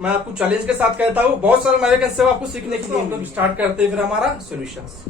मैं आपको चैलेंज के साथ कहता हूँ, बहुत सारे नए कंसेप्ट आपको सीखने के लिए हम लोग स्टार्ट करते हैं। फिर हमारा सॉल्यूशंस।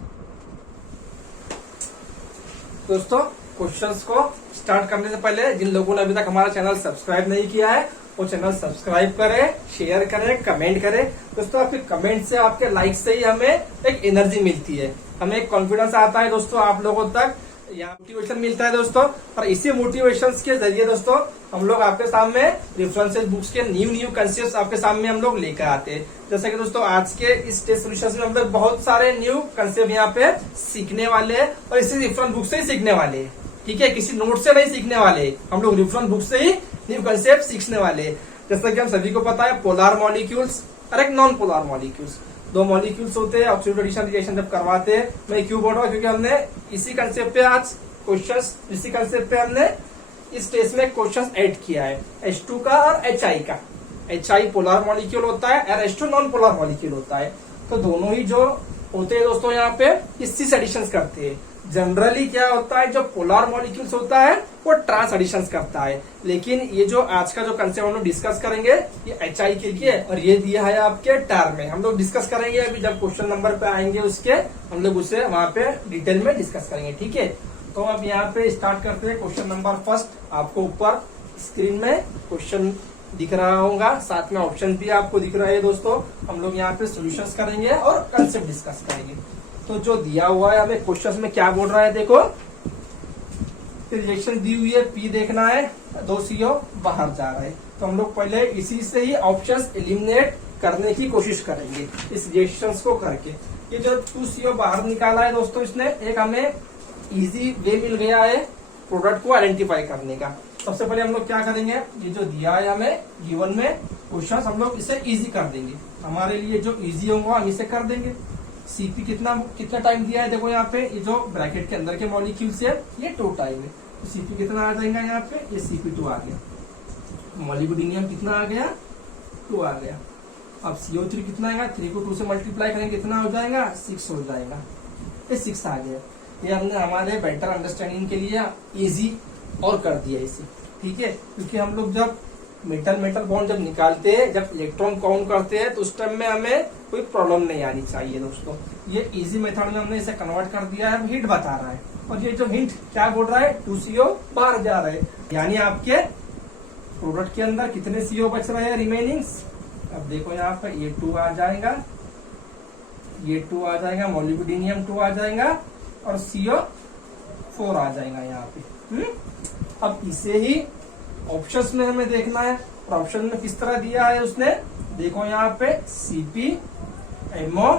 दोस्तों, क्वेश्चंस को स्टार्ट करने से पहले जिन लोगों ने अभी तक हमारा चैनल सब्सक्राइब नहीं किया है वो चैनल सब्सक्राइब करें, शेयर करें, कमेंट करें। दोस्तों, आपके कमेंट से, आपके लाइक से ही हमें एक एनर्जी मिलती है, हमें एक कॉन्फिडेंस आता है दोस्तों, आप लोगों तक यहाँ मोटिवेशन मिलता है दोस्तों। और इसी मोटिवेशन के जरिए दोस्तों हम लोग आपके सामने रेफरेंसेस बुक्स के न्यू कंसेप्ट आपके सामने हम लोग लेकर आते हैं। जैसे कि दोस्तों आज के इस टेस्ट सॉल्यूशंस में हम लोग बहुत सारे न्यू कंसेप्ट यहाँ पे सीखने वाले हैं और इसी रेफरेंस बुक से ही सीखने वाले हैं। ठीक है, किसी नोट से नहीं सीखने वाले, हम लोग रेफरेंस बुक से ही न्यू कंसेप्ट सीखने वाले हैं। जैसा कि हम सभी को पता है, पोलर मॉलिक्यूल्स और एक नॉन पोलर मॉलिक्यूल्स, दो मॉलिक्यूल्स होते हैं। ऑक्सीडेशन एडिशन रिएक्शन जब करवाते हैं, मैं क्यों बोल रहा हूँ, क्योंकि हमने इसी कंसेप्ट पे आज क्वेश्चंस, इसी कंसेप्ट पे हमने इस टेस्ट में क्वेश्चंस ऐड किया है। H2 का और HI का। HI पोलर मॉलिक्यूल होता है और H2 नॉन पोलर मॉलिक्यूल होता है। तो दोनों ही जो होते हैं दोस्तों यहाँ पे इसी से एडिशन करते हैं। जनरली क्या होता है, जो पोलर मॉलिक्यूल्स होता है वो ट्रांस एडिशन करता है। लेकिन ये जो आज का जो कंसेप्ट हम लोग डिस्कस करेंगे ये HI के लिए और ये दिया है आपके टर्म में। हम लोग डिस्कस करेंगे अभी, जब क्वेश्चन नंबर पे आएंगे उसके हम लोग उसे वहां पे डिटेल में डिस्कस करेंगे। ठीक है, तो अब यहाँ पे स्टार्ट करते हैं क्वेश्चन नंबर फर्स्ट। आपको ऊपर स्क्रीन में क्वेश्चन दिख रहा होगा, साथ में ऑप्शन भी आपको दिख रहा है दोस्तों। हम लोग यहाँ पे सॉल्यूशंस करेंगे और कंसेप्ट डिस्कस करेंगे। तो जो दिया हुआ है हमें क्वेश्चन में क्या बोल रहा है, देखो रिएक्शन दी हुई है, पी देखना है, 2 CO बाहर जा रहा है। तो हम लोग पहले इसी से ही ऑप्शंस एलिमिनेट करने की कोशिश करेंगे इस रिएक्शंस को करके। ये जो 2 CO बाहर निकाला है दोस्तों, इसने एक हमें इजी वे मिल गया है प्रोडक्ट को आइडेंटिफाई करने का। सबसे पहले हम लोग क्या करेंगे, ये जो दिया है हमें गिवन में क्वेश्चन, हम लोग इसे इजी कर देंगे। हमारे लिए जो इजी होगा हम इसे कर देंगे। सीपी कितना टाइम दिया है, देखो यहाँ पे ये जो ब्रैकेट के अंदर के मॉलिक्यूल्स है ये 2 टाइम है। तो सीपी कितना आ जाएगा यहाँ पे, ये CP2 आ गया। मॉलिब्डेनियम कितना आ गया, 2 आ गया। अब CO3 कितना आएगा, 3 को 2 से मल्टीप्लाई करेंगे कितना हो जाएगा, 6 हो जाएगा। ये 6 आ गया। ये हमने हमारे बेटर अंडरस्टैंडिंग के लिए इजी और कर दिया इसे। ठीक है, क्योंकि हम लोग जब मेटल बॉन्ड जब निकालते हैं, जब इलेक्ट्रॉन काउंट करते हैं, तो उस टाइम में हमें कोई प्रॉब्लम नहीं आनी चाहिए दोस्तों। ये इजी मेथड में हमने इसे कन्वर्ट कर दिया है। हिंट बता रहा है और ये जो हिंट क्या बोल रहा है, 2 CO बाहर जा रहे हैं, यानी आपके प्रोडक्ट के अंदर कितने CO बच रहे हैं रिमेनिंग्स। अब देखो यहाँ पर ये 2 आ जाएगा, ये 2 आ जाएगा, मॉलिब्डेनियम 2 आ जाएगा और CO4 आ जाएगा यहाँ पे। अब इसे ही ऑप्शंस में हमें देखना है और ऑप्शन में किस तरह दिया है उसने, देखो यहाँ पे CP MO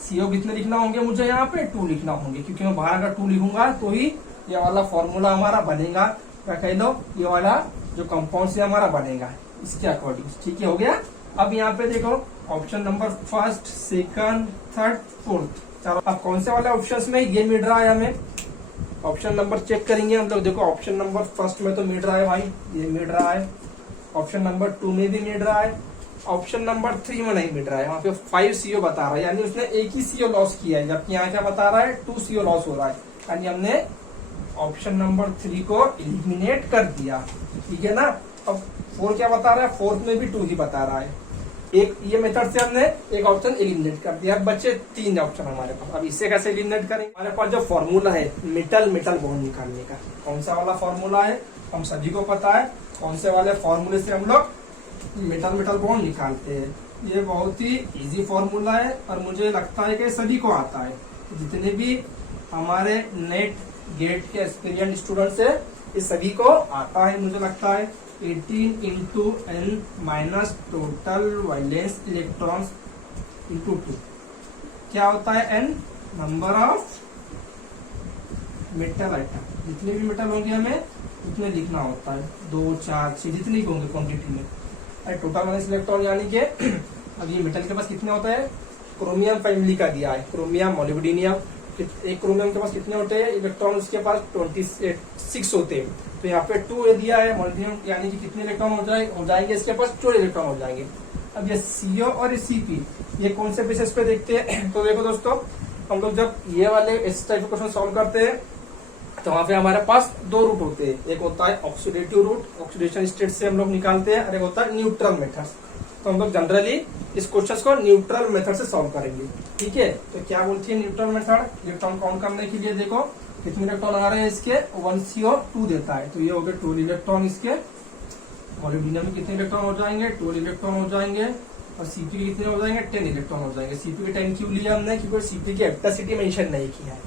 CO कितने लिखना होंगे मुझे, यहाँ पे 2 लिखना होंगे, क्योंकि मैं बाहर अगर 2 लिखूंगा तो ही ये वाला फॉर्मूला हमारा बनेगा। क्या कह लो, ये वाला जो कंपाउंड से हमारा बनेगा इसके अकॉर्डिंग। ठीक है, हो गया। अब यहाँ पे देखो option number first, second, third, fourth, चलो अब कौन से वाले ऑप्शंस में ये मिल रहा है हमें, ऑप्शन नंबर चेक करेंगे हम लोग। देखो ऑप्शन नंबर फर्स्ट में तो मिल रहा है भाई, ये मिल रहा है। ऑप्शन नंबर 2 में भी मिल रहा है। ऑप्शन नंबर 3 में नहीं मिल रहा है, वहां पे 5 CO बता रहा है, यानी उसने एक ही CO लॉस किया है, जबकि यहाँ क्या बता रहा है, 2 CO लॉस हो रहा है, यानी हमने ऑप्शन नंबर 3 को एलिमिनेट कर दिया। ठीक है ना। अब 4 क्या बता रहा है, 4th में भी 2 ही बता रहा है। एक ये मेथड से हमने एक ऑप्शन एलिमिनेट कर दिया। अब बचे 3 ऑप्शन हमारे पास। अब इसे कैसे एलिमिनेट करेंगे, हमारे पास जो फॉर्मूला है मेटल बॉन्ड निकालने का, कौन सा वाला फॉर्मूला है, हम सभी को पता है कौन से वाले फॉर्मूले से हम लोग मेटल बॉन्ड निकालते हैं। ये बहुत ही इजी फॉर्मूला है और मुझे लगता है कि सभी को आता है। जितने भी हमारे नेट गेट के एक्सपीरियंस स्टूडेंट्स है, ये सभी को आता है मुझे लगता है। 18 into N minus total valence electrons into 2 क्या होता है, N number of metal atom. जितने भी मेटल होंगे हमें उतने लिखना होता है, 2, 4, 6 जितने भी होंगे क्वांटिटी में। टोटल वैलेंस इलेक्ट्रॉन यानी कि अब ये मेटल के पास कितने होता है, क्रोमियम फैमिली का दिया है, क्रोमियम, मॉलिब्डेनियम। एक क्रोमियम के पास कितने होते हैं इलेक्ट्रॉन, उसके पास 26 होते हैं। तो यहाँ पे 2 दिया है, मॉलिब्डेनियम यानी कि कितने इलेक्ट्रॉन हो जाएंगे इसके पास, 4 इलेक्ट्रॉन हो जाएंगे। अब ये CO और ये CP ये कौन से बेसिस पे देखते हैं, तो देखो दोस्तों हम लोग जब ये वाले इस टाइप के क्वेश्चन सॉल्व करते हैं तो वहां पे हमारे पास दो रूट होते हैं, एक होता है ऑक्सीडेटिव रूट, ऑक्सीडेशन स्टेट से हम लोग निकालते हैं, और एक होता है न्यूट्रल मेथड। तो हम लोग जनरली इस क्वेश्चन को न्यूट्रल मेथड से सॉल्व करेंगे। ठीक है, तो क्या बोलती है न्यूट्रल मेथड, इलेक्ट्रॉन काउंट करने के लिए देखो कितने इलेक्ट्रॉन आ रहे हैं इसके, 1 CO2 देता है, तो ये हो गए 12 इलेक्ट्रॉन इसके। मॉलिक्यूल में कितने इलेक्ट्रॉन हो जाएंगे, 12 इलेक्ट्रॉन हो जाएंगे, और सीपी के कितने हो जाएंगे, 10 इलेक्ट्रॉन हो जाएंगे। सीपी के 10 क्यों लिया हमने, क्योंकि सीपी की एप्टासिटी मेंशन नहीं किया है।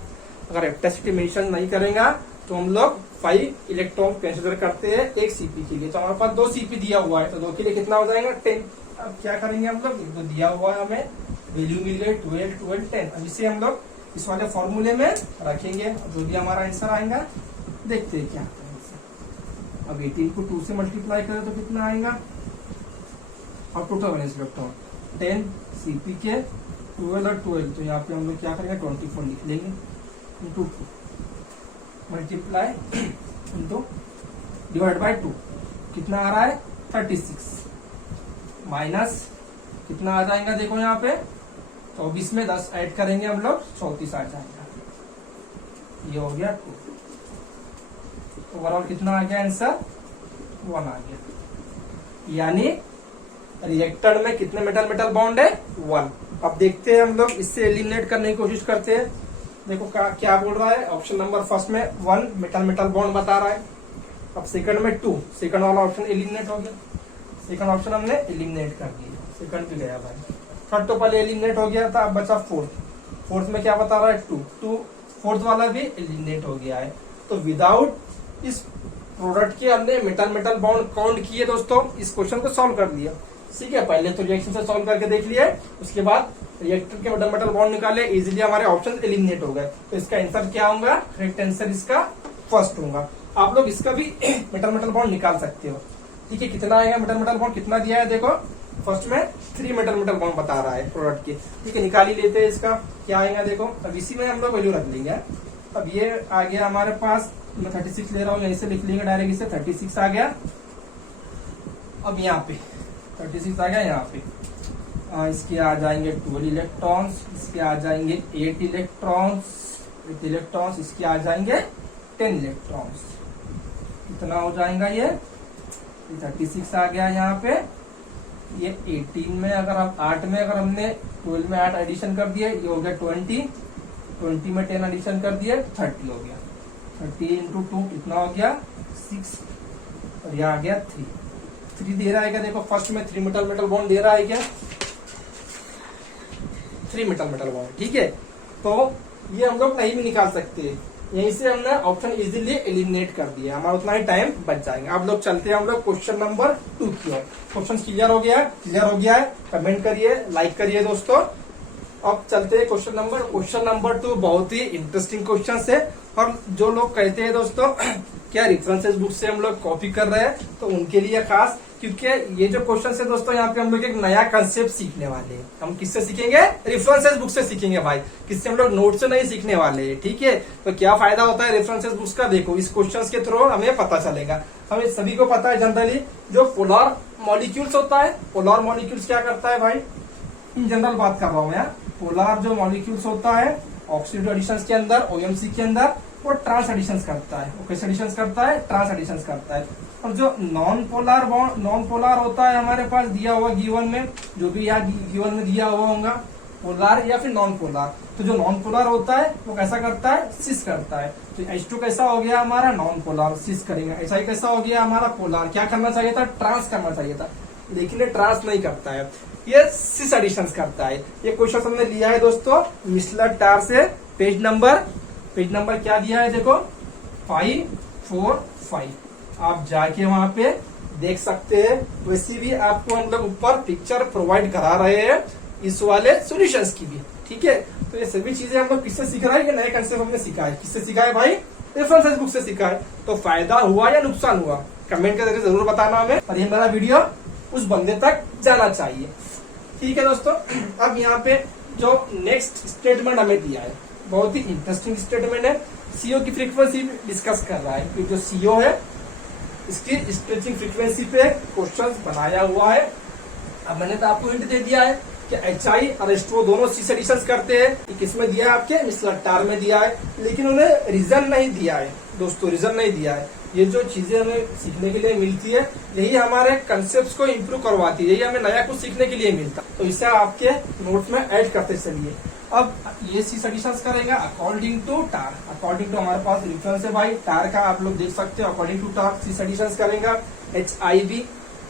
अगर एप्टासिटी मेंशन नहीं करेगा तो हम लोग 5 इलेक्ट्रॉन कंसीडर करते हैं एक सीपी के लिए। तो हमारे पास 2 सीपी दिया हुआ है, तो 2 के लिए कितना हो जाएगा, 10। अब क्या करेंगे हम लोग, तो दिया हुआ है हमें, वैल्यू मिल गई 12, 12, 10। अब इसे हम लोग इस वाले फॉर्मूले में रखेंगे, जो भी हमारा आंसर आएगा देखते हैं क्या आता है इससे। अब 18 को 2 से मल्टीप्लाई करें तो कितना आएगा, और टोटल वैलेंस इलेक्ट्रॉन 10 सीपी के 12 और 12, तो यहाँ पे हम लोग क्या करेंगे 24 लिख लेंगे, into 2 multiply into divide by 2, कितना आ रहा है 36, माइनस कितना आ जाएगा देखो यहाँ पे 24 में 10 ऐड करेंगे हम लोग 34 आ जाएगा, ये हो गया 2। ओवरऑल कितना आ गया आंसर, 1 आ गया। यानी रिएक्टर में कितने मेटल मेटल बॉन्ड है, 1। अब देखते हैं हम लोग इससे एलिमिनेट करने की कोशिश करते हैं। देखो क्या बोल रहा है, ऑप्शन नंबर फर्स्ट में 1 मेटल मेटल बॉन्ड बता रहा है। अब सेकंड में 2, सेकंड वाला ऑप्शन एलिमिनेट हो गया, सेकंड ऑप्शन हमने एलिमिनेट कर दिया, सेकंड पे गया भाई। थर्ड तो पहले एलिमिनेट हो गया था, अब बचा फोर्थ में क्या बता रहा है 2, फोर्थ वाला भी एलिमिनेट हो गया है। तो विदाउट इस प्रोडक्ट के हमने मेटल मेटल बॉन्ड काउंट किए दोस्तों, इस क्वेश्चन को सॉल्व कर दिया। ठीक है, पहले तो रिएक्शन से सॉल्व करके देख लिया, उसके बाद रिएक्टर के मेटल मेटल बॉन्ड निकाले, इजीली हमारे ऑप्शन एलिमिनेट हो गए। तो इसका आंसर क्या होगा, करेक्ट आंसर इसका फर्स्ट होगा। आप लोग इसका भी मेटल मेटल बॉन्ड निकाल सकते हो। ठीक है, कितना आएगा मेटल मेटल बॉन्ड, कितना दिया है देखो, फर्स्ट में 3 मेटल मेटल बॉन्ड बता रहा है प्रोडक्ट के। ठीक है, निकाल ही लेते हैं इसका क्या आएगा देखो। अब इसी में हम लोग वैल्यू रख लेंगे। अब ये आ गया हमारे पास, मैं 36 ले रहा हूँ, यहीं से लिख लेंगे डायरेक्ट, इसे 36 आ गया। अब यहाँ पे 36 आ गया, यहाँ पे इसके आ जाएंगे 12 इलेक्ट्रॉन्स, इसके आ जाएंगे 8 इलेक्ट्रॉन्स, इसके आ जाएंगे 10 इलेक्ट्रॉन्स। कितना हो जाएगा ये 36 आ गया यहाँ पे। ये 18 में अगर हम 8 में अगर हमने 12 में 8 एडिशन कर दिए, ये हो गया 20 में 10 एडिशन कर दिए 30 हो गया। 30 इंटू 2 कितना हो गया 6, और यह आ गया 3 दे रहा है क्या देखो, फर्स्ट में 3 मेटल मेटल बॉन्ड दे रहा है क्या, 3 मेटल मेटल बॉन्ड। ठीक है, तो ये हम लोग नहीं भी निकाल सकते, यहीं से हमने ऑप्शन इजीली एलिमिनेट कर दिया, हमारा उतना ही टाइम बच जाएगा। अब लोग चलते हैं हम लोग क्वेश्चन नंबर 2 की ओर। क्वेश्चन क्लियर हो गया है, कमेंट करिए, लाइक करिए दोस्तों। अब चलते हैं क्वेश्चन नंबर 2 बहुत ही इंटरेस्टिंग क्वेश्चन है। और जो लोग कहते हैं दोस्तों क्या रेफरेंसेस बुक से हम लोग कॉपी कर रहे हैं, तो उनके लिए खास, क्योंकि ये जो क्वेश्चन है दोस्तों, यहाँ पे हम लोग एक नया कंसेप्ट सीखने वाले हैं। हम किससे सीखेंगे, रेफरेंसेस बुक से सीखेंगे भाई, किससे हम लोग नोट से नहीं सीखने वाले हैं। ठीक है, तो क्या फायदा होता है रेफरेंसेस बुक्स का, देखो इस क्वेश्चन के थ्रू हमें पता चलेगा। हमें सभी को पता है जनरली जो पोलर मॉलिक्यूल्स होता है, पोलर मॉलिक्यूल्स क्या करता है भाई, इन जनरल बात कर रहा हूँ मैं। पोलर जो मॉलिक्यूल्स होता है ऑक्सीडेटिव एडिशंस के अंदर, ओएमसी के अंदर, वो ट्रांस एडिशंस करता है। वो कैसे एडिशंस करता है, ट्रांस एडिशंस करता है। और जो नॉन पोलर होता है हमारे पास दिया हुआ गिवन में, जो भी यहाँ गिवन में दिया हुआ होगा, पोलर या फिर नॉन पोलर, तो जो नॉन पोलर होता है वो कैसा करता है, सिस करता है। तो H2 कैसा हो गया हमारा नॉन पोलर, सिस करेंगे। ऐसा ही कैसा हो गया हमारा पोलर, क्या करना चाहिए था, ट्रांस करना चाहिए था, लेकिन ये ट्रांस नहीं करता है, ये सिस एडिशंस करता है। ये क्वेश्चन हमने लिया है दोस्तों मिशलर टार से, पेज नंबर क्या दिया है देखो 545। आप जाके वहां पे देख सकते हैं। वैसे भी आपको हम लोग ऊपर पिक्चर प्रोवाइड करा रहे हैं इस वाले सॉल्यूशंस की भी। ठीक है, तो ये सभी चीजें हम लोग किससे सीख रहे हैं, नए कंसेप्ट हमने सीखा है। किससे सीखा है भाई, रेफरेंसेस बुक से सीखा है। तो फायदा हुआ या नुकसान हुआ, कमेंट के जरिए जरूर बताना हमें, और ये मेरा वीडियो उस बंदे तक जाना चाहिए। ठीक है दोस्तों, अब यहाँ पे जो नेक्स्ट स्टेटमेंट हमें दिया है बहुत ही इंटरेस्टिंग स्टेटमेंट है। सीओ की फ्रीक्वेंसी डिस्कस कर रहा है, क्योंकि जो सीओ है इसकी स्ट्रेचिंग फ्रीक्वेंसी पे क्वेश्चंस बनाया हुआ है। अब मैंने तो आपको हिंट दे दिया है कि HI और H2O दोनों C एडिशन करते हैं। ये किसमें दिया है आपके मिसलट्टार में दिया है, लेकिन उन्हें रीजन नहीं दिया है दोस्तों, रीजन नहीं दिया है। ये जो चीजें हमें सीखने के लिए मिलती है, यही हमारे कंसेप्ट को इम्प्रूव करवाती है, यही हमें नया कुछ सीखने के लिए मिलता है। तो इसे आपके नोट्स में ऐड करते चलिए। अब ये C एडिशन करेंगे according to tar, according to हमारे पास रेफरेंस है भाई टार का, आप लोग देख सकते हो। According to tar C addition करेंगे HIV।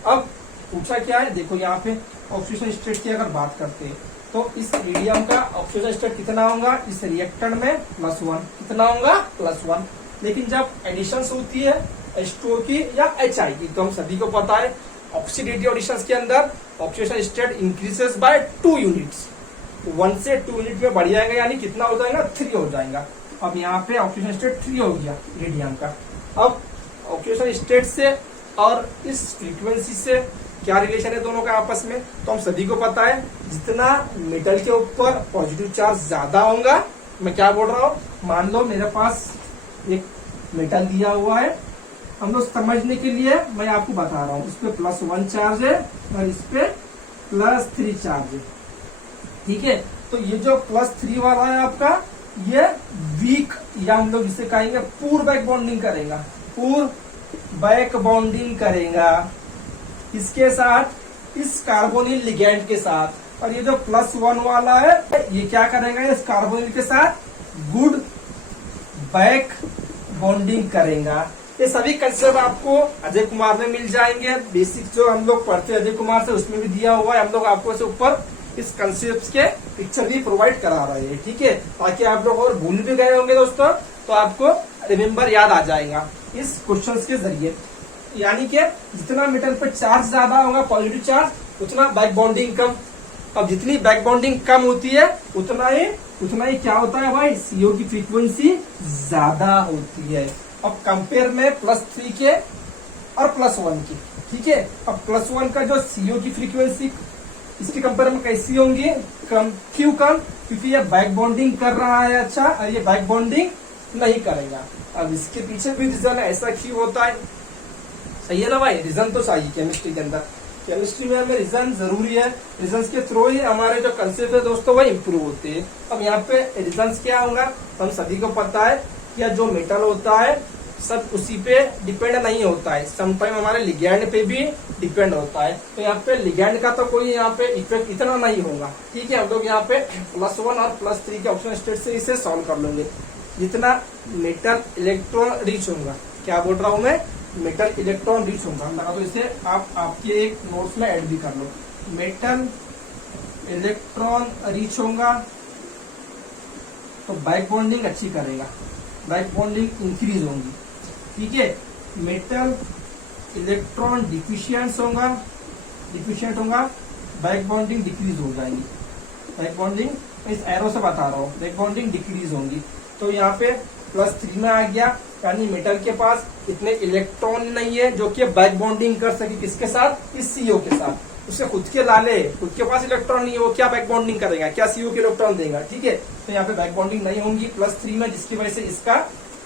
अब पूछा क्या है, देखो यहाँ पे ऑक्सीडेशन स्टेट की अगर बात करते हैं तो इस मीडियम का ऑक्सीडेशन स्टेट कितना होगा, इस रिएक्टेंट में +1 कितना होगा +1। लेकिन जब एडिशन होती है H2O की या HI की, तो हम सभी को पता है ऑक्सीडेटिव एडिशन के अंदर oxidation state increases by 2 units, 1 से 2 यूनिट में बढ़ जाएगा, यानी कितना हो जाएगा 3 हो जाएगा। अब यहाँ पे ऑक्सीडेशन स्टेट 3 हो गया रेडियम का। अब ऑक्सीडेशन स्टेट से और इस फ्रीक्वेंसी से क्या रिलेशन है दोनों का आपस में, तो हम सभी को पता है जितना मेटल के ऊपर पॉजिटिव चार्ज ज्यादा होगा, मैं क्या बोल रहा हूँ, मान लो मेरे पास एक मेटल दिया हुआ है, हम लोग समझने के लिए मैं आपको बता रहा हूँ, इस पे +1 चार्ज है और इस पे +3 चार्ज है, ठीक है। तो ये जो +3 वाला है आपका, ये वीक, या हम लोग इसे कहेंगे पूर बैक बॉन्डिंग करेगा, पूर बैक बॉन्डिंग करेगा इसके साथ, इस कार्बोनिल लिगैंड के साथ। और ये जो +1 वाला है, ये क्या करेगा, इस कार्बोनिल के साथ गुड बैक बॉन्डिंग करेगा। ये सभी कंसेप्ट आपको अजय कुमार में मिल जाएंगे, बेसिक जो हम लोग पढ़ते हैं अजय कुमार से, उसमें भी दिया हुआ है। हम लोग आपको से ऊपर इस कंसेप्ट के पिक्चर भी प्रोवाइड करा रहे हैं, ठीक है, ताकि आप लोग और भूल भी गए होंगे दोस्तों तो आपको रिमेम्बर याद आ जाएगा इस क्वेश्चन के जरिए। यानी कि जितना मेटल पे चार्ज ज्यादा होगा पॉजिटिव चार्ज, उतना बैक बॉन्डिंग कम। अब जितनी बैक बॉन्डिंग कम होती है उतना ही क्या होता है भाई, CO की फ्रीक्वेंसी ज्यादा होती है। अब कंपेयर में +3 के और +1 की, ठीक है। अब +1 का जो CO की फ्रीक्वेंसी इसके कंपेयर में कैसी होंगी, कम। क्यों कम, क्योंकि ये बैक बॉन्डिंग कर रहा है, अच्छा, और ये बैक बॉन्डिंग नहीं करेगा। अब इसके पीछे भी रीजन है, ऐसा क्यों होता है, सही है ना भाई, रीजन तो सही। केमिस्ट्री के अंदर, केमिस्ट्री में हमें रीजन जरूरी है, रीजन के थ्रू ही हमारे जो कंसेप्ट है दोस्तों वो इम्प्रूव होते हैं। अब यहाँ पे रीजन क्या होगा, हम सभी को पता है कि जो मेटल होता है सब उसी पे डिपेंड नहीं होता है, समटाइम हमारे लिगैंड पे भी डिपेंड होता है। तो यहाँ पे लिगैंड का तो कोई यहाँ पे इफेक्ट इतना नहीं होगा, ठीक है। हम लोग यहाँ पे +1 और +3 के ऑप्शन स्टेट से इसे सॉल्व कर लेंगे। जितना मेटल इलेक्ट्रॉन रिच होगा, क्या बोल रहा हूँ मैं, मेटल इलेक्ट्रॉन रिच होगा, तो इसे आप आपके एक नोट्स में ऐड भी कर लो। मेटल इलेक्ट्रॉन रिच होगा तो बैक बॉन्डिंग अच्छी करेगा, बैक बॉन्डिंग इंक्रीज होगी, ठीक है। मेटल इलेक्ट्रॉन डिफिशियंट होगा, बैक बॉन्डिंग डिक्रीज हो जाएगी। बैक बॉन्डिंग इस एरो से बता रहा हूँ, बैक बॉन्डिंग डिक्रीज होंगी। तो यहाँ पे +3 में आ गया, यानी मेटल के पास इतने इलेक्ट्रॉन नहीं है जो कि बैक बॉन्डिंग कर सके, किसके साथ, इस CO के साथ। उसके खुद के पास इलेक्ट्रॉन नहीं है, वो क्या बैक बॉन्डिंग करेगा, क्या CO के इलेक्ट्रॉन देगा, ठीक है। तो यहाँ पे बैक बॉन्डिंग नहीं होंगी +3 में, जिसकी वजह से इसका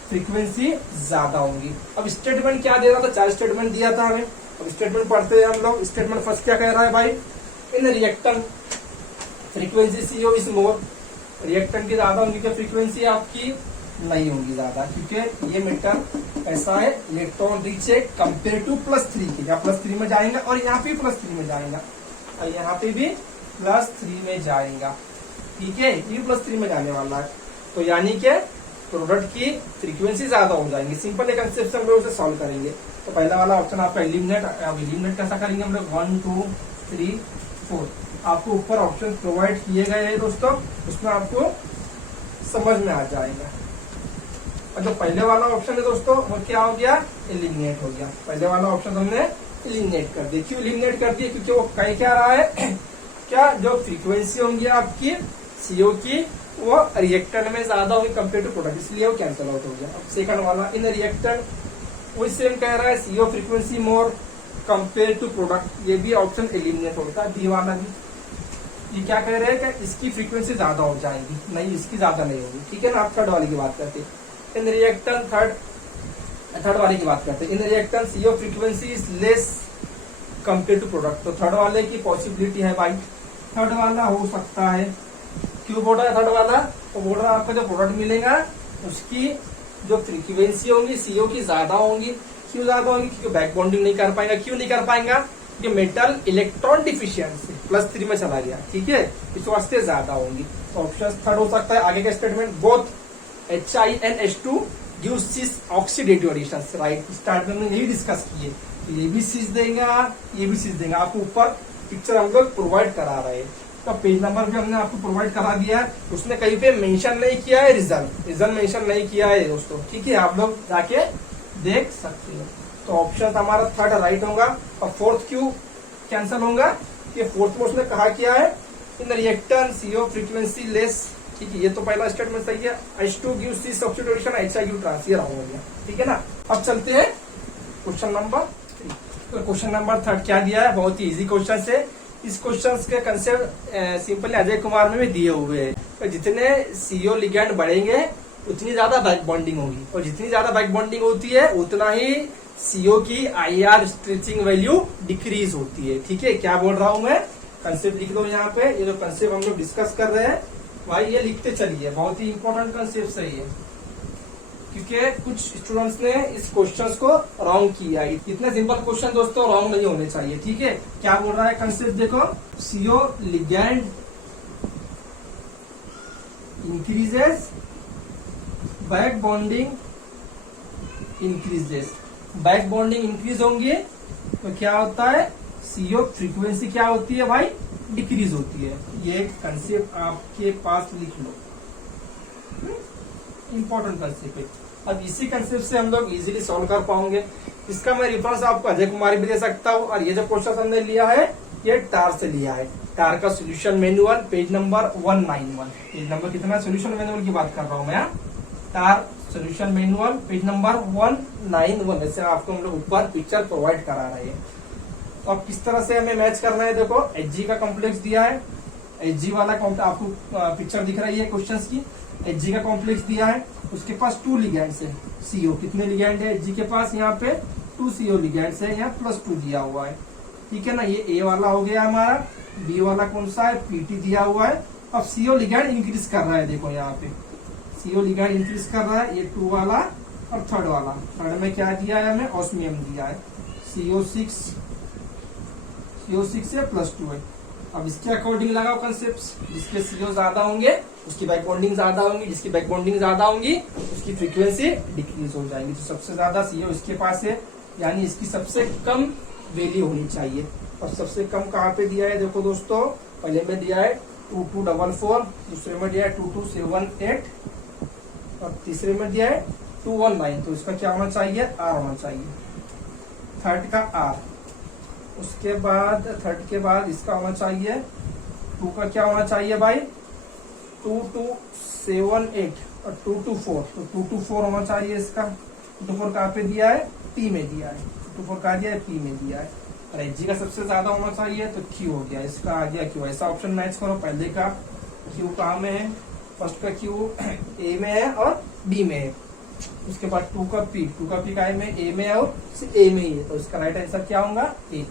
फ्रीक्वेंसी ज्यादा होगी। अब स्टेटमेंट क्या दे रहा था, 4 स्टेटमेंट दिया था हमें। अब स्टेटमेंट पढ़ते हैं हम लोग। स्टेटमेंट फर्स्ट क्या कह रहा है भाई, in reactant frequency CO is more, reactant की ज्यादा होगी, फ्रीक्वेंसी आपकी नहीं होगी ज्यादा, क्योंकि ये मेटल ऐसा है इलेक्ट्रॉन रिच है कंपेयर टू +3 के। या +3 में जाएगा और यहाँ पे +3 में जाएगा और यहाँ पे भी +3 में जाएगा, ठीक है, ये +3 में जाने वाला है। तो यानी कि प्रोडक्ट की फ्रीक्वेंसी ज्यादा हो जाएंगी। सिंपल एक कंसेप्ट से हम लोग उसे सॉल्व करेंगे। तो पहला वाला ऑप्शन आपका एलिमिनेट कैसा करेंगे हम लोग, 1 2 3 4 आपको ऊपर ऑप्शन प्रोवाइड किए गए हैं दोस्तों, उसमें आपको समझ में आ जाएगा। और जो पहले वाला ऑप्शन है दोस्तों वो क्या हो गया, एलिमिनेट हो गया। पहले वाला ऑप्शन हमने एलिमिनेट कर दिया। क्यों एलिमिनेट कर दिया, क्योंकि वो कह क्या रहा है क्या जो फ्रीक्वेंसी होंगी आपकी CO की वो रिएक्टेंट में ज्यादा होगी कंपेयर टू प्रोडक्ट, इसलिए वो कैंसिल आउट हो गया। अब सेकंड वाला इन रिएक्टेंट वही सेम कह रहा है, CO frequency more compare to product, ये भी ऑप्शन एलिमिनेट होता है। बी वाला भी ये क्या कह रहे हैं कि इसकी फ्रीक्वेंसी ज्यादा हो जाएगी, नहीं इसकी ज्यादा नहीं होगी, ठीक है ना। आप थर्ड वाले की बात करते हैं। इन रिएक्टेंट थर्ड वाले की बात करते हैं। In reactant CO frequency is less compare to product, तो थर्ड वाले की पॉसिबिलिटी है भाई, थर्ड वाला हो सकता है। क्यों बोल रहा है थर्ड वाला? तो बोल रहा है आपका जो प्रोडक्ट मिलेगा उसकी जो फ्रीक्वेंसी होंगी सीओ की ज्यादा होंगी। क्यों ज्यादा होंगी? क्योंकि बैक बॉन्डिंग नहीं कर पाएगा। क्यों नहीं कर पाएगा? क्योंकि मेटल इलेक्ट्रॉन डिफिशियंसी +3 में चला गया, ठीक है, इस वास्ते ज्यादा होंगी। तो ऑप्शन थर्ड हो सकता है। आगे का statement, both HiNH2 gives cis oxidative additions, right. Start में यही डिस्कस किए, ये भी cis देगा, ये भी cis देगा। आपको ऊपर पिक्चर हम लोग प्रोवाइड करा रहे हैं, तो पेज नंबर भी हमने आपको प्रोवाइड करा दिया है। उसने कहीं पे मेंशन नहीं किया है रीजन मेंशन नहीं किया है दोस्तों, ठीक है, आप लोग जाके देख सकते हो। तो ऑप्शन हमारा थर्ड राइट होगा। और फोर्थ क्यों कैंसिल होगा? कि फोर्थ में उसने कहा क्या है, in reactor CO frequency less, ठीक है, ये तो पहला स्टेटमेंट सही है। H2 gives cis oxidation, HI give trans, ये रॉन्ग हो गया, ठीक है ना। अब चलते हैं क्वेश्चन नंबर 3। तो क्वेश्चन नंबर 3 क्या दिया है? बहुत ही इजी क्वेश्चन है। इस क्वेश्चन के कंसेप्ट सिंपली अजय कुमार में भी दिए हुए हैं। तो जितने सीओ लिगैंड बढ़ेंगे उतनी ज्यादा बैक बॉन्डिंग होगी, और जितनी ज्यादा बैक बॉन्डिंग होती है उतना ही सीओ की IR स्ट्रेचिंग वैल्यू डिक्रीज होती है, ठीक है। क्या बोल रहा हूं मैं? कंसेप्ट लिख दो यहाँ पे। ये जो कंसेप्ट हम लोग डिस्कस कर रहे हैं भाई, ये लिखते चलिए, बहुत ही इंपॉर्टेंट कंसेप्ट सही है, क्योंकि कुछ स्टूडेंट्स ने इस क्वेश्चन को रॉन्ग किया है। इतने सिंपल क्वेश्चन दोस्तों रॉन्ग नहीं होने चाहिए, ठीक है। क्या बोल रहा है कंसेप्ट देखो, CO ligand increases, back bonding increases. Back bonding increase होंगे तो क्या होता है, सीओ फ्रीक्वेंसी क्या होती है भाई, डिक्रीज होती है। ये कंसेप्ट आपके पास लिख लो, इंपॉर्टेंट कंसेप्ट है। अब इसी कंसेप्ट से हम लोग इजीली सॉल्व कर पाएंगे। इसका मैं रेफरेंस आपको अजय कुमार भी दे सकता हूँ। और ये जो क्वेश्चन हमने लिया है ये टार से लिया है। टार का solution manual page number 191। Page number कितना? सोल्यूशन मैनुअल की बात कर रहा हूँ मैं। टार सोल्यूशन मैनुअल पेज नंबर 191। ऐसे आपको हम लोग ऊपर पिक्चर प्रोवाइड करा रहे हैं। तो अब किस तरह से हमें मैच करना है, देखो Hg का कॉम्प्लेक्स दिया है, Hg वाला आपको पिक्चर दिख रही है क्वेश्चन की। Hg का कॉम्प्लेक्स दिया है, उसके पास 2 लिगैंड्स है। CO कितने लिगैंड है Hg के पास? यहाँ पे 2 CO लिगैंड्स है, यहाँ +2 दिया हुआ है, ठीक है ना। ये A वाला हो गया हमारा। B वाला कौन सा है? PT दिया हुआ है। अब CO लिगैंड इंक्रीज कर रहा है, देखो यहाँ पे CO लिगैंड इंक्रीज कर रहा है। ये 2 वाला और थर्ड वाला। थर्ड में क्या दिया है हमें? ऑस्मियम दिया है। CO6 से +2 है। अब इसके अकॉर्डिंग लगाओ कंसेप्ट। जिसके CO ज्यादा होंगे उसकी बैक बॉन्डिंग ज्यादा होंगी, जिसकी बैक बॉन्डिंग ज्यादा होंगी उसकी फ्रीक्वेंसी डिक्रीज हो जाएगी। तो सबसे ज्यादा CO इसके पास है, यानी इसकी सबसे कम वैल्यू होनी चाहिए। और सबसे कम कहाँ पे दिया है? देखो दोस्तों, पहले में दिया है 2244, दूसरे में दिया है 2278 और तीसरे में दिया है 219। तो इसका क्या होना चाहिए? R होना चाहिए, थर्ड का R। उसके बाद थर्ड के बाद इसका होना चाहिए 2 का क्या होना चाहिए भाई? 2278 और 224। तो 224 होना चाहिए इसका। 224 कहाँ पे दिया है? P में दिया है। 224 कहाँ दिया है? P में दिया है। और Hg का सबसे ज्यादा होना चाहिए तो Q हो गया, इसका आ गया Q। ऐसा ऑप्शन मैच करो। पहले का Q कहाँ में है? फर्स्ट का Q A में है और B में है। उसके बाद 2 का P का में A में है और A में ही है। तो इसका राइट आंसर क्या होगा? A।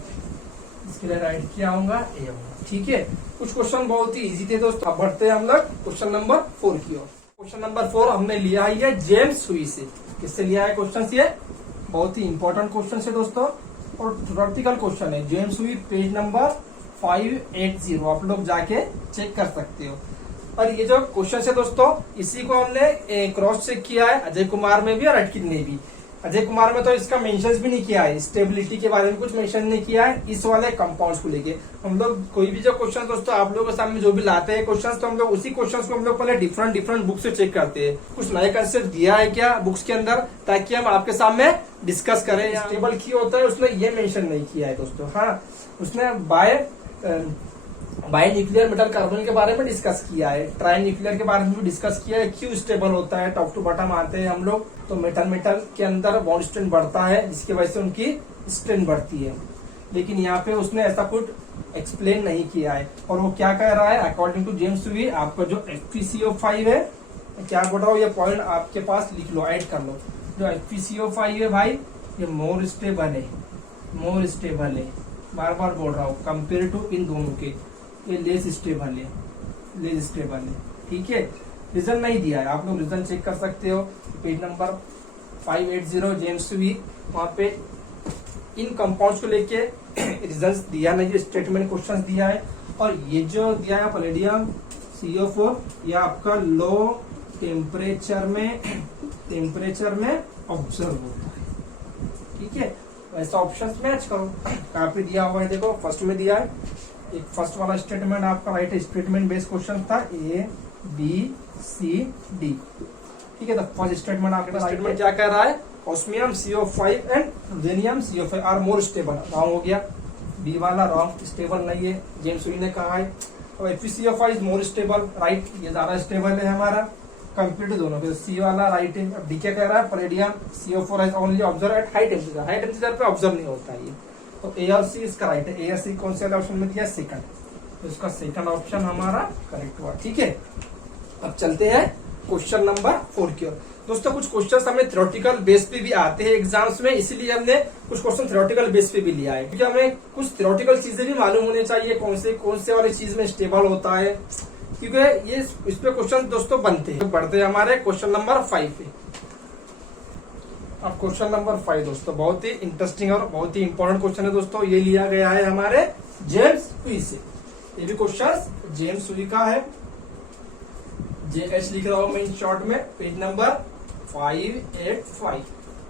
इसके लिए राइट क्या होगा? A होगा, ठीक है। कुछ क्वेश्चन बहुत ही इजी थे दोस्तों। अब बढ़ते हैं हम लोग क्वेश्चन नंबर 4 की ओर। क्वेश्चन नंबर 4 हमने लिया है जेम्स हुई से। किससे लिया है क्वेश्चन? ये बहुत ही इंपॉर्टेंट क्वेश्चन है दोस्तों और प्रैक्टिकल क्वेश्चन है। जेम्स हुई पेज नंबर 580, आप लोग जाके चेक कर सकते हो। और ये जो क्वेश्चन है दोस्तों, इसी को हमने क्रॉस चेक किया है अजय कुमार में भी और अटकिन ने भी। अजय कुमार में तो इसका मेंशन भी नहीं किया है, स्टेबिलिटी के बारे में कुछ मेंशन नहीं किया है। इस वाले कंपाउंड्स को लेके हम लोग कोई भी जो क्वेश्चन दोस्तों आप लोगों के सामने जो भी लाते हैं क्वेश्चन, तो हम लोग उसी क्वेश्चन को हम लोग पहले डिफरेंट बुक से चेक करते हैं। कुछ नए कंसेप्ट दिया है क्या बुक्स के अंदर, ताकि हम आपके सामने डिस्कस करें। स्टेबल की होता है उसने ये मेंशन नहीं किया है दोस्तों। हाँ, उसने बाय न्यूक्लियर मेटल कार्बन के बारे में डिस्कस किया है, ट्राई न्यूक्लियर के बारे में भी डिस्कस किया है। क्यों स्टेबल होता है, टॉप टू बॉटम आते हैं हम लोग, तो मेटल के अंदर बॉन्ड स्ट्रेंथ बढ़ता है, जिसकी वजह से उनकी स्ट्रेंथ बढ़ती है। लेकिन यहाँ पे उसने ऐसा कुछ एक्सप्लेन नहीं किया है। और वो क्या कह रहा है, अकॉर्डिंग टू जेम्स हुई, आपका जो FeCO5 है, क्या बोल रहा हूँ, ये पॉइंट आपके पास लिख लो, ऐड कर लो। जो FeCO5 है भाई, ये मोर स्टेबल है, बार बार बोल रहा हूँ, कंपेयर टू इन दोनों के। ये लेस स्टेबल है, लेस स्टेबल है। ठीक है, रीजन नहीं दिया है, आप लोग रीजन चेक कर सकते हो पेज नंबर 580 जेम्स वी, वहां पे इन कंपाउंड्स को लेके रीजन दिया नहीं, स्टेटमेंट क्वेश्चन दिया है। और ये जो दिया है पैलेडियम CO4, यह आपका लो टेम्परेचर में ऑब्जर्व होता है। ठीक है, ऐसा ऑप्शन मैच करो, कहाँ पे दिया हुआ है देखो, फर्स्ट में दिया है। एक फर्स्ट वाला स्टेटमेंट आपका राइट स्टेटमेंट बेस्ड क्वेश्चन था, ABCD। ठीक है, तो फर्स्ट स्टेटमेंट आपका स्टेटमेंट क्या कह रहा है, osmium CO5 and ruthenium CO5 are more stable, wrong हो गया। बी वाला रॉन्ग, स्टेबल नहीं है, जेम्स वी ने कहा है। और FeCO5 is more stable, right, ये ज्यादा स्टेबल है हमारा कंप्लीट दोनों पे। सी वाला राइट है। अब डी क्या कह रहा है, palladium CO4 is only observe at high temperature, high temperature पे ऑब्जर्व नहीं होता है ये। तो ए और सी इसका राइट है। ए और सी कौन से वाले ऑप्शन में दिया, सेकंड, तो इसका सेकंड ऑप्शन हमारा करेक्ट हुआ। ठीक है, अब चलते हैं क्वेश्चन नंबर 4 की ओर। दोस्तों कुछ क्वेश्चन हमें थ्योरेटिकल बेस पे भी आते हैं एग्जाम्स में, इसीलिए हमने कुछ क्वेश्चन थ्योरेटिकल बेस पे भी लिया है, क्योंकि हमें कुछ थ्योरेटिकल चीजें भी मालूम होनी चाहिए, कौन से वाली चीज में स्टेबल होता है, क्योंकि ये इस पे क्वेश्चन दोस्तों बनते हैं। बढ़ते हैं हमारे क्वेश्चन नंबर 5 पे। अब क्वेश्चन नंबर 5 दोस्तों बहुत ही इंटरेस्टिंग और बहुत ही इंपॉर्टेंट क्वेश्चन है दोस्तों। ये लिया गया है हमारे जेम्स वी से, ये भी क्वेश्चन जेम्स वी का है। JH लिख रहा हूं मैं इन शॉर्ट में, पेज नंबर 585,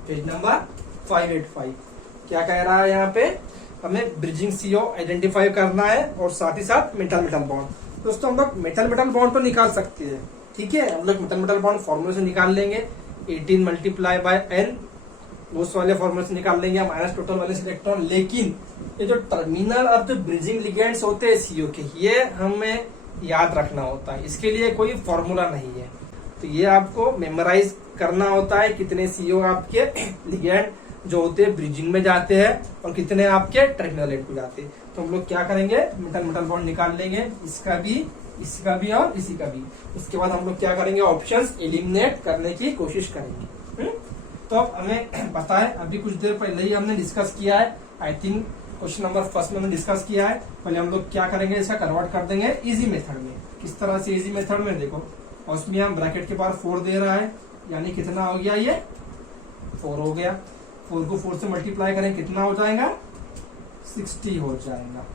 पेज नंबर 585। क्या कह रहा है यहाँ पे, हमें ब्रिजिंग CO आइडेंटिफाई करना है और साथ ही साथ मेटल मेटल बॉन्ड। दोस्तों हम लोग मेटल मेटल बॉन्ड तो निकाल सकते हैं, ठीक है, हम लोग मेटल मेटल बॉन्ड फॉर्मूले से निकाल लेंगे, 18 मल्टीप्लाई बाय n, उस वाले फॉर्मूले से निकाल लेंगे माइनस टोटल वाले इलेक्ट्रॉन। लेकिन ये जो टर्मिनल और जो ब्रिजिंग लिगेंड्स होते हैं CO के, ये हमें याद रखना होता है, इसके लिए कोई फॉर्मूला नहीं है। तो ये आपको मेमोराइज करना होता है, कितने CO आपके लिगेंड जो होते हैं ब्रिजिंग में जाते हैं और कितने आपके टर्मिनल एंड को जाते हैं। तो हम लोग क्या करेंगे, मेटल मेटल बॉन्ड निकाल लेंगे, इसका भी और इसी का भी। उसके बाद हम लोग क्या करेंगे, ऑप्शंस एलिमिनेट करने की कोशिश करेंगे। तो अब हमें पता है, अभी कुछ देर पहले ही हमने डिस्कस किया है, I think question number first में हमने डिस्कस किया है। पहले हम लोग क्या करेंगे, इसका कन्वर्ट कर देंगे इजी मेथड में। किस तरह से इजी मेथड में, देखो ऑस्मियम ब्रैकेट के बाहर 4 दे रहा है, यानी कितना हो गया, ये 4 हो गया। 4 को 4 से मल्टीप्लाई करें, कितना हो जाएगा, 60 हो जाएगा।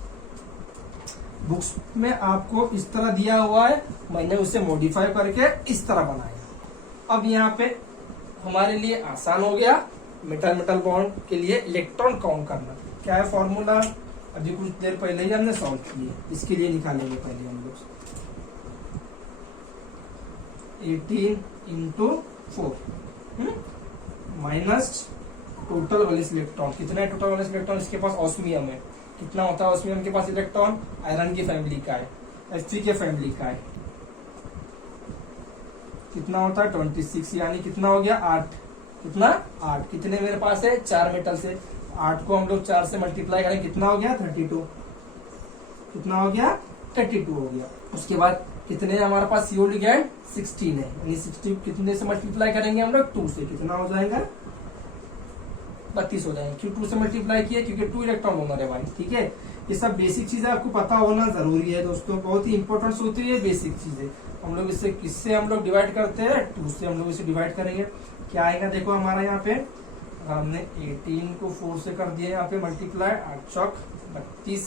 बुक्स में आपको इस तरह दिया हुआ है, मैंने उसे मॉडिफाई करके इस तरह बनाया। अब यहाँ पे हमारे लिए आसान हो गया मेटल मेटल बॉन्ड के लिए इलेक्ट्रॉन काउंट करना। क्या है फॉर्मूला, अभी कुछ देर पहले ही हमने सॉल्व किए, इसके लिए निकालेंगे पहले हम लोग 18 into 4 minus total valence electron. कितना है टोटल वैलेंस इलेक्ट्रॉन, इसके पास ऑस्मियम है, कितना होता है ऑस्मियम के पास इलेक्ट्रॉन, आयरन की फैमिली का है, Fe के फैमिली का है, कितना होता है 26, यानी कितना हो गया 8, कितना 8, कितने मेरे पास है 4 मेटल से, 8 को हम लोग 4 से मल्टीप्लाई करें, कितना हो गया 32, कितना हो गया 32 हो गया। उसके बाद कितने हमारे पास CO लिगेंड 16 है, यानी 60 कितने से मल्टीप्लाई करेंगे हम लोग 2 से, कितना हो जाएगा 32 हो जाएंगे। क्यों 2 से मल्टीप्लाई किया, क्योंकि 2 इलेक्ट्रॉन डोनर है भाई। ठीक है, ये सब बेसिक चीजें आपको पता होना जरूरी है दोस्तों, बहुत ही इंपॉर्टेंट होती है बेसिक चीजें। हम लोग इससे किससे हम लोग डिवाइड करते हैं, 2 से हम लोग इसे डिवाइड करेंगे। क्या आएगा देखो हमारा यहाँ पे, हमने 18 को 4 से कर दिया यहाँ पे मल्टीप्लाई, 8 चौक 32,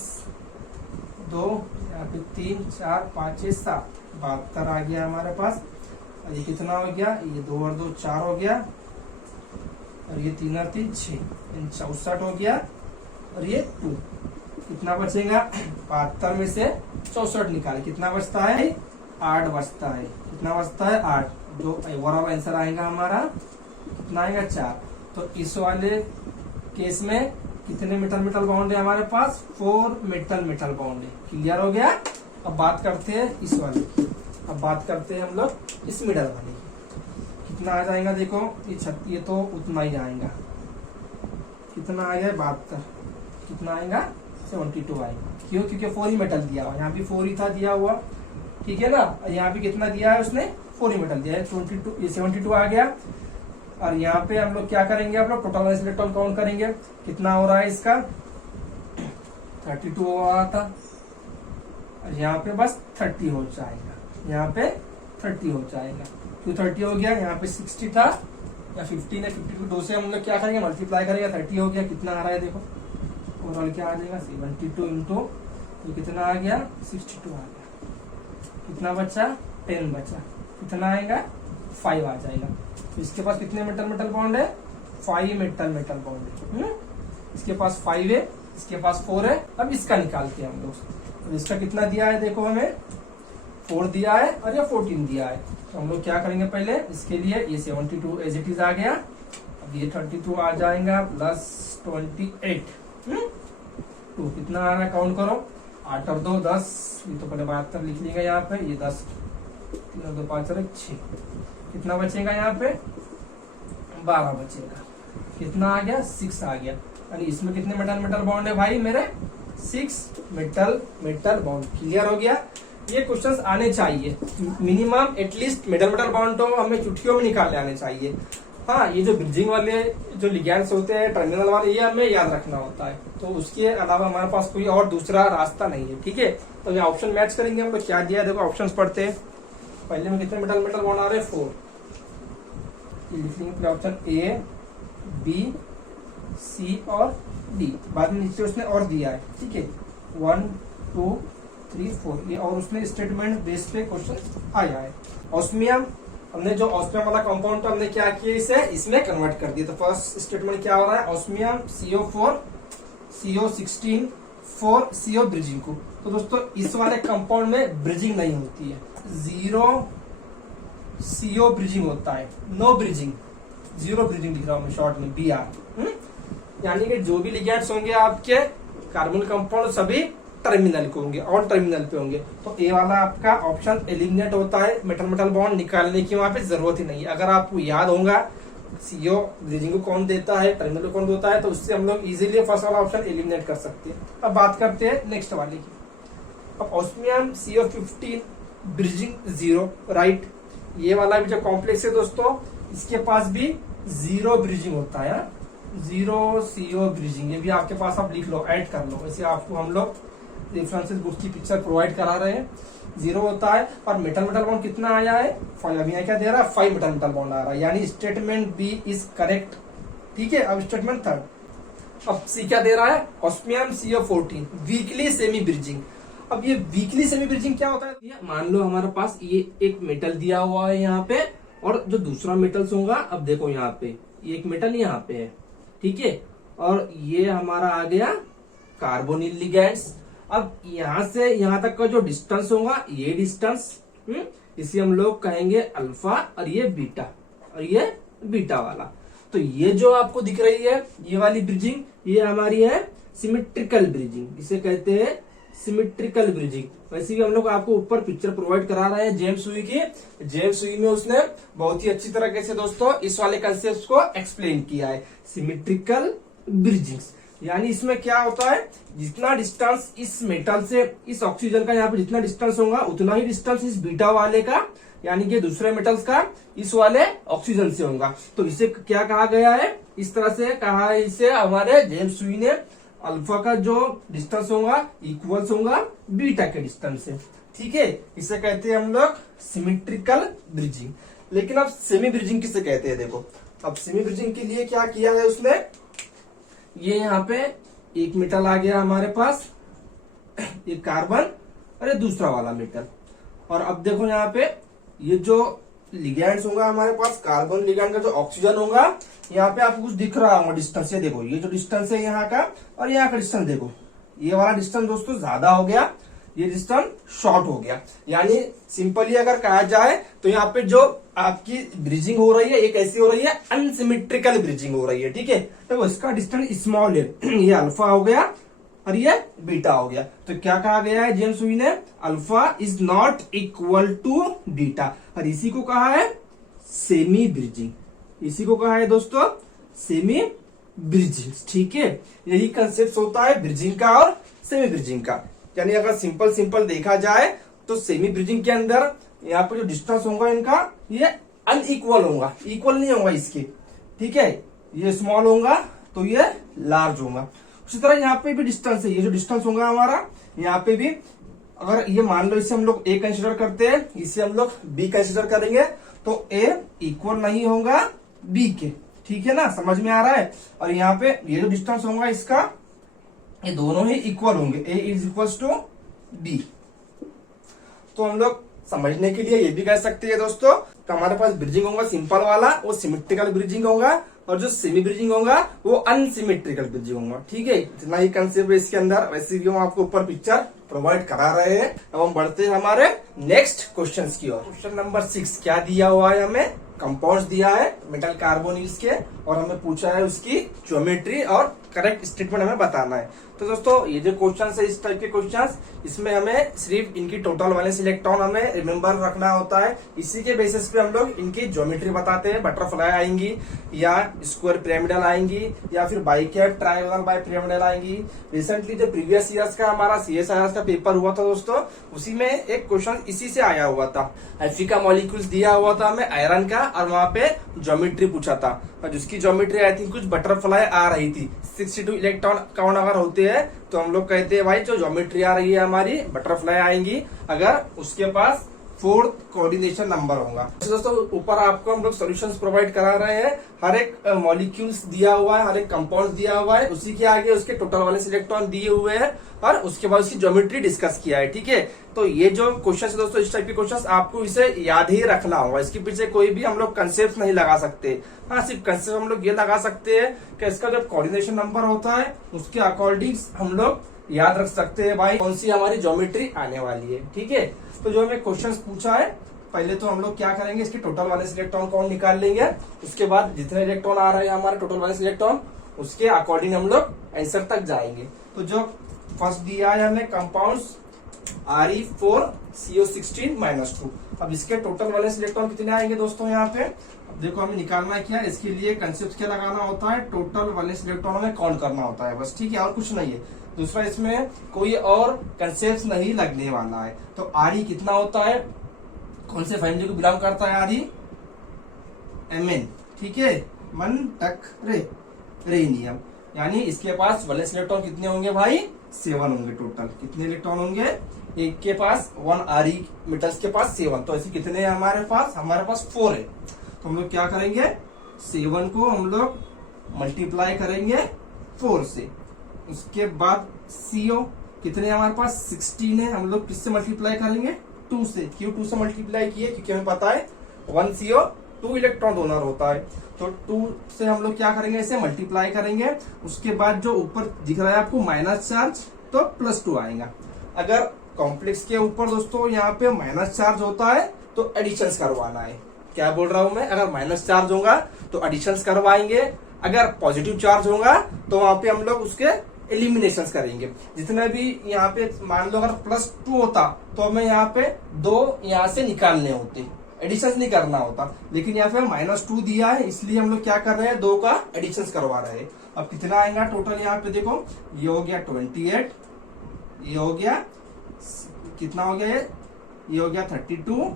2 यहाँ पे 3 4 5 6 7 72 आ गया हमारे पास। और ये कितना हो गया, ये 2 और 2 4 हो गया, और ये 3 और 3 6, 64 हो गया, और ये 2, कितना बचेगा 72 में से 64 निकाले, कितना बचता है 8 बचता है, कितना बचता है 8, जो ओवरऑल आंसर आएगा हमारा कितना आएगा 4। तो इस वाले केस में कितने मेटल मेटल बॉन्ड है हमारे पास, 4 मेटल मेटल बॉन्ड है। क्लियर हो गया। अब बात करते हैं इस वाले की, अब बात करते हैं हम लोग इस मिडल वाले की, कितना आ जाएगा देखो, ये तो उतना ही आएगा, कितना आएगा 72, कितना आएगा 72 आएगा। क्यों, क्योंकि 4 ही मेटल दिया हुआ, यहाँ भी 4 ही था दिया हुआ, ठीक है ना। यहाँ भी कितना दिया है उसने, 4 ही मेटल दिया है, 22, ये 72 आ गया। और यहाँ पे हम लोग क्या करेंगे, आप लोग टोटल इलेक्ट्रॉन काउंट करेंगे, कितना हो रहा है इसका 32 हो रहा था, और यहाँ पे बस 30 हो जाएगा, यहाँ पे 30 हो जाएगा। तो 30 हो गया, यहाँ पे 60 था या 15 है, 52 2 से हम लोग क्या करेंगे मल्टीप्लाई करेंगे, 30 हो गया। कितना आ रहा है देखो, ओवरऑल क्या आ जाएगा 72 इंटू ये कितना आ गया 62 आ गया। कितना बचा 10 बचा, कितना आएगा 5 आ जाएगा। तो इसके पास कितने मेटल मेटल बॉन्ड है 5 मेटल मेटल बॉन्ड है। इसके पास 5 है, इसके पास 4 है। अब इसका निकालते हैं हम लोग। तो इसका कितना दिया है देखो, हमें 4 दिया है और ये 14 दिया है। तो हम लोग क्या करेंगे पहले इसके लिए ये 72 एज इट इज आ गया। अब ये 32 आ जाएगा प्लस 28 2 कितना आ रहा है काउंट करो, 8 और 2 10, ये तो पहले 72 लिख लेगा यहाँ पे, ये 10 3 और 2 5 और 6, कितना बचेगा यहाँ पे 12 बचेगा। कितना आ गया 6 आ गया। यानी इसमें कितने मेटल मेटल बॉन्ड है भाई मेरे 6 मेटल मेटल बॉन्ड। क्लियर हो गया। ये क्वेश्चंस आने चाहिए minimum, at least metal metal bond तो हमें चुटकियों में निकालने आने चाहिए। हाँ, ये जो ब्रिजिंग वाले जो लिगैंड्स होते हैं टर्मिनल वाले, ये हमें याद रखना होता है। तो उसके अलावा हमारे पास कोई और दूसरा रास्ता नहीं है। ठीक है, तो ये ऑप्शन मैच करेंगे हम लोग। क्या दिया है देखो, ऑप्शंस पढ़ते हैं। पहले में कितने मेटल मेटल बॉन्ड आ रहे हैं 4, लिख लेंगे ऑप्शन ए बी सी और डी। बाद में नीचे उसने और दिया है। ठीक है 1 2 3 4, ये और उसने स्टेटमेंट बेस पे क्वेश्चन आया है। ऑस्मियम, हमने जो ऑस्मियम वाला कंपाउंड था हमने क्या किया, इसे इसमें कन्वर्ट कर दिया। तो फर्स्ट स्टेटमेंट क्या हो रहा है, osmium CO4 CO16 4 CO bridging को। तो दोस्तों इस वाले कंपाउंड में ब्रिजिंग नहीं होती है, 0 CO ब्रिजिंग होता है, नो ब्रिजिंग, 0 ब्रिजिंग लिख रहा हूं मैं शॉर्ट में BR। यानी कि जो भी लिगैंड्स होंगे आपके कार्बन कंपाउंड सभी टर्मिनल के होंगे और टर्मिनल पे होंगे। तो ए वाला आपका ऑप्शन एलिमिनेट होता है, मेटल मेटल बॉन्ड निकालने की वहां पे जरूरत ही नहीं है। अगर आपको याद होगा CO ब्रिजिंग को कौन देता है, टर्मिनल को कौन देता है, तो उससे हम लोग इजीली फर्स्ट वाला ऑप्शन एलिमिनेट कर सकते हैं। अब बात करते हैं नेक्स्ट वाले की। अब ऑस्मियम CO15 ब्रिजिंग 0, राइट। ये वाला भी जो कॉम्प्लेक्स है दोस्तों, इसके पास भी 0 ब्रिजिंग होता है, 0 CO ब्रिजिंग। ये भी आपके पास आप लिख लो, ऐड कर लो। वैसे आपको हम लोग रेफरेंसेस बुक की पिक्चर प्रोवाइड करा रहे हैं, 0 होता है। और मेटल मेटल बॉन्ड कितना आया है 5, अभी यहाँ क्या दे रहा है 5 मेटल मेटल बॉन्ड आ रहा है, यानी स्टेटमेंट बी इज करेक्ट। ठीक है, अब स्टेटमेंट थर्ड। अब सी क्या दे रहा है, osmium CO14 weekly semi bridging. अब ये वीकली सेमी ब्रिजिंग क्या होता है, मान लो हमारे पास ये एक मेटल दिया हुआ है यहाँ पे, और जो दूसरा मेटल्स होगा, अब देखो यहाँ पे ये एक मेटल यहाँ पे है, ठीक है, और ये हमारा आ गया कार्बोनिल लिगैंड्स। अब यहाँ से यहाँ तक का जो डिस्टेंस होगा, ये डिस्टेंस इसे हम लोग कहेंगे अल्फा, और ये बीटा, और ये बीटा वाला। तो ये जो आपको दिख रही है ये वाली ब्रिजिंग, ये हमारी है सिमेट्रिकल ब्रिजिंग, इसे कहते हैं सिमेट्रिकल ब्रिजिंग। वैसे भी हम लोग आपको ऊपर पिक्चर प्रोवाइड करा रहे हैं जेम्स सुई की। जेम्स सुई में उसने बहुत ही अच्छी तरीके से दोस्तों इस वाले कंसेप्ट को एक्सप्लेन किया है, सिमेट्रिकल ब्रिजिंग्स। यानी इसमें क्या होता है, जितना डिस्टेंस इस मेटल से इस ऑक्सीजन का यहाँ पे जितना डिस्टेंस होगा, उतना ही डिस्टेंस इस बीटा वाले का, यानी कि दूसरे मेटल्स का इस वाले ऑक्सीजन से होगा। तो इसे क्या कहा गया है, इस तरह से कहा है इसे हमारे जेम्स सुई ने, अल्फा का जो डिस्टेंस होगा इक्वल्स होगा बीटा के डिस्टेंस से। ठीक है, इसे कहते हैं हम लोग सिमेट्रिकल ब्रिजिंग। लेकिन अब सेमी ब्रिजिंग किसे कहते हैं, देखो अब सेमी ब्रिजिंग के लिए क्या किया है उसने, ये यहाँ पे एक मेटल आ गया हमारे पास, एक कार्बन और ये दूसरा वाला मेटल, और अब देखो यहाँ पे ये जो लिगैंड्स होगा हमारे पास, कार्बन लिगैंड का जो ऑक्सीजन होगा, यहाँ पे आपको कुछ दिख रहा होगा डिस्टेंस। ये देखो ये जो डिस्टेंस है यहाँ का और यहाँ का डिस्टेंस, देखो ये वाला डिस्टेंस दोस्तों ज्यादा हो गया, ये डिस्टेंस शॉर्ट हो गया। यानी सिंपली अगर कहा जाए तो यहाँ पे जो आपकी ब्रिजिंग हो रही है ये कैसी हो रही है, अनसिमेट्रिकल ब्रिजिंग हो रही है। ठीक है, तो इसका डिस्टेंस स्मॉल है, ये अल्फा हो गया और ये बीटा हो गया। तो क्या कहा गया है जेम्स सुई ने, alpha is not equal to beta, और इसी को कहा है सेमी ब्रिजिंग, इसी को कहा है दोस्तों सेमी ब्रिजिंग। ठीक है, यही कंसेप्ट होता है ब्रिजिंग का और सेमी ब्रिजिंग का। यानी अगर सिंपल देखा जाए तो सेमी ब्रिजिंग के अंदर यहाँ पे जो डिस्टेंस होगा इनका ये अनइक्वल होगा, इक्वल नहीं होगा इसके। ठीक है, ये स्मॉल होगा तो ये लार्ज होगा। उसी तरह यहाँ पे भी डिस्टेंस है, ये जो डिस्टेंस होगा हमारा यहाँ पे भी अगर ये मान लो इसे हम लोग ए कंसिडर करते हैं, इसे हम लोग बी कंसिडर करेंगे, तो ए इक्वल नहीं होगा बी के, ठीक है ना, समझ में आ रहा है। और यहाँ पे ये जो डिस्टेंस होगा इसका, ये दोनों ही इक्वल होंगे, ए इज इक्वल टू बी। तो हम लोग समझने के लिए ये भी कह सकते हैं दोस्तों, तो हमारे पास ब्रिजिंग होगा सिंपल वाला, वो सिमेट्रिकल ब्रिजिंग होगा, और जो सेमी ब्रिजिंग होगा वो अनसिमेट्रिकल ब्रिजिंग होगा, ठीक है। इतना ही कंसेप्ट है इसके अंदर। वैसे भी हम आपको ऊपर पिक्चर प्रोवाइड करा रहे हैं। अब हम बढ़ते हैं हमारे नेक्स्ट क्वेश्चन की ओर। क्वेश्चन नंबर 6 क्या दिया हुआ है हमें, कंपाउंड्स दिया है मेटल कार्बोनिल्स के, और हमें पूछा है उसकी ज्योमेट्री और करेक्ट स्टेटमेंट हमें बताना है। तो दोस्तों ये जो क्वेश्चन है, इस टाइप के क्वेश्चन, इसमें हमें सिर्फ इनकी टोटल वैलेंस इलेक्ट्रॉन हमें रिमेम्बर रखना होता है। इसी के बेसिस पे हम लोग इनकी ज्योमेट्री बताते हैं। बटरफ्लाई आएंगी, या स्क्वायर पिरामिडल आएंगी, या फिर बाइकैप ट्रायंगल बाय पिरामिडल आएंगी। रिसेंटली जो प्रीवियस ईयर्स का हमारा CSIR का पेपर हुआ था दोस्तों, उसी में एक क्वेश्चन इसी से आया हुआ था। Fe का मॉलिक्यूल्स दिया हुआ था हमें आयरन का, और वहां पे ज्योमेट्री पूछा था, और जिसकी ज्योमेट्री आई थिंक कुछ बटरफ्लाई आ रही थी। 62 इलेक्ट्रॉन काउंट अगर होते हैं तो हम लोग कहते हैं भाई जो ज्योमेट्री आ रही है हमारी बटरफ्लाई आएंगी, अगर उसके पास 4th कोऑर्डिनेशन नंबर होगा। दोस्तों ऊपर आपको हम लोग सॉल्यूशंस प्रोवाइड करा रहे हैं। हर एक मॉलिक्यूल्स दिया हुआ है, हर एक कंपाउंड दिया हुआ है, उसी के आगे उसके टोटल वैलेंस इलेक्ट्रॉन दिए हुए हैं, और उसके बाद उसकी ज्योमेट्री डिस्कस किया है, ठीक है। तो ये जो क्वेश्चन है दोस्तों, इस टाइप के क्वेश्चन आपको इसे याद ही रखना होगा। इसके पीछे कोई भी हम लोग कंसेप्ट नहीं लगा सकते। हाँ, सिर्फ कंसेप्ट हम लोग ये लगा सकते हैं कि इसका जब कोऑर्डिनेशन नंबर होता है उसके अकॉर्डिंग हम लोग याद रख सकते हैं भाई कौन सी हमारी ज्योमेट्री आने वाली है, ठीक है। तो जो हमें क्वेश्चन पूछा है, पहले तो हम लोग क्या करेंगे, इसके टोटल वैलेंस इलेक्ट्रॉन काउंट निकाल लेंगे। उसके बाद जितने इलेक्ट्रॉन आ रहे हैं हमारे टोटल वैलेंस इलेक्ट्रॉन, उसके अकॉर्डिंग हम लोग आंसर तक जाएंगे। तो जो फर्स्ट दिया है हमें कंपाउंड्स Re4CO16-2। अब इसके टोटल वैलेंस इलेक्ट्रॉन कितने आएंगे दोस्तों यहाँ पे। अब देखो हमें निकालना है क्या, इसके लिए कंसेप्ट क्या लगाना होता है, टोटल वैलेंस इलेक्ट्रॉन हमें काउंट करना होता है बस, ठीक है, और कुछ नहीं है। दूसरा इसमें कोई और कंसेप्ट नहीं लगने वाला है। तो Re कितना होता है, कौन से फैमिली को बिलोंग करता है Re, Mn, ठीक है, मन टक रेनियम। यानी इसके पास वैलेंस इलेक्ट्रॉन कितने होंगे भाई, 7 होंगे। टोटल कितने इलेक्ट्रॉन होंगे, एक के पास 1 Re मेटल्स के पास 7, तो ऐसे कितने हैं हमारे पास 4 है। तो हम लोग क्या करेंगे, 7 को हम लोग मल्टीप्लाई करेंगे 4 से। उसके बाद CO कितने हमारे पास 16 है, हम लोग किससे मल्टीप्लाई करेंगे, 2 से। क्यों 2 से मल्टीप्लाई किए, क्योंकि हमें पता है 1 CO 2 इलेक्ट्रॉन डोनर होता है। तो 2 से हम लोग क्या करेंगे, इसे मल्टीप्लाई करेंगे। उसके बाद जो ऊपर दिख रहा है आपको माइनस चार्ज, तो +2 आएगा। अगर कॉम्प्लेक्स के ऊपर दोस्तों यहाँ पे माइनस चार्ज होता है तो एडिशन करवाना है। क्या बोल रहा हूं मैं, अगर माइनस चार्ज होगा तो एडिशन करवाएंगे, अगर पॉजिटिव चार्ज होगा तो वहां पे हम लोग उसके एलिमिनेशन करेंगे। जितने भी यहाँ पे मान लो अगर +2 होता तो हमें यहाँ पे 2 यहाँ से निकालने होते, एडिशन नहीं करना होता। लेकिन यहाँ पे -2 दिया है, इसलिए हम लोग क्या कर रहे हैं, 2 का एडिशन करवा रहे हैं। अब कितना आएगा टोटल, यहाँ पे देखो ये हो गया 28, ये हो गया कितना हो गया, ये हो गया 32,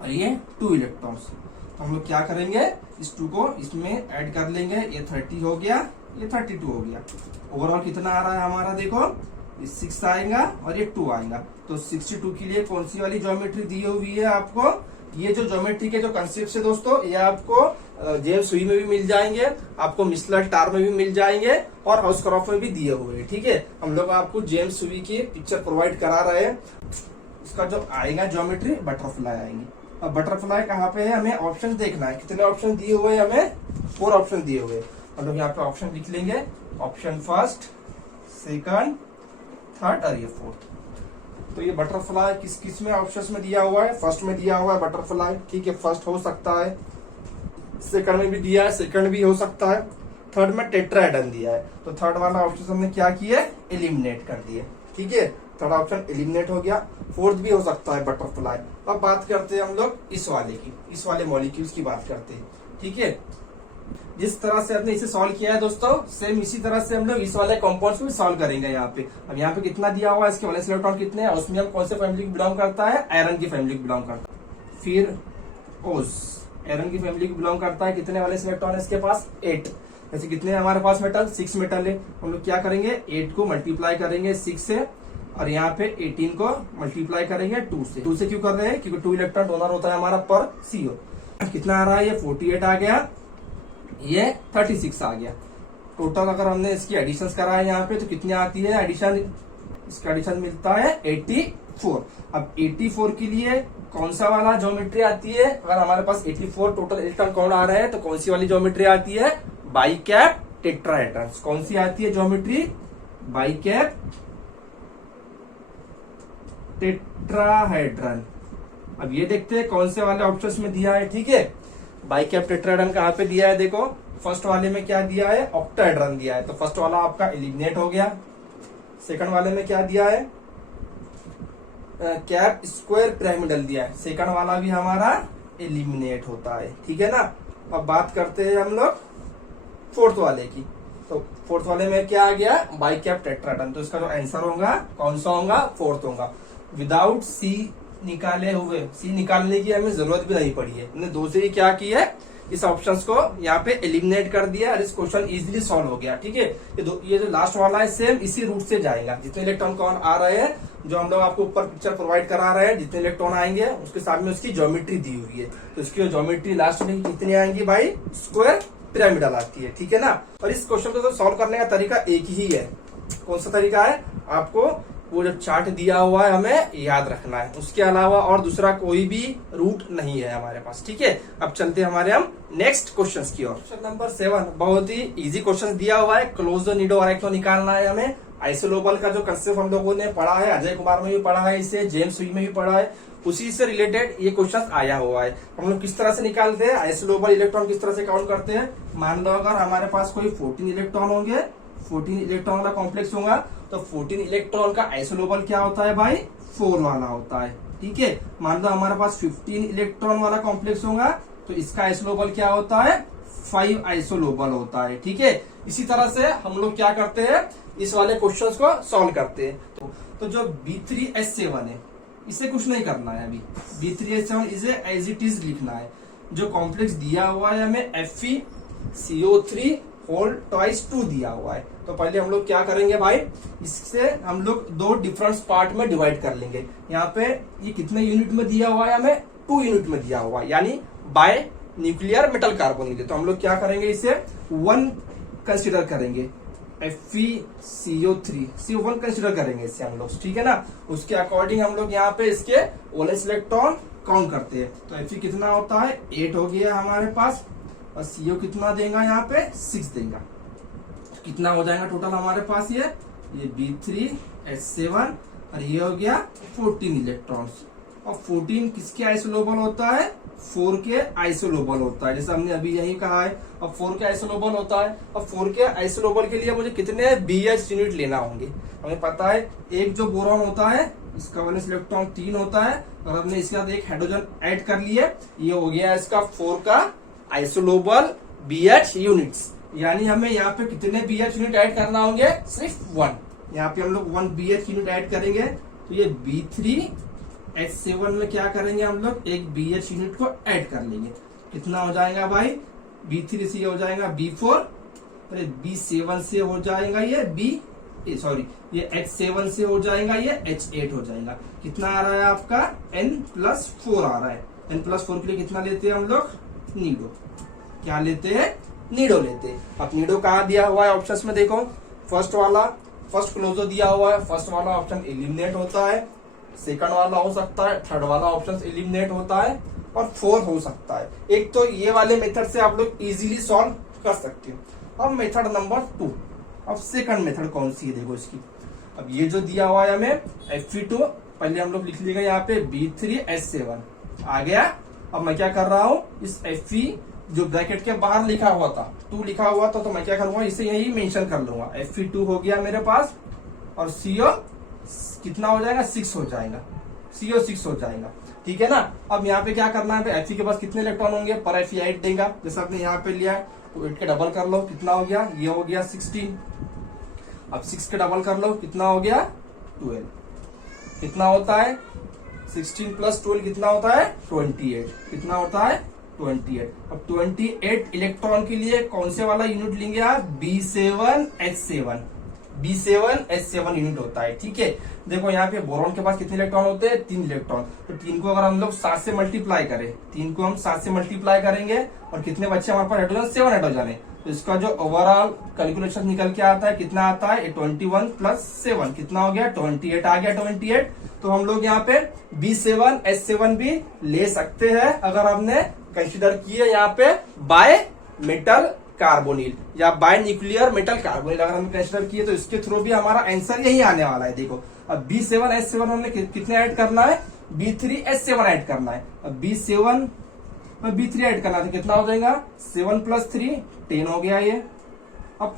और ये 2 इलेक्ट्रॉन्स। तो हम लोग क्या करेंगे, इस 2 को इसमें ऐड कर लेंगे, ये 30 हो गया, ये 32 हो गया। ओवरऑल कितना आ रहा है हमारा, देखो ये 6 आएगा और ये 2 आएगा। तो 62 के लिए कौन सी वाली ज्योमेट्री दी हुई है आपको, ये जो ज्योमेट्री के जो कंसेप्ट है दोस्तों, ये आपको जेम्स सुई में भी मिल जाएंगे, आपको मिसलर टार में भी मिल जाएंगे, और हाउसक्रॉफ्ट में भी दिए हुए हैं, ठीक है। हम लोग आपको जेम्स सुई की पिक्चर प्रोवाइड करा रहे हैं। इसका जो आएगा ज्योमेट्री, बटरफ्लाई आएंगी। अब बटरफ्लाई कहाँ पे है, हमें ऑप्शन देखना है। कितने ऑप्शन दिए हुए हैं, हमें 4 ऑप्शन दिए हुए हैं। हम लोग यहाँ पे ऑप्शन लिख लेंगे, ऑप्शन फर्स्ट, सेकंड, थर्ड और ये 4th। तो ये बटरफ्लाई किस किस में ऑप्शंस में दिया हुआ है, फर्स्ट में दिया हुआ है बटरफ्लाई, ठीक है, फर्स्ट हो सकता है, सेकंड में भी दिया है, सेकंड भी हो सकता है, थर्ड में टेट्राहेड्रन दिया है। तो थर्ड वाला ऑप्शन हमने क्या किया, एलिमिनेट कर दिए, ठीक है, थर्ड ऑप्शन एलिमिनेट हो गया। 4th भी हो सकता है बटरफ्लाई। अब बात करते हैं हम लोग इस वाले की, इस वाले मॉलिक्यूल्स की बात करते हैं, ठीक है। जिस तरह से हमने इसे सॉल्व किया है दोस्तों, सेम इसी तरह से हम लोग इस वाले कंपाउंड्स को भी सॉल्व करेंगे यहाँ पे। अब यहाँ पे कितना दिया हुआ है, इसके वैलेंस इलेक्ट्रॉन कितने हैं, उसमें हम कौन से फैमिली को बिलोंग करता है, आयरन की फैमिली को बिलोंग करता है। फिर ओस आयरन की फैमिली को बिलोंग करता है, कितने वैलेंस इलेक्ट्रॉन है इसके पास, 8। जैसे कितने हमारे पास मेटल, 6 मेटल है। हम लोग क्या करेंगे, 8 को मल्टीप्लाई करेंगे 6 से, और यहाँ पे 18 को मल्टीप्लाई करेंगे 2 से। 2 से क्यों कर रहे हैं? क्योंकि 2 इलेक्ट्रॉन डोनर होता है हमारा पर CO। कितना आ रहा है? ये 48 आ गया, ये 36 आ गया। टोटल अगर हमने इसकी एडिशन करा है यहाँ पे तो कितनी आती है एडिशन? इसका एडिशन मिलता है 84। अब 84 के लिए कौन सा वाला ज्योमेट्री आती है? अगर हमारे पास 84 टोटल इलेक्ट्रॉन काउंट आ रहा है तो कौन सी वाली ज्योमेट्री आती है? बाइकैप टेट्राहेड्रन। कौन सी आती है ज्योमेट्री? बाइकैप टेट्राहेड्रन। अब ये देखते हैं कौन से वाले ऑप्शंस में दिया है। ठीक है, बाइकैप टेट्राहेड्रन कहाँ पे दिया है? देखो फर्स्ट वाले में क्या दिया है? ऑक्टाहेड्रन दिया है, तो फर्स्ट वाला आपका एलिमिनेट हो गया। सेकंड वाले में क्या दिया है? कैप स्क्वायर पिरामिडल दिया है, सेकंड वाला भी हमारा एलिमिनेट होता है। ठीक है ना। अब बात करते हैं हम लोग फोर्थ वाले की। तो फोर्थ वाले में क्या आ गया? बाइकैप टेट्राहेड्रन। तो इसका जो आंसर होगा कौन सा होगा? फोर्थ होगा। विदाउट सी निकाले हुए, सी निकालने की हमें जरूरत भी नहीं पड़ी है। हमने 2 से ही क्या किया है? इस ऑप्शंस को यहाँ पे एलिमिनेट कर दिया और इस क्वेश्चन इजीली सॉल्व हो गया। ठीक है, ये जो लास्ट वाला है सेम इसी रूट से जाएगा। जितने इलेक्ट्रॉन कौन आ रहे हैं, जो हम लोग आपको ऊपर पिक्चर प्रोवाइड करा रहे हैं, जितने इलेक्ट्रॉन आएंगे उसके साथ में उसकी ज्योमेट्री दी हुई है। तो इसकी ज्योमेट्री लास्ट में कितनी आएंगी भाई? स्क्वायर पिरामिडल आती है। ठीक है ना। और इस क्वेश्चन को तो सॉल्व करने का तरीका एक ही है। कौन सा तरीका है? आपको वो जो चार्ट दिया हुआ है हमें याद रखना है, उसके अलावा और दूसरा कोई भी रूट नहीं है हमारे पास। ठीक है, अब चलते हैं हमारे हम नेक्स्ट क्वेश्चंस की ओर। क्वेश्चन नंबर 7 बहुत ही इजी क्वेश्चन दिया हुआ है। क्लोज निडो आरेक्टो निकालना है हमें। आइसोलोबल का जो कंसेप्ट हम लोगों ने पढ़ा है, अजय कुमार में भी पढ़ा है, इसे जेम्स हुई में भी पढ़ा है, उसी से रिलेटेड ये क्वेश्चन आया हुआ है। हम लोग किस तरह से निकालते हैं आइसोलोबल इलेक्ट्रॉन, किस तरह से काउंट करते हैं? मान लो अगर हमारे पास कोई 14 इलेक्ट्रॉन होंगे, 14 इलेक्ट्रॉन वाला कॉम्प्लेक्स होगा, तो 14 इलेक्ट्रॉन का आइसोलोबल क्या होता है भाई? 4 वाला होता है। ठीक है, मान लो हमारे पास 15 इलेक्ट्रॉन वाला कॉम्प्लेक्स होगा, तो इसका आइसोलोबल क्या होता है? 5 आइसोलोबल होता है। ठीक है, इसी तरह से हम लोग क्या करते हैं? इस वाले क्वेश्चंस को सॉल्व करते हैं। तो जो B3H7 है, इसे कुछ नहीं करना है अभी। B3H7 इसे एज इट इज लिखना है। जो कॉम्प्लेक्स दिया हुआ है हमें FeCO3 होल ट्वाइस 2 दिया हुआ है। तो पहले हम लोग क्या करेंगे भाई? इससे हम लोग 2 डिफरेंट पार्ट में डिवाइड कर लेंगे। यहाँ पे ये कितने यूनिट में दिया हुआ है हमें? 2 यूनिट में दिया हुआ है, यानी बाय न्यूक्लियर मेटल कार्बोनेट। तो हम लोग क्या करेंगे? इसे 1 कंसिडर करेंगे। FeCO3 CO1 कंसिडर करेंगे इससे हम लोग। ठीक है ना। उसके अकॉर्डिंग हम लोग यहाँ पे इसके वैलेंस इलेक्ट्रॉन काउंट करते हैं। तो Fe कितना होता है? 8 हो गया हमारे पास, और CO कितना देगा? यहाँ पे 6 देगा। कितना हो जाएगा टोटल हमारे पास? ये B3H7 और ये हो गया 14 इलेक्ट्रॉन्स। और 14 किसके आइसोलोबल होता है? 4 के आइसोलोबल होता है, जैसे हमने अभी यही कहा है। अब 4 के आइसोलोबल होता है, और 4 के आइसोलोबल के लिए मुझे कितने BH यूनिट लेना होंगे? हमें पता है एक जो बोरॉन होता है इसका वैलेंस इलेक्ट्रॉन 3 होता है, और हमने इसके साथ एक हाइड्रोजन ऐड कर लिए, ये हो गया इसका 4 का आइसोलोबल BH यूनिट्स। यानी हमें यहाँ पे कितने BH यूनिट ऐड करना होंगे? सिर्फ 1। यहाँ पे हम लोग 1 BH यूनिट ऐड करेंगे, तो ये B3H7 में क्या करेंगे? हम लोग एक BH यूनिट को ऐड कर लेंगे। कितना हो जाएगा भाई? B3 से हो जाएगा B4, अरे B7 से हो जाएगा ये ये H7 से हो जाएगा ये H8 हो जाएगा। कितना आ रहा है आपका? N+4 आ रहा है। N+4 के लिए कितना लेते हैं हम लोग? नीडो। क्या लेते हैं? नीडो लेते हैं। अब नीडो कहाँ दिया हुआ है ऑप्शंस में? देखो फर्स्ट क्लोजो दिया हुआ है, फर्स्ट वाला ऑप्शन एलिमिनेट होता है, सेकंड वाला हो सकता है, थर्ड वाला ऑप्शन एलिमिनेट होता है, और 4 हो सकता है। एक तो ये वाले मेथड से आप लोग इजीली सॉल्व कर सकते हो। अब मेथड नंबर 2। अब सेकंड मेथड कौन सी है? देखो इसकी। अब ये जो दिया हुआ है हमें Fe2, पहले हम लोग लिख लेंगे यहाँ पे B3H7 आ गया। अब मैं क्या कर रहा हूँ? इस Fe जो ब्रैकेट के बाहर लिखा हुआ था 2 लिखा हुआ था, तो मैं क्या करूंगा? इसे यही मेंशन कर लूंगा। Fe2 हो गया मेरे पास, और CO कितना हो जाएगा? 6 हो जाएगा। CO 6 हो जाएगा। ठीक है ना। अब यहाँ पे क्या करना है? Fe के पास कितने इलेक्ट्रॉन होंगे? पर Fe 8 देगा, जैसे आपने यहाँ पे लिया, तो 8 के डबल कर लो, कितना हो गया? ये हो गया 16। अब 6 के डबल कर लो, कितना हो गया? 12। कितना होता है? 16 + 12 कितना होता है? 28। कितना होता है? 28। अब 28 इलेक्ट्रॉन के लिए कौन से वाला यूनिट लेंगे आप? B7H7। B7H7 यूनिट होता है। ठीक है, देखो यहाँ पे बोरॉन के पास कितने इलेक्ट्रॉन होते हैं, 3 इलेक्ट्रॉन। तो 3 को अगर हम लोग 7 से मल्टीप्लाई करें, 3 को हम 7 से मल्टीप्लाई करेंगे और कितने बच्चे हमारे पास हाइड्रोजन, 7 हाइड्रोजन है। तो इसका जो ओवरऑल कैलकुलेशन निकल के आता है कितना आता है, 21 प्लस 7 कितना हो गया, 28 आ गया, 28। तो हम लोग यहाँ पे B7H7 भी ले सकते हैं अगर हमने कंसिडर किए यहाँ पे बाय मेटल कार्बोनिल या बाय न्यूक्लियर मेटल कार्बोनिल अगर हम कंसिडर किए तो इसके थ्रू भी हमारा आंसर यही आने वाला है। देखो अब B7H7 हमने कितने ऐड करना है, B3H7 ऐड करना है। अब B7 में B3 ऐड करना है तो कितना हो जाएगा, 7 प्लस 3 10 हो गया ये। अब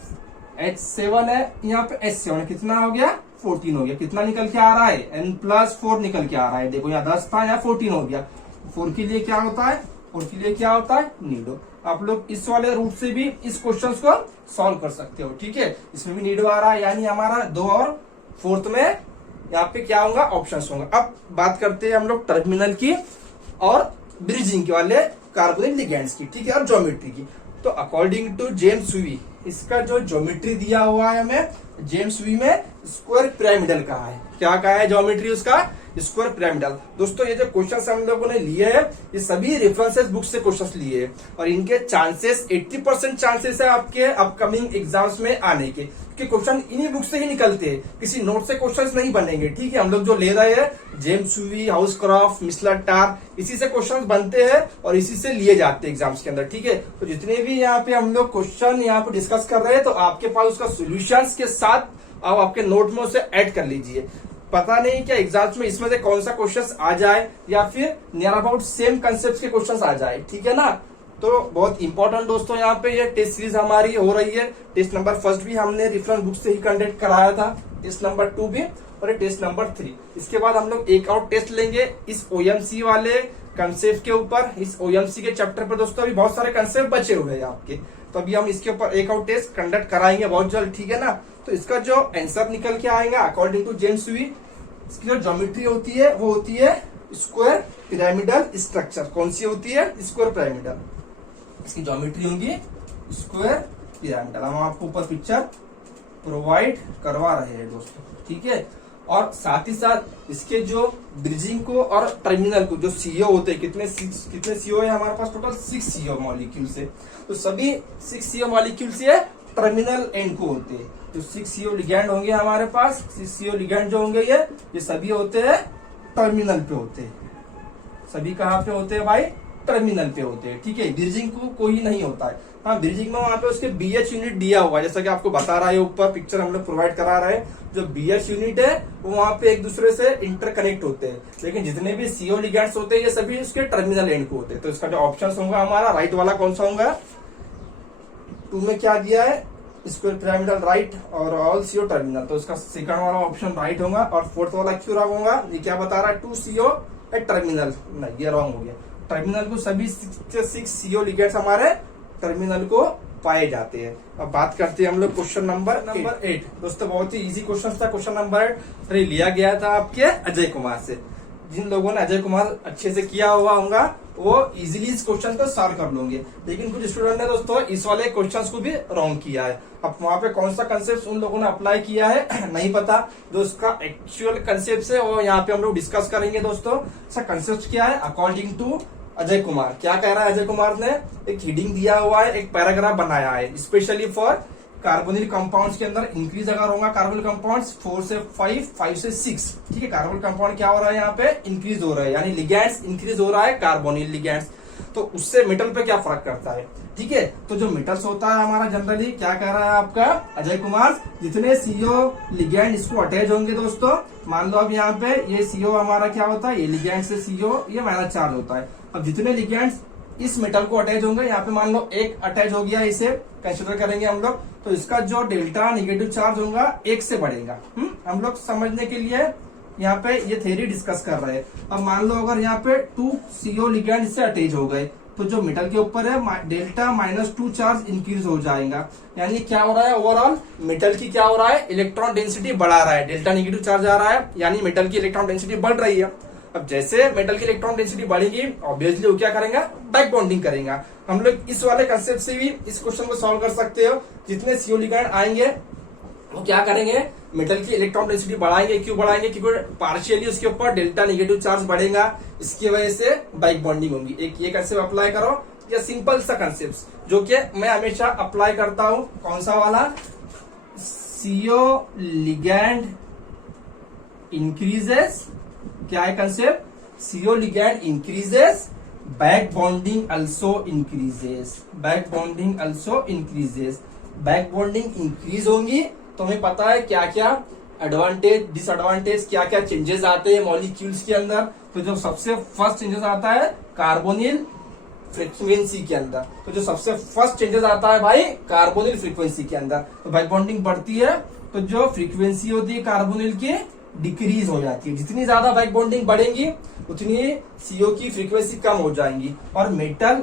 H7 है यहाँ पे, H7 कितना हो गया, 14 हो गया। कितना निकल के आ रहा है, N+4 निकल के आ रहा है। देखो यहाँ 10 था, यहाँ 14 हो गया। 4 के लिए क्या होता है, 4 के लिए क्या होता है, नीडो। आप लोग इस वाले रूट से भी इस क्वेश्चन को सॉल्व कर सकते हो। ठीक है, इसमें भी नीडो आ रहा है, यानी हमारा 2 और 4th में यहाँ पे क्या होगा, ऑप्शन होगा। अब बात करते हैं हम लोग टर्मिनल की और ब्रिजिंग के वाले कार्बोनिल लिगेंड्स की। ठीक है, और ज्योमेट्री की। तो अकॉर्डिंग टू जेम्स वी, इसका जो ज्योमेट्री दिया हुआ है हमें, जेम्स वी में स्क्वायर पिरामिडल कहा है। क्या कहा है ज्योमेट्री उसका, स्क्वायर पिरामिडल। दोस्तों ये जो क्वेश्चंस हम लोगों ने लिए हैं ये सभी रेफरेंसेस बुक से क्वेश्चंस लिए हैं और इनके चांसेस 80% चांसेस है आपके अपकमिंग एग्जाम्स में आने के, क्योंकि क्वेश्चन इन्हीं बुक से ही निकलते हैं, किसी नोट से क्वेश्चंस नहीं बनेंगे। ठीक है, हम लोग जो ले रहे हैं जेम्स वी, हाउसक्रॉफ्ट, मिसलर-टार, इसी से क्वेश्चंस बनते हैं और इसी से लिए जाते हैं एग्जाम्स के अंदर। ठीक है, तो जितने भी यहाँ पे हम लोग क्वेश्चन यहाँ पे डिस्कस कर रहे हैं तो आपके पास उसका सोल्यूशन के साथ आप आपके नोट में उसे ऐड कर लीजिए। पता नहीं क्या एग्जाम्स में इसमें से कौन सा क्वेश्चन आ जाए या फिर नियर अबाउट सेम कंसेप्ट के क्वेश्चन आ जाए। ठीक है ना, तो बहुत इंपॉर्टेंट दोस्तों यहाँ पे ये टेस्ट सीरीज हमारी हो रही है। टेस्ट नंबर 1 भी हमने रेफरेंस बुक से ही कंडक्ट कराया था, टेस्ट नंबर 2 भी और टेस्ट नंबर 3। इसके बाद हम लोग एक और टेस्ट लेंगे इस OMC वाले कंसेप्ट के ऊपर। इस OMC के चैप्टर पर दोस्तों अभी बहुत सारे कंसेप्ट बचे हुए हैं आपके, तो अभी हम इसके ऊपर एक और टेस्ट कंडक्ट कराएंगे बहुत जल्द। ठीक है ना, तो इसका जो आंसर निकल के आएगा अकॉर्डिंग टू जेम्स वी, इसकी जो ज्योमेट्री होती है वो होती है स्क्वायर पिरामिडल स्ट्रक्चर। कौन सी होती है, स्क्वायर पिरामिडल। इसकी ज्योमेट्री होगी स्क्वायर पिरामिडल। हम आपको ऊपर पिक्चर प्रोवाइड करवा रहे हैं दोस्तों। ठीक है, और साथ ही साथ इसके जो ब्रिजिंग को और टर्मिनल को जो CO होते हैं, कितने CO है हमारे पास, टोटल 6 CO मॉलिक्यूल से। तो सभी 6 CO मॉलिक्यूल से टर्मिनल एंड को होते हैं। जो 6 CO लिगैंड होंगे हमारे पास, 6 CO लिगैंड जो होंगे ये सभी होते हैं टर्मिनल पे होते हैं। सभी कहाँ पे होते हैं भाई, टर्मिनल पे होते हैं। ठीक है, ब्रिजिंग को कोई नहीं होता है। हाँ, ब्रिजिंग में वहां पे उसके BH यूनिट दिया हुआ है, जैसा कि आपको बता रहा है ऊपर पिक्चर हम लोग प्रोवाइड करा रहे हैं। जो BH यूनिट है वो वहां पे एक दूसरे से इंटरकनेक्ट होते हैं, लेकिन जितने भी CO लिगैंड्स होते हैं ये सभी उसके टर्मिनल एंड को होते हैं। तो इसका जो ऑप्शन होगा हमारा राइट वाला कौन सा होगा, 2 में क्या दिया है, स्क्वायर पिरामिडल राइट और ऑल CO टर्मिनल। तो इसका सेकंड वाला ऑप्शन राइट होगा। और 4th वाला क्यों रॉन्ग होगा, ये क्या बता रहा है, 2 CO टर्मिनल, नहीं ये रॉन्ग हो गया। टर्मिनल को सभी 6 CO लिगेंड्स हमारे टर्मिनल को पाए जाते हैं। अब बात करते हैं हम लोग क्वेश्चन नंबर 8। दोस्तों बहुत ही इजी क्वेश्चन था क्वेश्चन नंबर 8। लिया गया था आपके अजय कुमार से। जिन लोगों ने अजय कुमार अच्छे से किया हुआ होगा वो इजीली इस क्वेश्चन को सॉल्व कर लोगे, लेकिन कुछ स्टूडेंट ने दोस्तों इस वाले क्वेश्चंस को भी रॉन्ग किया है। अब वहां पे कौन सा कंसेप्ट उन लोगों ने अप्लाई किया है नहीं पता। जो उसका एक्चुअल कंसेप्ट है वो यहाँ पे हम लोग डिस्कस करेंगे दोस्तों। इसका कंसेप्ट क्या है अकॉर्डिंग टू अजय कुमार। क्या कह रहा है अजय कुमार ने, एक हेडिंग दिया हुआ है, एक पैराग्राफ बनाया है स्पेशली फॉर कार्बोनिल कंपाउंड्स के अंदर इंक्रीज अगर होगा कार्बोनिल कंपाउंड्स 4 से 5, 5 से 6। ठीक है, कार्बोनिल कंपाउंड क्या हो रहा है यहाँ पे, इंक्रीज हो रहा है, यानी लिगैंड्स इंक्रीज हो रहा है कार्बोनिल लिगैंड्स। तो उससे मेटल पे क्या फर्क करता है। ठीक है, तो जो मेटल्स होता है हमारा जनरली क्या कह रहा है आपका अजय कुमार, जितने CO लिगैंड इसको अटैच होंगे दोस्तों, मान लो अब यहाँ पे ये CO हमारा क्या होता है, ये लिगैंड से CO ये माइनस चार्ज होता है। अब जितने लिगैंड्स इस मेटल को अटैच होंगे, यहाँ पे मान लो एक अटैच हो गया, इसे कंसिडर करेंगे हम लोग, तो इसका जो डेल्टा नेगेटिव चार्ज होगा 1 से बढ़ेगा। हम लोग समझने के लिए यहाँ पे ये थ्योरी डिस्कस कर रहे हैं। अब मान लो अगर यहाँ पे 2 CO लिगैंड इससे अटैच हो गए तो जो मेटल के ऊपर है डेल्टा -2 चार्ज इंक्रीज हो जाएगा। यानी क्या हो रहा है, ओवरऑल मेटल की क्या हो रहा है, इलेक्ट्रॉन डेंसिटी बढ़ा रहा है। डेल्टा नेगेटिव चार्ज आ रहा है यानी मेटल की इलेक्ट्रॉन डेंसिटी बढ़ रही है। अब जैसे मेटल की इलेक्ट्रॉन डेंसिटी बढ़ेगी ऑब्वियसली वो क्या करेगा, बैक बॉन्डिंग करेगा। हम लोग इस वाले कंसेप्ट से भी इस क्वेश्चन को सॉल्व कर सकते हो। जितने CO लिगैंड आएंगे वो क्या करेंगे, मेटल की इलेक्ट्रॉन डेंसिटी बढ़ाएंगे। क्यों बढ़ाएंगे? क्योंकि पार्शियली उसके ऊपर डेल्टा नेगेटिव चार्ज बढ़ेगा, इसकी वजह से बैक बॉन्डिंग होगी। एक ये कंसेप्ट अप्लाई करो, या सिंपल सा कंसेप्ट जो कि मैं हमेशा अप्लाई करता हूं, कौन सा वाला, CO लिगैंड इंक्रीजेस, क्या है concept, CO ligand increases, back bonding also increases, back bonding also increases. Back bonding increase होंगी तो हमें पता है क्या क्या एडवांटेज डिसएडवांटेज, क्या क्या चेंजेस आते हैं मॉलिक्यूल्स के अंदर। तो जो सबसे फर्स्ट चेंजेस आता है कार्बोनिल फ्रीक्वेंसी के अंदर, तो जो सबसे फर्स्ट चेंजेस आता है भाई कार्बोनिल फ्रीक्वेंसी के अंदर, तो बैक बॉन्डिंग बढ़ती है तो जो फ्रीक्वेंसी होती है कार्बोनिल की डिक्रीज हो जाती है। जितनी ज्यादा बैक बॉन्डिंग बढ़ेंगी उतनी CO की फ्रीक्वेंसी कम हो जाएंगी, और मेटल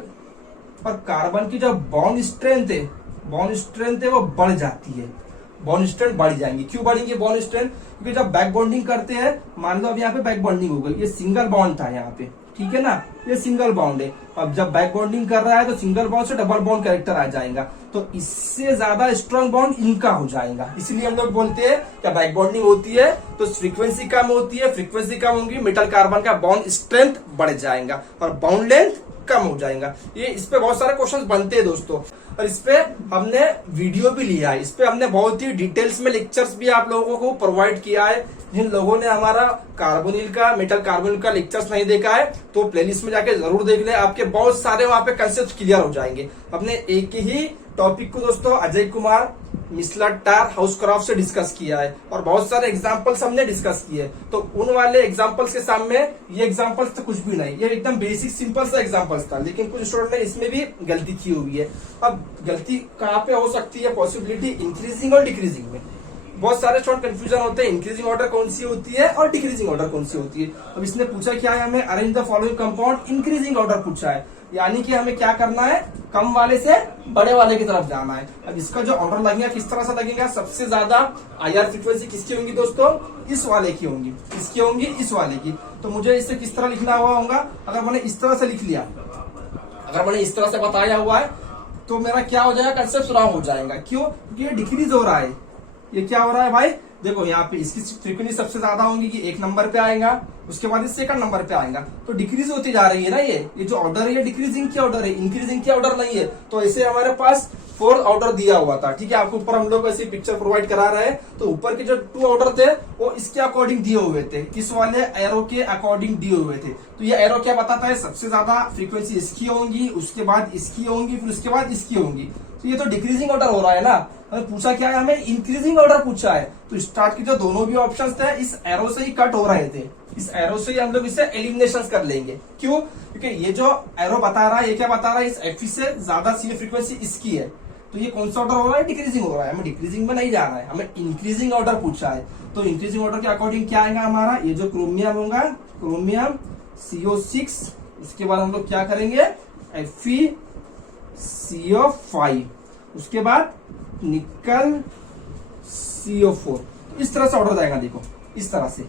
और कार्बन की जो बॉन्ड स्ट्रेंथ है वो बढ़ जाती है, बॉन्ड स्ट्रेंथ बढ़ जाएंगी। क्यों बढ़ेंगे बॉन्ड स्ट्रेंथ? क्योंकि जब बैक बॉन्डिंग करते हैं, मान लो अब यहाँ पे बैक बॉन्डिंग हो गई, ये सिंगल बॉन्ड था यहाँ पे, ठीक है ना, ये सिंगल बॉन्ड है। अब जब बैक बॉन्डिंग कर रहा है तो सिंगल बॉन्ड से डबल बॉन्ड कैरेक्टर आ जाएगा, तो इससे ज्यादा स्ट्रॉन्ग बॉन्ड इनका हो जाएगा। इसलिए हम लोग बोलते हैं क्या बैक बॉन्डिंग होती है तो फ्रीक्वेंसी कम होती है, फ्रीक्वेंसी कम होगी, मेटल कार्बन का बॉन्ड स्ट्रेंथ बढ़ जाएगा और बॉन्ड लेंथ कम हो जाएगा। ये इस पे बहुत सारे क्वेश्चंस बनते हैं दोस्तों, और इस पे हमने वीडियो भी लिया है, इस पे हमने बहुत ही डिटेल्स में लेक्चर्स भी आप लोगों को प्रोवाइड किया है। जिन लोगों ने हमारा कार्बोनिल का मेटल कार्बोनिल का लेक्चर्स नहीं देखा है तो प्लेलिस्ट में जाके जरूर देख ले, आपके बहुत सारे वहां पे कंसेप्ट क्लियर हो जाएंगे। हमने एक ही टॉपिक को दोस्तों अजय कुमार मिसला टार हाउसक्राफ्ट से डिस्कस किया है, और बहुत सारे एग्जांपल्स हमने डिस्कस किए, तो उन वाले एग्जांपल्स के सामने ये एग्जांपल्स तो कुछ भी नहीं, ये एकदम बेसिक सिंपल सा एग्जांपल्स था, लेकिन कुछ स्टूडेंट ने इसमें भी गलती की हुई है। अब गलती कहाँ पे हो सकती है? पॉसिबिलिटी इंक्रीजिंग और डिक्रीजिंग में। बहुत सारे स्टूडेंट कंफ्यूजन होते हैं, इंक्रीजिंग ऑर्डर कौन सी होती है और डिक्रीजिंग ऑर्डर कौन सी होती है। अब इसने पूछा क्या है हमें, arrange the following compound increasing order पूछा है, यानी कि हमें क्या करना है, कम वाले से बड़े वाले की तरफ जाना है। अब इसका जो ऑर्डर लगेगा किस तरह से लगेगा, सबसे ज्यादा IR फ्रीक्वेंसी किसकी होंगी दोस्तों, इस वाले की होंगी, किसकी होंगी, इस वाले की। तो मुझे इसे किस तरह लिखना हुआ होगा, अगर मैंने इस तरह से लिख लिया, अगर मैंने इस तरह से बताया हुआ है तो मेरा क्या हो जाएगा, कंसेप्ट रॉन्ग हो जाएगा। क्यों? क्योंकि ये डिक्रीज हो रहा है, ये क्या हो रहा है भाई, देखो यहाँ पे इसकी फ्रीक्वेंसी सबसे ज्यादा होंगी कि 1 नंबर पे आएगा, उसके बाद इस सेकंड नंबर पे आएगा, तो डिक्रीज होती जा रही है ना। ये जो ऑर्डर है ये डिक्रीजिंग की ऑर्डर है, इंक्रीजिंग की ऑर्डर नहीं है। तो ऐसे हमारे पास 4 ऑर्डर दिया हुआ था, ठीक है, आपको ऊपर हम लोग ऐसी पिक्चर प्रोवाइड करा रहे हैं। तो ऊपर के जो 2 ऑर्डर थे वो इसके अकॉर्डिंग दिए हुए थे, इस वाले एरो के अकॉर्डिंग दिए हुए थे। तो ये एरो क्या बताता है, सबसे ज्यादा फ्रीक्वेंसी इसकी होंगी, उसके बाद इसकी होंगी, फिर उसके बाद इसकी होंगी। तो ये तो डिक्रीजिंग ऑर्डर हो रहा है ना। हमें पूछा क्या है, हमें इंक्रीजिंग ऑर्डर पूछा है। तो स्टार्ट की जो दोनों भी ऑप्शंस थे इस एरो से ही कट हो रहे थे, इस एरो से ही हम लोग इसे एलिमिनेशन कर लेंगे। क्यों? क्योंकि ये जो एरो बता रहा है ये क्या बता रहा है, इस Fe से ज्यादा CO फ्रीक्वेंसी इसकी है, तो ये कौन सा ऑर्डर हो रहा है, डिक्रीजिंग हो रहा है। हमें डिक्रीजिंग में नहीं जाना है, हमें इंक्रीजिंग ऑर्डर पूछा है। तो इंक्रीजिंग ऑर्डर के अकॉर्डिंग क्या आएगा हमारा, ये जो क्रोमियम होगा, क्रोमियम CO6, इसके बाद हम लोग क्या करेंगे, FeCO5, उसके बाद निकल CO4, इस तरह से ऑर्डर जाएगा। देखो इस तरह से,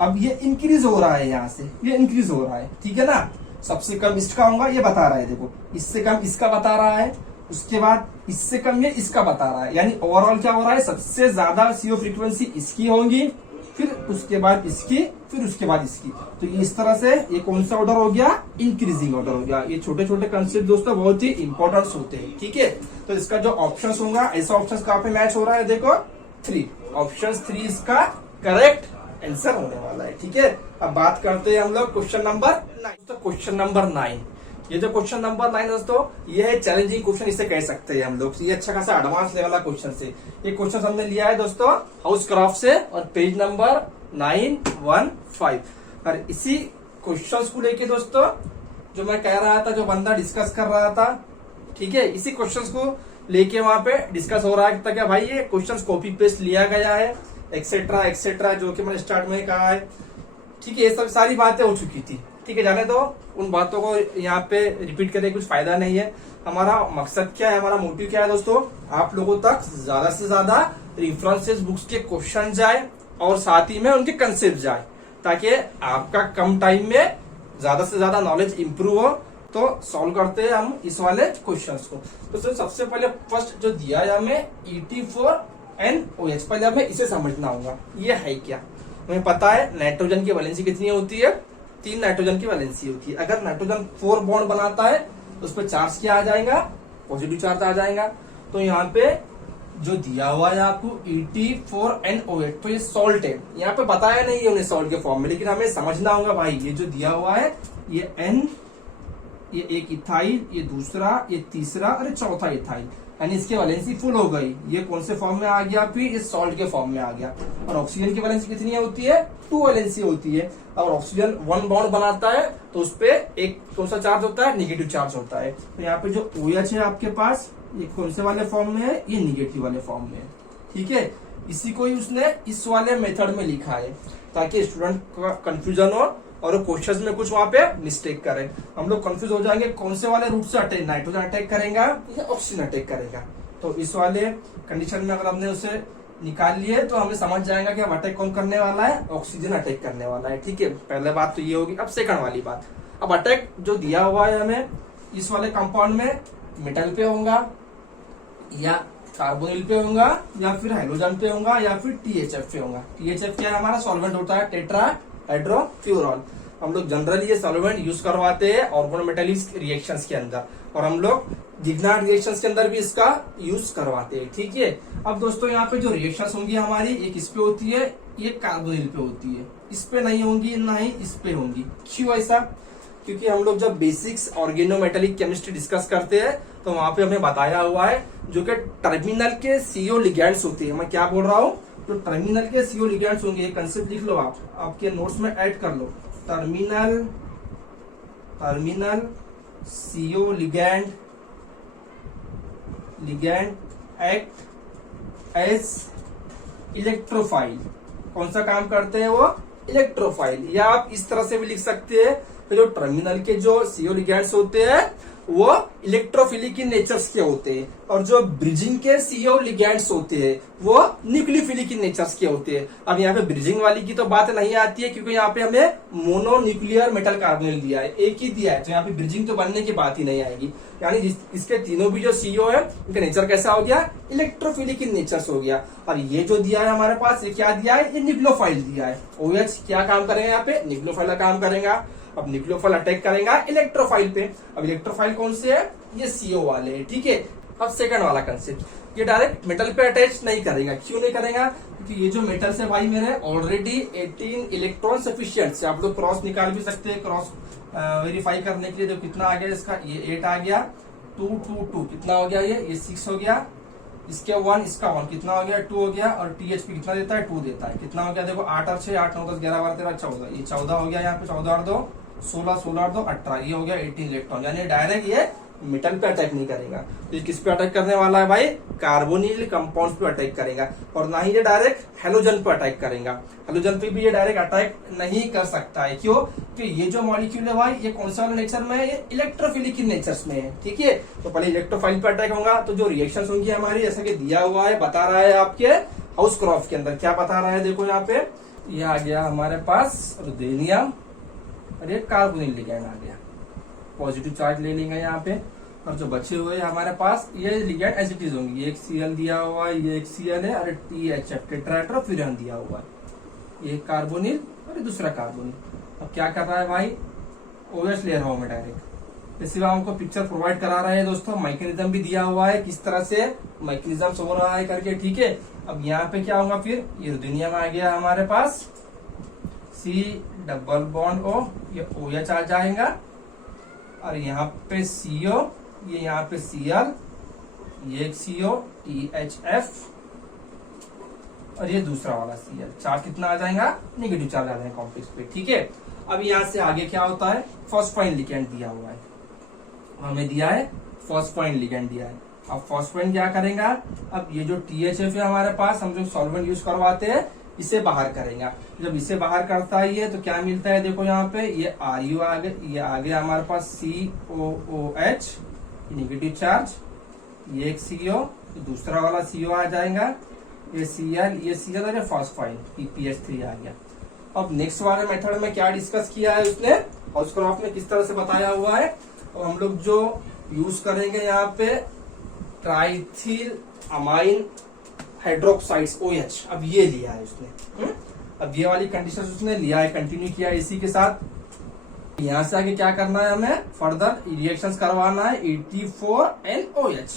अब ये इंक्रीज हो रहा है, यहाँ से ये इंक्रीज हो रहा है, ठीक है ना। सबसे कम इसका होगा, ये बता रहा है, देखो इससे कम इसका बता रहा है, उसके बाद इससे कम ये इसका बता रहा है, यानी ओवरऑल क्या हो रहा है, सबसे ज्यादा CO फ्रीक्वेंसी इसकी होंगी, फिर उसके बाद इसकी, फिर उसके बाद इसकी। तो इस तरह से ये कौन सा ऑर्डर हो गया, इंक्रीजिंग ऑर्डर हो गया। ये छोटे छोटे कंसेप्ट दोस्तों बहुत ही इंपॉर्टेंट होते हैं, ठीक है। तो इसका जो ऑप्शंस होगा, ऐसा ऑप्शंस कहाँ पे मैच हो रहा है, देखो 3 ऑप्शन 3 इसका करेक्ट आंसर होने वाला है, ठीक है। अब बात करते हैं हम लोग क्वेश्चन नंबर 9। तो क्वेश्चन नंबर 9, ये जो क्वेश्चन नंबर 9 दोस्तों, ये है चैलेंजिंग क्वेश्चन, इसे कह सकते हैं हम लोग। ये अच्छा खासा एडवांस लेवल का क्वेश्चन है। ये क्वेश्चन हमने लिया है दोस्तों हाउसक्राफ्ट से, और पेज नंबर 915। और इसी क्वेश्चंस को लेके दोस्तों जो मैं कह रहा था, जो बंदा डिस्कस कर रहा था, ठीक है, इसी क्वेश्चंस को लेके वहां पे डिस्कस हो रहा है कि भाई ये क्वेश्चंस कॉपी पेस्ट लिया गया है, एक्सेट्रा एक्सेट्रा, जो कि मैंने स्टार्ट में कहा है, ठीक है। ये सब सारी बातें हो चुकी थी, ठीक है, जाने दो, उन बातों को यहाँ पे रिपीट करने कुछ फायदा नहीं है। हमारा मकसद क्या है, हमारा मोटिव क्या है दोस्तों, आप लोगों तक ज्यादा से ज्यादा रेफरेंसेस बुक्स के क्वेश्चन जाए और साथ ही में उनके कंसेप्ट जाए, ताकि आपका कम टाइम में ज्यादा से ज्यादा नॉलेज इंप्रूव हो। तो सॉल्व करते हैं हम इस वाले क्वेश्चंस को। तो सबसे पहले फर्स्ट जो दिया है हमें ET4 NOH। पहले हमें इसे समझना होगा ये है क्या। हमें पता है नाइट्रोजन की वैलेंसी कितनी होती है, 3 नाइट्रोजन की वैलेंसी होती है। अगर नाइट्रोजन 4 बॉन्ड बनाता है तो उस पर चार्ज क्या आ जाएगा, पॉजिटिव चार्ज आ जाएगा। तो यहाँ पे जो दिया हुआ है आपको ET4NOH, तो ये सॉल्ट है। यहाँ पे बताया नहीं है उन्हें सॉल्ट के फॉर्म में, लेकिन हमें समझना होगा भाई ये जो दिया हुआ है ये N, ये एक इथाइल, ये दूसरा, ये तीसरा और ये चौथा इथाइल, यानी इसकी वैलेंसी फुल हो गई। ये कौन से फॉर्म में आ गया, फिर इस सॉल्ट के फॉर्म में आ गया। और ऑक्सीजन की वैलेंसी कितनी होती है, 2 वैलेंसी होती है। और ऑक्सीजन 1 बॉन्ड बनाता है तो उस पे एक कौन सा चार्ज होता है, निगेटिव चार्ज होता है। तो यहाँ पे जो OH है आपके पास ये कौन से वाले फॉर्म में है, ये निगेटिव वाले फॉर्म में है। ठीक है, इसी को ही उसने इस वाले मेथड में लिखा है ताकि स्टूडेंट का कंफ्यूजन हो और क्वेश्चन में कुछ वहां पे मिस्टेक करें। हम लोग कंफ्यूज हो जाएंगे कौन से वाले रूट से अटैक, नाइट्रोजन अटैक करेगा या ऑक्सीजन अटैक करेगा। तो इस वाले कंडीशन में अगर हमने उसे निकाल लिए तो हमें समझ जाएगा कि हम अटैक कौन करने वाला है, ऑक्सीजन अटैक करने वाला है। ठीक है, पहले बात तो ये होगी। अब सेकंड वाली बात, अब अटैक जो दिया हुआ है हमें इस वाले कंपाउंड में मेटल पे होगा या कार्बोनिल पे होगा या फिर हाइड्रोजन पे होगा या फिर THF पे होगा। THF क्या है, हमारा सॉल्वेंट होता है टेट्रा हाइड्रोफ्यूरॉल। हम लोग जनरली ये सॉल्वेंट यूज करवाते हैं ऑर्गेनोमेटालिक रिएक्शंस के अंदर, और हम लोग जिग्नार्ड रिएक्शंस के अंदर भी इसका यूज करवाते हैं। ठीक है, अब दोस्तों यहाँ पे जो रिएक्शंस होंगी हमारी, एक इस पे होती है, एक कार्बोनिल पे होती है, इस पे नहीं होंगी, ना ही इस पे होंगी। क्यों ऐसा, क्योंकि हम लोग जब बेसिक्स ऑर्गेनोमेटालिक केमिस्ट्री डिस्कस करते हैं तो वहां पे हमें बताया हुआ है जो कि टर्मिनल के CO लिगैंड्स होते हैं। मैं क्या बोल रहा हूँ, तो टर्मिनल के CO लिगैंड्स होंगे, ये कंसेप्ट लिख लो आप, आपके नोट्स में ऐड कर लो। Terminal CO ligand act as electrophile. कौन सा काम करते हैं वो, इलेक्ट्रोफाइल। या आप इस तरह से भी लिख सकते हैं कि जो टर्मिनल के जो CO लिगैंड्स होते हैं वो इलेक्ट्रोफिलिक इन नेचर्स के होते हैं, और जो ब्रिजिंग के CO लिगैंड्स होते हैं वो न्यूक्लियोफिलिक इन नेचर्स के होते हैं। अब यहाँ पे ब्रिजिंग वाली की तो बात नहीं आती है क्योंकि यहाँ पे हमें मोनोन्यूक्लियर मेटल कार्बोनिल दिया है, एक ही दिया है, तो यहाँ पे ब्रिजिंग तो बनने की बात ही नहीं आएगी। यानी इसके तीनों भी जो CO है उनका नेचर कैसा हो गया, इलेक्ट्रोफिलिक इन नेचर्स हो गया। और ये जो दिया है हमारे पास, ये क्या दिया है, ये न्यूक्लियोफाइल दिया है। OH क्या काम करेगा, यहाँ पे न्यूक्लियोफाइल का काम करेगा। अब न्यूक्लियोफाइल अटैक करेगा इलेक्ट्रोफाइल पे। अब इलेक्ट्रोफाइल कौन से है, ये CO वाले है। ठीक है, अब सेकंड वाला कंसेप्ट, ये डायरेक्ट मेटल पे अटैच नहीं करेगा। क्यों नहीं करेगा, क्योंकि ये जो मेटल से भाई मेरे ऑलरेडी 18 इलेक्ट्रॉन सफिशिएंट से, आप लोग क्रॉस निकाल भी सकते हैं, क्रॉस वेरीफाई करने के लिए। तो कितना आ गया इसका, ये 8 आ गया, 2 2 2 कितना हो गया, ये 6 हो गया, इसके 1 इसका 1 कितना हो गया, 2 हो गया। और THP कितना देता है, 2 देता है। कितना हो गया, देखो 8 और 6, 8 9 10 11 12 13 14, ये 14 हो गया। यहाँ पे 14 और 2 16, 16 और 2 18, ये हो गया 18 इलेक्ट्रॉन। यानी डायरेक्ट ये मेटल पे अटैक नहीं करेगा। तो ये किस पे अटैक करने वाला है भाई, कार्बोनिल कंपाउंड्स पे अटैक करेगा। और ना ही ये डायरेक्ट हेलोजन पे अटैक करेगा। हेलोजन पे भी ये डायरेक्ट अटैक नहीं कर सकता है। क्यों, क्योंकि ये जो मॉलिक्यूल है भाई ये कौन सा नेचर में है, ये इलेक्ट्रोफिलिक इन नेचर्स में है। ठीक है, तो पहले इलेक्ट्रोफाइल पे अटैक होगा। तो जो रिएक्शन होंगी हमारी, जैसा कि दिया हुआ है, बता रहा है आपके हाउस क्रॉफ्ट के अंदर, क्या बता रहा है, देखो यहाँ पे, ये आ गया हमारे पास रुथेनियम और ये कार्बोनिल लिगैंड आ गया। पॉजिटिव चार्ज ले लेंगे यहाँ पे, और जो बचे हुए हमारे पास ये लिगैंड एज इट इज होंगी। ये एक Cl दिया हुआ है, ये एक Cl है, और THF टेट्राहाइड्रोफ्यूरॉन दिया हुआ है। ये कार्बोनिल और ये दूसरा कार्बोनिल। अब क्या कर रहा है भाई, OH ले रहा हूं मैं डायरेक्ट। इसी बार हमको पिक्चर प्रोवाइड करा रहे हैं दोस्तों, मैकेनिज्म भी दिया हुआ है किस तरह से मैकेनिज्म हो रहा है करके। ठीक है, अब यहाँ पे क्या होगा, फिर ये रुथेनियम आ गया हमारे पास, C डबल बॉन्ड O, ये OH आ जाएगा, और यहाँ पे CO, ये यहाँ पे Cl, ये एक CO THF, और ये दूसरा वाला Cl। चार्ज कितना आ जाएगा, नेगेटिव चार्ज आ जाएगा कॉम्प्लेक्स पे। ठीक है, अब यहाँ से आगे क्या होता है, फॉस्फाइन लिगैंड दिया हुआ है, हमें दिया है फॉस्फाइन लिगैंड दिया है। अब फॉस्फाइन क्या करेगा, अब ये जो THF है हमारे पास, हम जो सॉल्वेंट यूज करवाते हैं इसे बाहर करेगा। जब इसे बाहर करता है ये, तो क्या मिलता है, देखो यहाँ पे ये RU आ गया, ये आ गया हमारे पास COOH नेगेटिव चार्ज, ये एक CO, दूसरा वाला CO आ जाएगा, ये Cl, ये Cl और ये फॉस्फाइन PPH3 आ गया। अब नेक्स्ट वाले मेथड में क्या डिस्कस किया है उसने, हाउसक्रॉफ्ट में किस तरह से बताया हुआ है। और हम लोग जो यूज करेंगे यहाँ पे ट्राइथिल अमाइन हाइड्रोक्साइड्स OH, अब ये लिया है उसने। अब ये वाली कंडीशन उसने लिया है, कंटिन्यू किया इसी के साथ। यहां से आगे क्या करना है, हमें फर्दर रिएक्शंस करवाना है AT4NOH।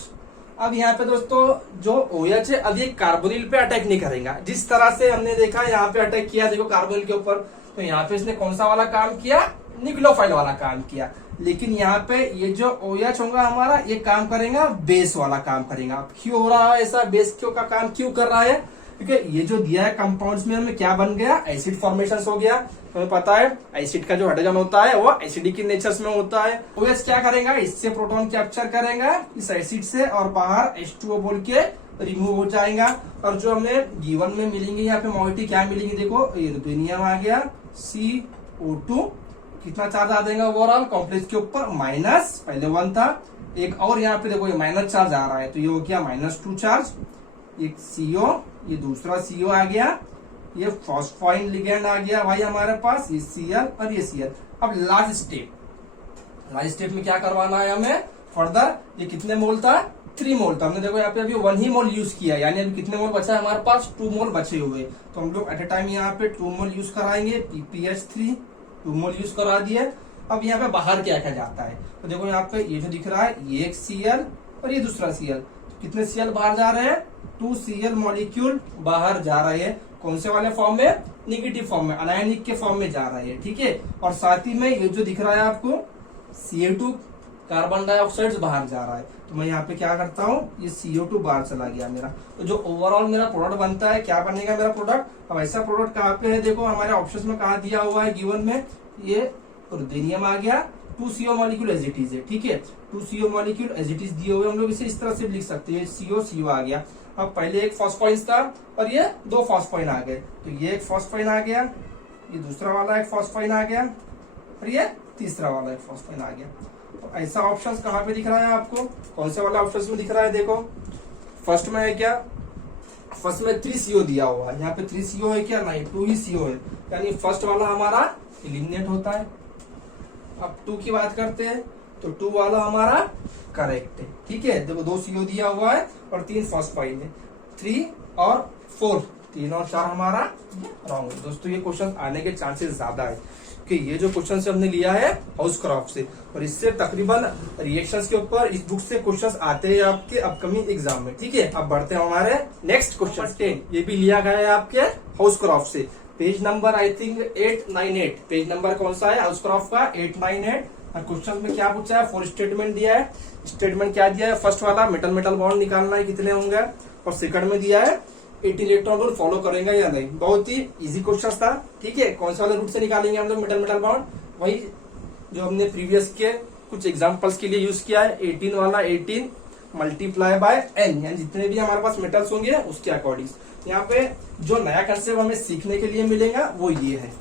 अब यहाँ पे दोस्तों जो OH है अब ये कार्बोनिल पे अटैक नहीं करेगा, जिस तरह से हमने देखा यहाँ पे अटैक किया देखो कार्बोनिल के ऊपर, तो यहाँ पे इसने कौन सा वाला काम किया, न्यूक्लियोफाइल वाला काम किया। लेकिन यहाँ पे ये जो OH होगा हमारा, ये काम करेगा बेस वाला काम करेगा। अब क्यों हो रहा है ऐसा, बेस क्यों का काम क्यों कर रहा है, क्योंकि ये जो दिया है कंपाउंड्स में हमें क्या बन गया, एसिड फॉर्मेशन हो गया। तुम्हें पता है एसिड का जो हाइड्रोजन होता है वो एसिडिक नेचर में होता है। OH क्या करेगा, इससे प्रोटॉन कैप्चर करेगा इस एसिड से और बाहर H2O बोल के रिमूव हो जाएगा। और जो हमने गिवन में मिलेंगे यहाँ पे मॉलिटी क्या मिलेंगी, देखो ये रुबेनियम आ गया, CO2 कितना चार्ज आ जाएगा ओवरऑल कॉम्प्लेक्स के ऊपर, माइनस, पहले 1 था, एक और यहाँ पे देखो ये माइनस चार्ज आ रहा है, तो ये हो गया -2 चार्ज, एक CO, ये दूसरा CO आ गया, ये फॉस्फाइन लिगेंड आ गया भाई हमारे पास, ये Cl और ये Cl। अब लास्ट स्टेप में क्या करवाना है हमें फर्दर, ये कितने मोल था, 3 मोल था, हमने देखो यहाँ पे अभी 1 ही मोल यूज किया, यानी अभी कितने मोल बचा है हमारे पास, 2 मोल बचे हुए। तो हम लोग एट ए टाइम यहाँ पे 2 मोल यूज कराएंगे, PPH3 2 मोल यूज करा दिए। अब यहाँ पे बाहर क्या क्या जाता है, तो देखो यहाँ पे ये जो दिख रहा है ये एक Cl और ये दूसरा Cl, तो कितने Cl बाहर जा रहे हैं, 2 Cl मॉलिक्यूल बाहर जा रहे हैं। कौन से वाले फॉर्म में, निगेटिव फॉर्म में, अनायनिक के फॉर्म में जा रहे हैं, ठीक है। और साथ ही में ये जो दिख रहा है आपको CO2 कार्बन डाइऑक्साइड बाहर जा रहा है, तो मैं यहाँ पे क्या करता हूँ, ये CO2 बाहर चला गया मेरा, तो जो ओवरऑल मेरा प्रोडक्ट बनता है क्या बनेगा मेरा प्रोडक्ट। अब ऐसा प्रोडक्ट कहाँ पे है, देखो हमारे ऑप्शन में कहा दिया हुआ है गिवन में, ये रुबेनियम आ गया, 2 CO molecule as it is है, ठीक है, 2 CO molecule as it is दिए हुए, हम लोग इसे इस तरह से लिख सकते हैं, CO आ गया। अब पहले एक फॉस्फाइन था और ये 2 फॉस्फाइन आ गए, तो ये एक फॉस्फाइन आ गया, ये दूसरा वाला एक फॉस्फाइन आ गया और ये तीसरा वाला एक फॉस्फाइन आ गया। तो ऐसा ऑप्शंस कहाँ पे दिख रहा है आपको, कौन से वाला ऑप्शंस में दिख रहा है, देखो फर्स्ट में है क्या, फर्स्ट में 3 CO दिया हुआ है, यहाँ पे 3 CO है क्या, नहीं 2 ही CO है, यानी फर्स्ट वाला हमारा एलिमिनेट होता है। अब 2 की बात करते हैं तो 2 वाला हमारा करेक्ट है, ठीक है, देखो 2 CO दिया हुआ है और 3 फॉस्फाइन है, 3 और 4, 3 और 4 हमारा रॉन्ग है। दोस्तों ये क्वेश्चन आने के चांसेस ज्यादा है कि ये जो क्वेश्चन से हमने लिया है हाउसक्राफ्ट से, और इससे तकरीबन रिएक्शंस के ऊपर इस बुक से क्वेश्चंस आते हैं आपके अपकमिंग एग्जाम में, ठीक है। अब बढ़ते हैं हमारे नेक्स्ट क्वेश्चन 10, ये भी लिया गया है आपके हाउसक्राफ्ट से, page number I think 898, page number कौन सा है हाउसक्राफ्ट का, 898। और क्वेश्चन में क्या पूछा है, 4 स्टेटमेंट दिया है। स्टेटमेंट क्या दिया है, फर्स्ट वाला मेटल मेटल बॉन्ड निकालना है कितने होंगे, और सेकंड में दिया है 18 इलेक्ट्रॉन रूल फॉलो करेंगे या नहीं। बहुत ही इजी क्वेश्चन था, ठीक है। कौन से वाले रूट से निकालेंगे हम लोग मेटल मेटल बॉन्ड, वही जो हमने प्रीवियस के कुछ एग्जांपल्स के लिए यूज किया है, 18 वाला 18 मल्टीप्लाई बाय n, यानी जितने भी हमारे पास मेटल्स होंगे उसके अकॉर्डिंग। यहाँ पे जो नया कंसेप्ट हमें सीखने के लिए मिलेगा वो ये है,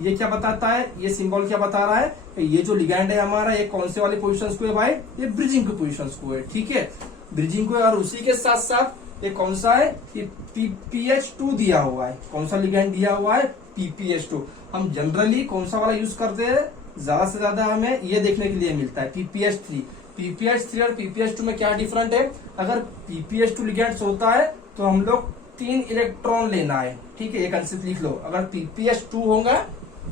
ये क्या बताता है, ये सिंबल क्या बता रहा है, ये जो लिगैंड है हमारा ये कौन से वाले पोजीशंस को है भाई, ये ब्रिजिंग के पोजीशंस को है, ठीक है, ब्रिजिंग को है। और उसी के साथ साथ ये कौन सा है, ये PPH2 दिया हुआ है, कौन सा लिगैंड दिया हुआ है, PPH2। हम जनरली कौन सा वाला यूज करते हैं, ज्यादा से ज्यादा हमें ये देखने के लिए मिलता है PPH3। PPH3 और PPH2 में क्या डिफरेंट है, अगर PPH2 लिगैंड होता है तो हम लोग 3 इलेक्ट्रॉन लेना है, ठीक है, ये कंसेप्ट लिख लो। अगर PPH2 होगा,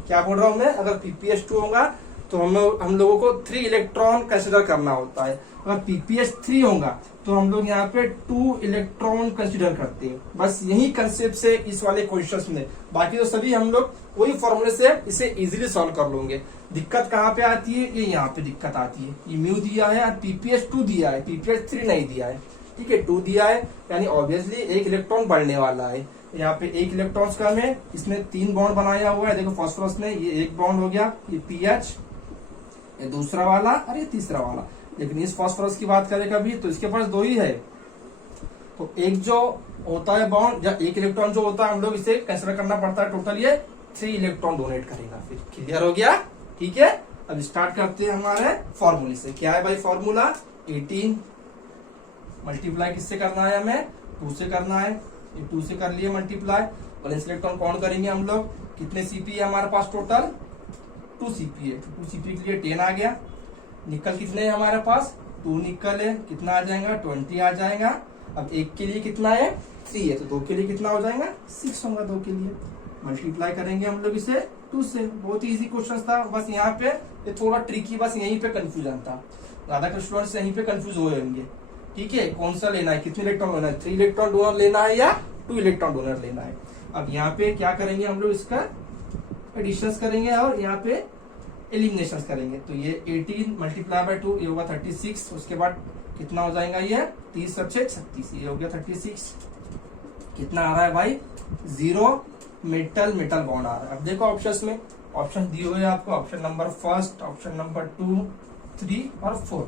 क्या बोल रहा हूं मैं, अगर PPH2 होगा तो हम लोगों को 3 इलेक्ट्रॉन कंसिडर करना होता है। अगर PPH3 होगा तो हम लोग यहाँ पे 2 इलेक्ट्रॉन कंसिडर करते हैं। बस यही कंसेप्ट से इस वाले क्वेश्चंस में, बाकी तो सभी हम लोग वही फॉर्मूले से इसे इजीली सॉल्व कर लोगे। दिक्कत कहाँ पे आती है, ये यहाँ पे दिक्कत आती है, ये म्यू दिया है और PPH2 दिया है, PPH3 नहीं दिया है, ठीक है, 2 दिया है, यानी ऑब्वियसली 1 इलेक्ट्रॉन बढ़ने वाला है। यहाँ पे 1 इलेक्ट्रॉन कम है, इसने 3 बॉन्ड बनाया हुआ है, देखो फास्फोरस ने, ये 1 बॉन्ड हो गया, ये PH, ये दूसरा वाला और ये तीसरा वाला। लेकिन इस फास्फोरस की बात करें कभी तो इसके पास 2 ही है, तो एक जो होता है बॉन्ड या 1 इलेक्ट्रॉन जो होता है हम लोग इसे कंसिडर करना पड़ता है, टोटल ये 3 इलेक्ट्रॉन डोनेट करेगा। फिर क्लियर हो गया, ठीक है। अब स्टार्ट करते हैं हमारे फॉर्मूले से। क्या है भाई फॉर्मूला, 18 मल्टीप्लाई किससे करना है, हमें 2 से करना है, ये 2 से कर लिए मल्टीप्लाई। वैलेंस इलेक्ट्रॉन काउंट करेंगे हम लोग, कितने CP है हमारे पास, टोटल 2 CP है, 2 CP के लिए 10 आ गया। निकल कितने है हमारे पास, 2 निकल है, कितना आ जाएगा, 20 आ जाएगा। अब 1 के लिए कितना है 3 है, तो 2 के लिए कितना हो जाएगा 6 होगा। 2 के लिए मल्टीप्लाई करेंगे हम लोग इसे 2 से। बहुत ही इजी क्वेश्चन था, बस यहाँ पे ये थोड़ा ट्रिकी, बस यहीं पे कंफ्यूजन था, ज्यादातर स्टूडेंट्स यहीं पे कंफ्यूज हुए होंगे। ठीक है, कौन सा लेना है, कितने इलेक्ट्रॉन लेना है, 3 इलेक्ट्रॉन डोनर लेना है या 2 इलेक्ट्रॉन डोनर लेना है। अब यहाँ पे क्या करेंगे हम लोग, इसका एडिशन करेंगे और यहाँ पे एलिमिनेशन करेंगे। तो ये 18 मल्टीप्लाई बाय 2 ये होगा 36, उसके बाद कितना हो जाएगा ये 30 अच्छे 36, ये हो गया 36। कितना आ रहा है भाई 0 मेटल मेटल बॉन्ड आ रहा है। अब देखो ऑप्शंस में ऑप्शन दिए हुए हैं आपको, option number first, option number 2, 3 और 4।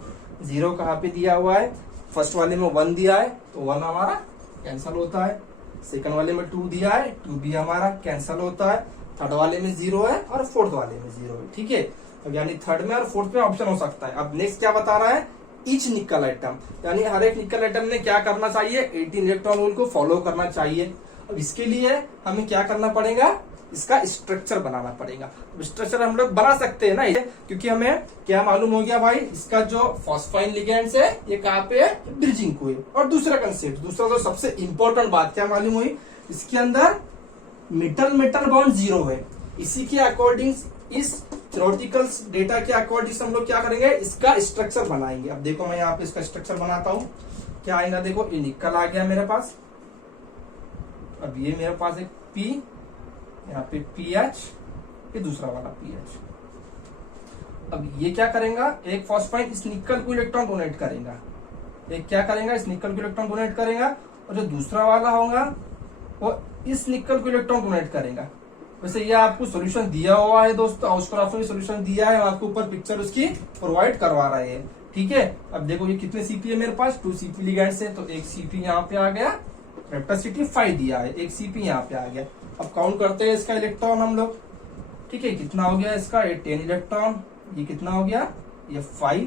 0 कहाँ पे दिया हुआ है, फर्स्ट वाले में 1 दिया है तो 1 हमारा कैंसल होता है, सेकंड वाले में 2 दिया है 2 भी हमारा कैंसल होता है, थर्ड वाले में 0 है और फोर्थ वाले में 0 है। ठीक है, अब यानी थर्ड में और फोर्थ में ऑप्शन हो सकता है। अब नेक्स्ट क्या बता रहा है, ईच निकल आइटम, यानी हर एक निकल आइटम ने क्या करना चाहिए 18 इलेक्ट्रॉन रूल को फॉलो करना चाहिए। अब इसके लिए हमें क्या करना पड़ेगा, इसका स्ट्रक्चर बनाना पड़ेगा। स्ट्रक्चर हम लोग बना सकते हैं ना ये, क्योंकि हमें क्या मालूम हो गया भाई, इसका जो फॉस्फाइन लिगेंड्स है ये कहाँ पे है, ब्रिजिंग को है। और दूसरा कंसेप्ट, दूसरा जो सबसे इंपॉर्टेंट बात क्या मालूम हुई, इसके अंदर मेटल मेटल बॉन्ड 0 है। इसी के अकॉर्डिंग, इस थ्योरेटिकल डेटा के अकॉर्डिंग हम लोग क्या करेंगे, इसका स्ट्रक्चर बनाएंगे। अब देखो मैं यहाँ पे इसका स्ट्रक्चर बनाता हूँ, क्या आएगा देखो, ये निकल आ गया मेरे पास। अब ये मेरे पास एक P, यहाँ पे PH, ये दूसरा वाला PH। अब ये क्या करेगा, एक फॉस्फाइन इस निकल को इलेक्ट्रॉन डोनेट करेगा, एक क्या करेगा इस निकल को इलेक्ट्रॉन डोनेट करेगा, और जो दूसरा वाला होगा वो इस निकल को इलेक्ट्रॉन डोनेट करेगा। वैसे ये आपको सॉल्यूशन दिया हुआ है दोस्तों, हाउसक्राफ्ट में सॉल्यूशन दिया है, आपको ऊपर पिक्चर उसकी प्रोवाइड करवा रहा है। ठीक है, अब देखो ये कितने CP है मेरे पास, 2 CP लिगेंड्स है, तो एक CP यहाँ पे आ गया, रेप्टासिटी 5 दिया है, एक CP यहाँ पे आ गया। अब काउंट करते हैं इसका इलेक्ट्रॉन हम लोग। ठीक है, कितना हो गया इसका, ये 10 इलेक्ट्रॉन, ये कितना हो गया, ये 5,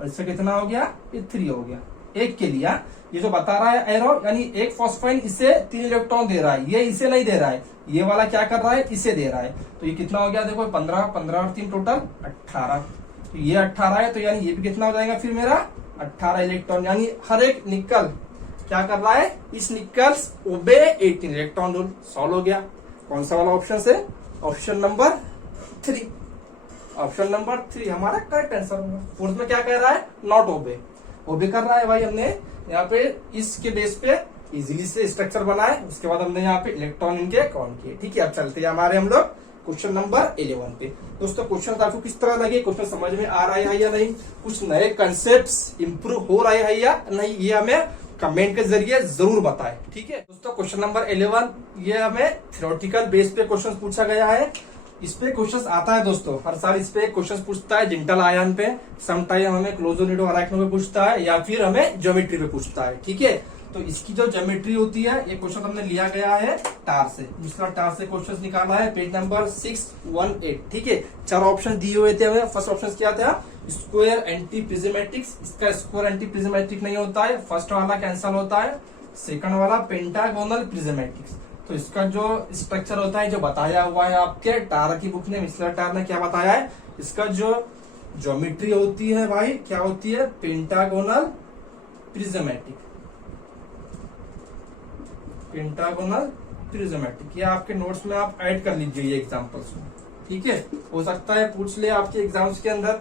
और इसका कितना हो गया, ये 3 हो गया। एक के लिए ये जो बता रहा है एरो, यानी एक फॉस्फाइन इसे 3 इलेक्ट्रॉन दे रहा है, ये इसे नहीं दे रहा है, ये वाला क्या कर रहा है, इसे दे रहा है। तो ये कितना हो गया देखो, 15 15 और 3 टोटल 18। तो ये 18 है, तो यानी ये भी कितना हो जाएगा फिर मेरा 18 इलेक्ट्रॉन। यानी हर एक निकल क्या कर रहा है, इस निकल्स ओबे 18 इलेक्ट्रॉन रूल। सॉल्व हो गया। कौन सा वाला ऑप्शन है, ऑप्शन नंबर 3। ऑप्शन नंबर 3 हमारा करेक्ट आंसर होगा। फोर्थ में क्या कह रहा है, नॉट ओबे, ओबे कर रहा है भाई। हमने यहाँ पे इसके बेस पे इजीली से स्ट्रक्चर बनाए, उसके बाद हमने यहाँ पे इलेक्ट्रॉन इनके काउंट किए। ठीक है, अब चलते हैं हमारे हम लोग क्वेश्चन नंबर 11 पे। दोस्तों क्वेश्चन आपको किस तरह लगे, क्वेश्चन समझ में आ रहा है या नहीं, कुछ नए कंसेप्ट्स इंप्रूव हो रहे हैं या नहीं, ये हमें कमेंट के जरिए जरूर बताएं। ठीक है दोस्तों, क्वेश्चन नंबर 11 ये हमें थ्योरेटिकल बेस पे क्वेश्चन पूछा गया है। इस पे क्वेश्चन आता है दोस्तों, हर साल इस पे क्वेश्चन पूछता है जेंटल आयन पे, सम टाइम हमें क्लोजोनिडो अराइक्नो पे पूछता है, या फिर हमें ज्योमेट्री पे पूछता है। ठीक है, तो इसकी जो ज्योमेट्री होती है, ये क्वेश्चन हमने लिया गया है टार से, दूसरा टार से क्वेश्चन निकाला है, पेज नंबर 618। ठीक है, 4 ऑप्शन दिए हुए थे हमें। फर्स्ट ऑप्शन क्या था, स्क्वायर एंटी प्रिज्मेटिक्स। इसका स्क्वायर एंटी प्रिज्मेटिक नहीं होता है, फर्स्ट वाला कैंसल होता है। सेकंड वाला पेंटागोनल प्रिज्मेटिक्स। तो इसका जो स्ट्रक्चर होता है, जो बताया हुआ है आपके टार की बुक ने, मिस्टर टार ने क्या बताया है, इसका जो ज्योमेट्री होती है भाई क्या होती है, पेंटागोनल प्रिज्मेटिक। पेंटागोनल प्रिज्मेटिक, ये आपके नोट्स में आप ऐड कर लीजिए ये एग्जांपल्स में। ठीक है, हो सकता है पूछ ले आपके एग्जाम्स के अंदर।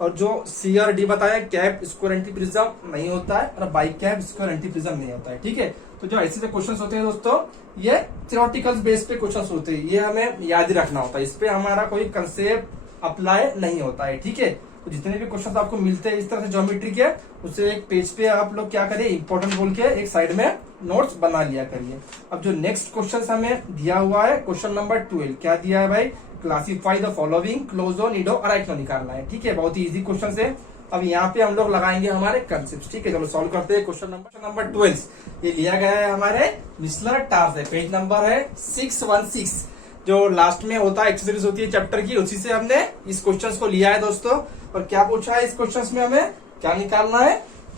और जो CRD बताया, कैप स्क्वायर एंटी प्रिज्म नहीं होता है, और by cap square anti prism नहीं होता है। ठीक है, तो जो ऐसे क्वेश्चंस होते हैं दोस्तों, ये थ्योरेटिकल बेस पे क्वेश्चंस होते हैं, ये हमें याद ही रखना होता है। इस पे हमारा कोई कंसेप्ट अप्लाई नहीं होता है। ठीक है, तो जितने भी क्वेश्चन आपको मिलते हैं इस तरह से ज्योमेट्री के, उसे एक पेज पे आप लोग क्या करिए, इंपॉर्टेंट बोल के एक साइड में नोट्स बना लिया करिए। अब जो नेक्स्ट क्वेश्चन हमें दिया हुआ है, क्वेश्चन नंबर 12, क्या दिया है भाई, क्लासीफाई द फॉलोइंग क्लोजोनिडो अराइक्नो निकालना है। ठीक है, बहुत ही इजी क्वेश्चन है। अब यहाँ पे हम लोग लगाएंगे हमारे कंसेप्ट। ठीक है, चलो सॉल्व करते हैं। क्वेश्चन नंबर 12 ये लिया गया है हमारे मिस्लर टार से, पेज नंबर है 616, जो लास्ट में होता है एक्सरसाइज होती है चैप्टर की, उसी से हमने इस क्वेश्चन को लिया है दोस्तों। और क्या पूछा है इस क्वेश्चन में, हमें क्या निकालना है,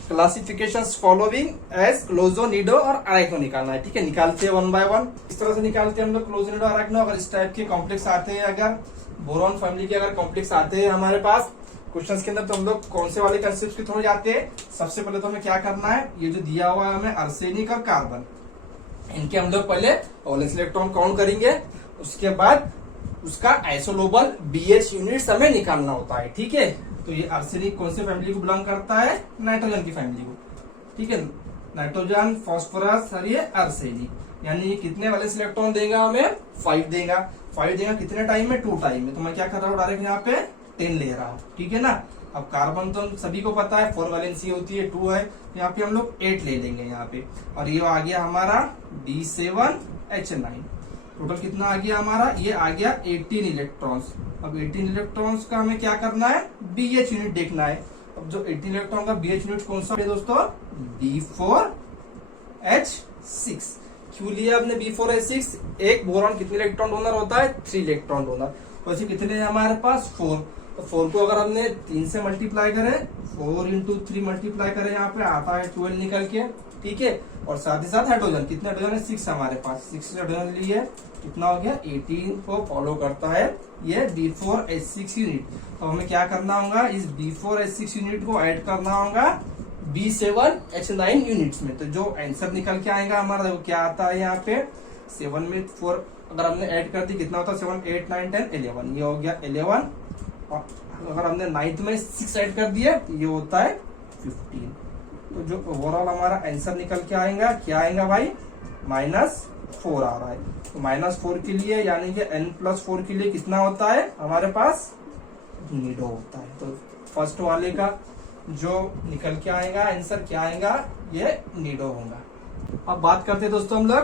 क्लासिफिकेशन फॉलोइंग एज क्लोजोनिडो और अराइक्नो निकालना है। ठीक है, निकालते हैं 1 बाय 1। इस तरह से निकालते हैं हम लोग क्लोजोनिडो अराइक्नो। अगर इस टाइप के कॉम्प्लेक्स आते हैं, अगर बोरॉन फैमिली के अगर कॉम्प्लेक्स आते हैं हमारे पास, क्वेश्चंस के अंदर तो हम लोग कौन से वाले कंसेप्ट की थ्रू जाते हैं। सबसे पहले तो हमें क्या करना है, ये जो दिया हुआ है हमें आर्सेनिक और कार्बन, इनके हम लोग पहले वैलेंस इलेक्ट्रॉन काउंट करेंगे, उसके बाद उसका आइसोलोबल BH यूनिट्स हमें निकालना होता है। ठीक है, तो ये आर्सेनिक कौन से फैमिली को बिलोंग करता है, नाइट्रोजन की फैमिली को। ठीक है, नाइट्रोजन, फास्फोरस और ये आर्सेनिक, यानी ये कितने वैलेंस इलेक्ट्रॉन देगा हमें, 5 देगा। 5 देगा कितने टाइम में, 2 टाइम में। तो मैं क्या कर रहा हूँ, डायरेक्ट यहाँ पे 10 ले रहा हूँ। ठीक है ना। अब कार्बन तो सभी को पता है 4 वैलेंसी होती है, 2 है, यहाँ पे हम लोग 8 ले लेंगे यहाँ पे। और ये आ गया हमारा B7H9। टोटल कितना आ गया हमारा, ये आ गया 18 इलेक्ट्रॉन्स। अब 18 इलेक्ट्रॉन्स का हमें क्या करना है, BH यूनिट देखना है। अब जो 18 इलेक्ट्रॉन का BH यूनिट कौन सा है दोस्तों, B4H6। क्यों लिया आपने B4H6, एक बोरॉन कितने इलेक्ट्रॉन डोनर होता है, 3 इलेक्ट्रॉन डोनर। तो ऐसे कितने हैं हमारे पास, 4। तो 4 को अगर हमने 3 से मल्टीप्लाई करें, 4 इंटू 3 मल्टीप्लाई करें, यहाँ पे आता है 12 निकल के। ठीक है, और साथ ही साथ हाइड्रोजन, कितने हाइड्रोजन है, 6 हमारे पास, 6 हाइड्रोजन लिए, कितना हो गया, 18 को फॉलो करता है ये B4H6 यूनिट। तो हमें क्या करना होगा, इस B4H6 यूनिट को ऐड करना होगा B7H9 यूनिट्स में। तो जो आंसर निकल के आएगा हमारा, देखो क्या आता है यहाँ पे, 7 में 4 अगर हमने ऐड कर दी, कितना होता है, 7, 8, 9, 10, 11, ये हो गया 11। और अगर हमने 9th में 6 ऐड कर दिया, ये होता है 15। तो जो ओवरऑल हमारा आंसर निकल के आएगा, क्या आएगा भाई, -4 आ रहा है। तो -4 के लिए, यानी कि N+4 के लिए कितना होता है हमारे पास, निडो होता है। तो फर्स्ट वाले का जो निकल के आएगा आंसर क्या आएगा, ये निडो होगा। अब बात करते हैं दोस्तों हम लोग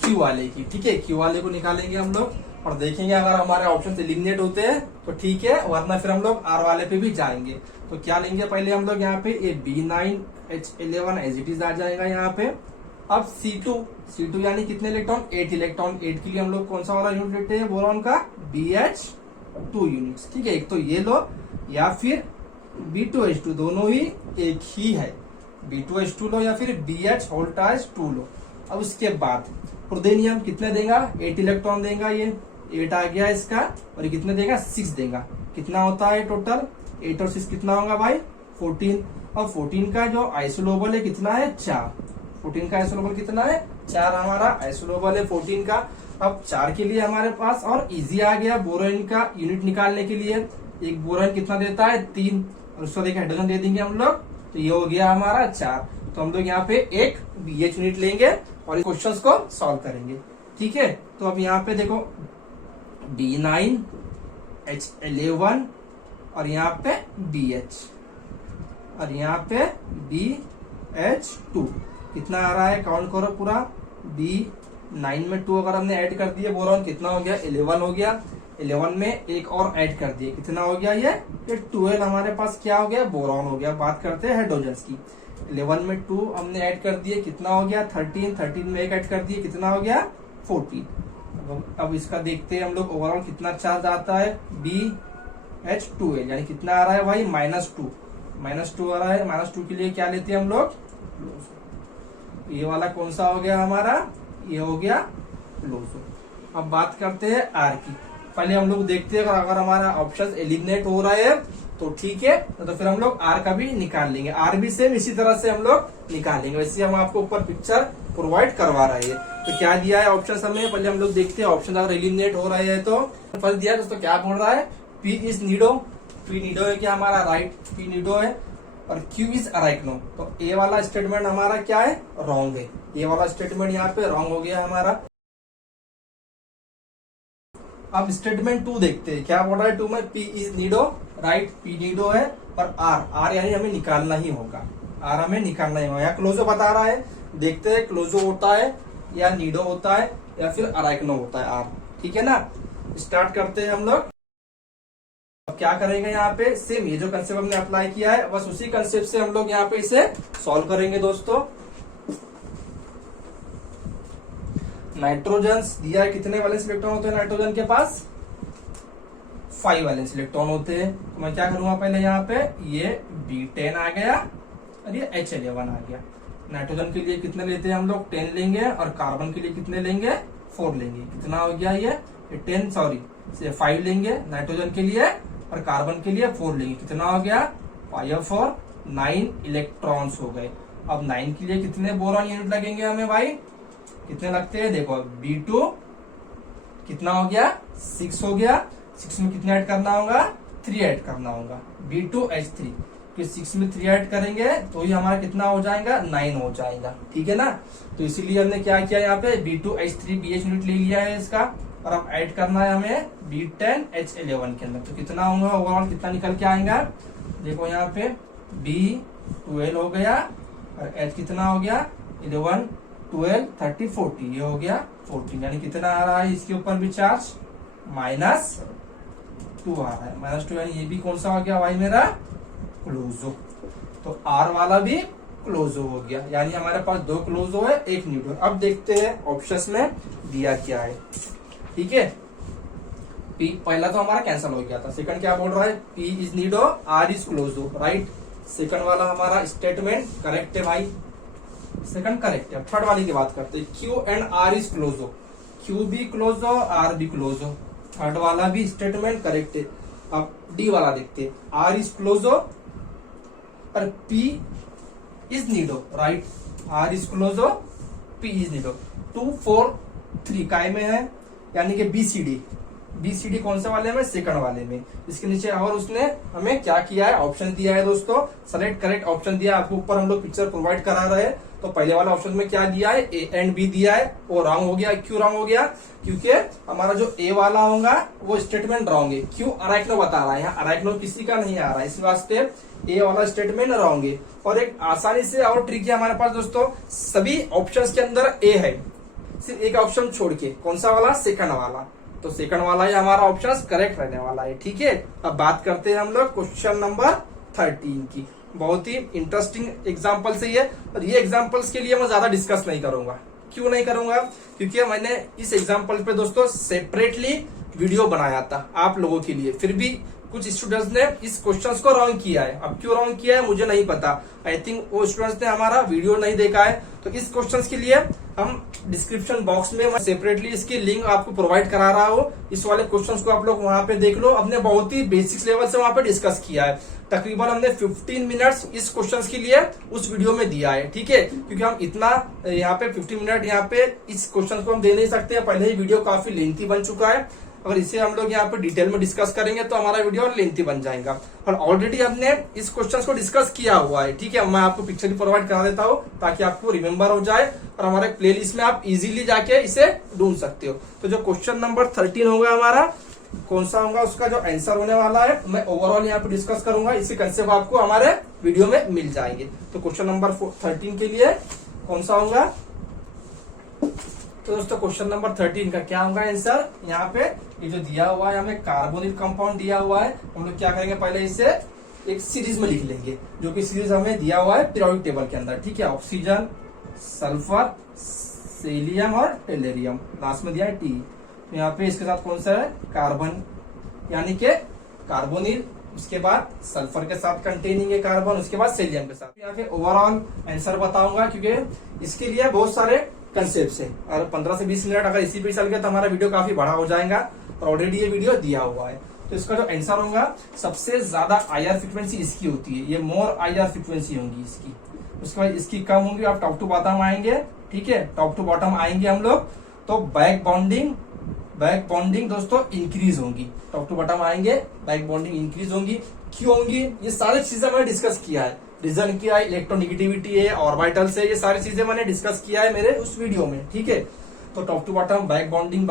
क्यू वाले की। ठीक है, क्यू वाले को निकालेंगे हम लोग और देखेंगे अगर हमारे ऑप्शन एलिमिनेट होते हैं तो ठीक है, वरना फिर हम लोग आर वाले पे भी जाएंगे। तो क्या लेंगे पहले हम लोग, यहाँ पे ये B9H11 एज इट इज आ जाएगा यहाँ पे। अब C2 यानी कितने इलेक्ट्रॉन, 8 इलेक्ट्रॉन। 8 के लिए हम लोग कौन सा वाला यूनिट लेते हैं बोरॉन का, BH2 यूनिट्स। ठीक है, एक तो ये लो या फिर B2H2, दोनों ही एक ही है। B2H2 लो या फिर BH2 लो। अब उसके बाद प्रोडेनियम कितने देगा, 8 इलेक्ट्रॉन देगा, ये 8 आ गया इसका, और ये कितने देगा, 6 देगा। कितना होता है टोटल, 8 और 6 कितना होगा भाई, 14। और 14 का जो आइसोलोबल है कितना है, 4। 14 का आइसोलोबल कितना है, 4 हमारा आइसोलोबल है 14 का। अब 4 के लिए हमारे पास और इजी आ गया बोरोन का यूनिट निकालने के लिए। एक बोरोन कितना देता है, 3, और उसको देखिए हाइड्रोजन दे देंगे हम लोग, तो ये हो गया हमारा 4। तो हम लोग यहाँ पे एक BH यूनिट लेंगे और इस क्वेश्चंस को सॉल्व करेंगे। ठीक है, तो अब यहाँ पे देखो B9H11 और यहाँ पे BH और यहाँ पे BH2 कितना आ रहा है, काउंट करो पूरा। B9 में 2 अगर हमने ऐड कर दिए बोरॉन, कितना हो गया, 11 हो गया। 11 में एक और ऐड कर दिए, कितना हो गया, ये 12 हमारे पास क्या हो गया, बोरॉन हो गया। बात करते हैं हाइड्रोजन्स की। 11 में 2 हमने ऐड कर दिए, कितना हो गया, 13। 13 में एक ऐड कर दिए, कितना हो गया, 14। अब इसका देखते हैं हम लोग ओवरऑल कितना चार्ज आता है, BH2L, यानी कितना आ रहा है भाई, -2 आ रहा है। -2 के लिए क्या लेते हैं हम लोग, ये वाला कौन सा हो गया हमारा, ये हो गया क्लोजो। अब बात करते हैं आर की। पहले हम लोग देखते हैं अगर हमारा ऑप्शन एलिमिनेट हो रहा है तो ठीक है, तो फिर हम लोग आर का भी निकाल लेंगे। आर भी सेम इसी तरह से हम लोग निकालेंगे, वैसे हम आपको ऊपर पिक्चर प्रोवाइड करवा रहे हैं। तो क्या दिया है ऑप्शन हमें, पहले हम लोग देखते हैं ऑप्शन अगर एलिमिनेट हो रहे हैं तो। फर्स्ट दिया दोस्तों क्या बोल रहा है, P is Nido. P Nido है क्या हमारा, राइट, P नीडो है। और Q इज अराइक्नो। तो ए वाला स्टेटमेंट हमारा क्या है, रॉन्ग है। ये वाला स्टेटमेंट यहाँ पे रॉन्ग हो गया हमारा। अब स्टेटमेंट 2 देखते हैं, क्या बोल रहा है 2 में, P is nido, right, P Nido है। और R यानी हमें निकालना ही होगा, R हमें निकालना ही होगा। यहाँ क्लोजो बता रहा है, देखते हैं क्लोजो होता है या नीडो होता है या फिर अराइक्नो होता है R। ठीक है ना, स्टार्ट करते हैं हम लोग। अब क्या करेंगे यहाँ पे, सेम ये जो कंसेप्ट हमने अप्लाई किया है बस उसी कंसेप्ट से हम लोग यहाँ पे इसे सॉल्व करेंगे दोस्तों। नाइट्रोजन दिया है, कितने वैलेंस इलेक्ट्रॉन होते हैं नाइट्रोजन के पास, 5 वैलेंस इलेक्ट्रॉन होते हैं। तो मैं क्या करूंगा पहले यहाँ पे, ये B10 आ गया और ये H11 आ गया। नाइट्रोजन के लिए कितने लेते हैं हम लोग, 10 लेंगे, और कार्बन के लिए कितने लेंगे, 4 लेंगे। कितना हो गया ये 5 लेंगे नाइट्रोजन के लिए, और कार्बन के लिए 4 लेंगे। कितना हो गया 5 और 9 इलेक्ट्रॉन्स हो गए। अब 9 के लिए कितने बोरॉन यूनिट लगेंगे हमें भाई, कितने लगते हैं देखो, B2 कितना हो गया 6 हो गया, 6 में कितना ऐड करना होगा 3 ऐड करना होगा, B2H3। तो 6 में 3 ऐड करेंगे तो ये हमारा कितना हो जाएगा 9 हो जाएगा, ठीक है ना। तो इसीलिए हमने क्या किया यहाँ पे B2H3 BH यूनिट ले लिया है इसका, और अब ऐड करना है हमें B10H11 के अंदर। तो कितना होगा ओवरऑल, कितना निकल के आएगा देखो यहाँ पे B12 हो गया और H कितना हो गया 11 12 30 40, ये हो गया 14। यानी कितना आ रहा है इसके ऊपर भी चार्ज -2 आ रहा है, -2। यानी ये भी कौन सा हो गया भाई मेरा क्लोजो। तो R वाला भी क्लोजो हो गया, यानी हमारे पास 2 क्लोजो है 1 न्यूट्रल। अब देखते हैं ऑप्शंस में दिया क्या है, ठीक है। P पहला तो हमारा कैंसिल हो गया था, सेकंड क्या बोल रहा है P is nido R is closo, right. Second वाला हमारा स्टेटमेंट करेक्ट है भाई, सेकंड करेक्ट है। थर्ड वाली की बात करते हैं, Q and R is closo, Q भी क्लोजो R भी क्लोजो, थर्ड वाला भी स्टेटमेंट करेक्ट है। अब D वाला देखते हैं, R इज क्लोजो और P is nido, right. R is closo P is nido. 2 4 3 काय में है, यानी कि BCD कौन से वाले में, सेकंड वाले में। इसके नीचे और उसने हमें क्या किया है, ऑप्शन दिया है दोस्तों, सेलेक्ट करेक्ट ऑप्शन दिया है। आपको ऊपर हम लोग पिक्चर प्रोवाइड करा रहे हैं। तो पहले वाला ऑप्शन में क्या दिया है A एंड B दिया है, वो रॉन्ग हो गया। क्यों रॉन्ग हो गया, क्योंकि हमारा जो A वाला होगा वो स्टेटमेंट रॉन्ग है। क्यों, अराइक्नो बता रहा है, यहाँ अराइक्नो किसी का नहीं आ रहा है, इस वास्ते A वाला स्टेटमेंट रॉन्ग है। और एक आसानी से और ट्रिक है हमारे पास दोस्तों, सभी ऑप्शन के अंदर A है, सिर्फ एक ऑप्शन छोड़ के, कौन सा वाला, सेकंड वाला। तो सेकंड वाला ही हमारा ऑप्शन करेक्ट रहने वाला है, ठीक है। अब बात करते हैं हम लोग क्वेश्चन नंबर 13 की। बहुत ही इंटरेस्टिंग एग्जांपल से ये, और ये एग्जांपल्स के लिए मैं ज्यादा डिस्कस नहीं करूंगा। क्यों नहीं करूंगा, क्योंकि मैंने इस एग्जांपल पे दोस्तों सेपरेटली वीडियो बनाया था आप लोगों के लिए, फिर भी कुछ स्टूडेंट्स ने इस क्वेश्चंस को रॉन्ग किया है। अब क्यों रॉन्ग किया है मुझे नहीं पता, आई थिंक वो स्टूडेंट्स ने हमारा वीडियो नहीं देखा है। तो इस क्वेश्चंस के लिए हम डिस्क्रिप्शन बॉक्स में मैं सेपरेटली इसकी लिंक आपको प्रोवाइड करा रहा हूँ। इस वाले क्वेश्चंस को आप लोग वहां पे देख लो, हमने बहुत ही बेसिक्स लेवल से वहां पे डिस्कस किया है। तकरीबन हमने 15 मिनट्स इस क्वेश्चंस के लिए उस वीडियो में दिया है, ठीक है। क्योंकि हम इतना यहाँ पे 15 मिनट यहाँ पे इस क्वेश्चन को हम दे नहीं सकते, पहले ही वीडियो काफी लेंथी बन चुका है। अगर इसे हम लोग यहाँ पे डिटेल में डिस्कस करेंगे तो हमारा वीडियो और लेंथी बन जाएगा। और ऑलरेडी हमने इस क्वेश्चंस को डिस्कस किया हुआ है, ठीक है। मैं आपको पिक्चर भी प्रोवाइड करा देता हूँ ताकि आपको रिमेम्बर हो जाए और हमारे प्लेलिस्ट में आप इजीली जाके इसे ढूंढ सकते हो। तो जो क्वेश्चन नंबर 13 होगा हमारा, कौन सा होगा उसका जो आंसर होने वाला है, मैं ओवरऑल यहाँ पे डिस्कस करूंगा। इसके कंसेप्ट आपको हमारे वीडियो में मिल जाएंगे। तो क्वेश्चन नंबर 13 के लिए कौन सा होगा, तो दोस्तों क्वेश्चन नंबर 13 का क्या होगा आंसर, यहाँ पे ये जो दिया हुआ है हमें कार्बोनिल कंपाउंड दिया हुआ है। हम लोग क्या करेंगे, पहले इसे एक सीरीज में लिख लेंगे, जो कि सीरीज हमें दिया हुआ है पीरियोडिक टेबल के अंदर, ठीक है। ऑक्सीजन, सल्फर, सीलियम और टेलेरियम, लास्ट में दिया है टी। तो यहाँ पे इसके साथ कौन सा है, कार्बन, यानी कि कार्बोनिल, उसके बाद सल्फर के साथ कंटेनिंग है कार्बन, उसके बाद सीलियम के साथ। यहाँ पे ओवरऑल आंसर बताऊंगा, क्योंकि इसके लिए बहुत सारे कंसेप्ट है और 15 से 20 मिनट अगर इसी पे चल गया तो हमारा वीडियो काफी बड़ा हो जाएगा। और ऑलरेडी ये वीडियो दिया हुआ है। तो इसका जो आंसर होगा, सबसे ज्यादा IR फ्रीक्वेंसी इसकी होती है, ये मोर IR फ्रीक्वेंसी होगी इसकी। उसके बाद इसकी कम होंगी, आप टॉप टू बॉटम आएंगे, ठीक है, टॉप टू बॉटम आएंगे हम लोग, तो बैक बॉन्डिंग दोस्तों इंक्रीज होंगी। टॉप टू बॉटम आएंगे, बैक बॉन्डिंग इंक्रीज होंगी। क्यों होंगी, ये सारी चीजें मैंने डिस्कस किया है, रीजन क्या है, इलेक्ट्रोनिगेटिविटी है, ऑर्बिटल्स है, ये सारी चीजें मैंने डिस्कस किया है मेरे उस वीडियो में, ठीक है। तो top to bottom back bonding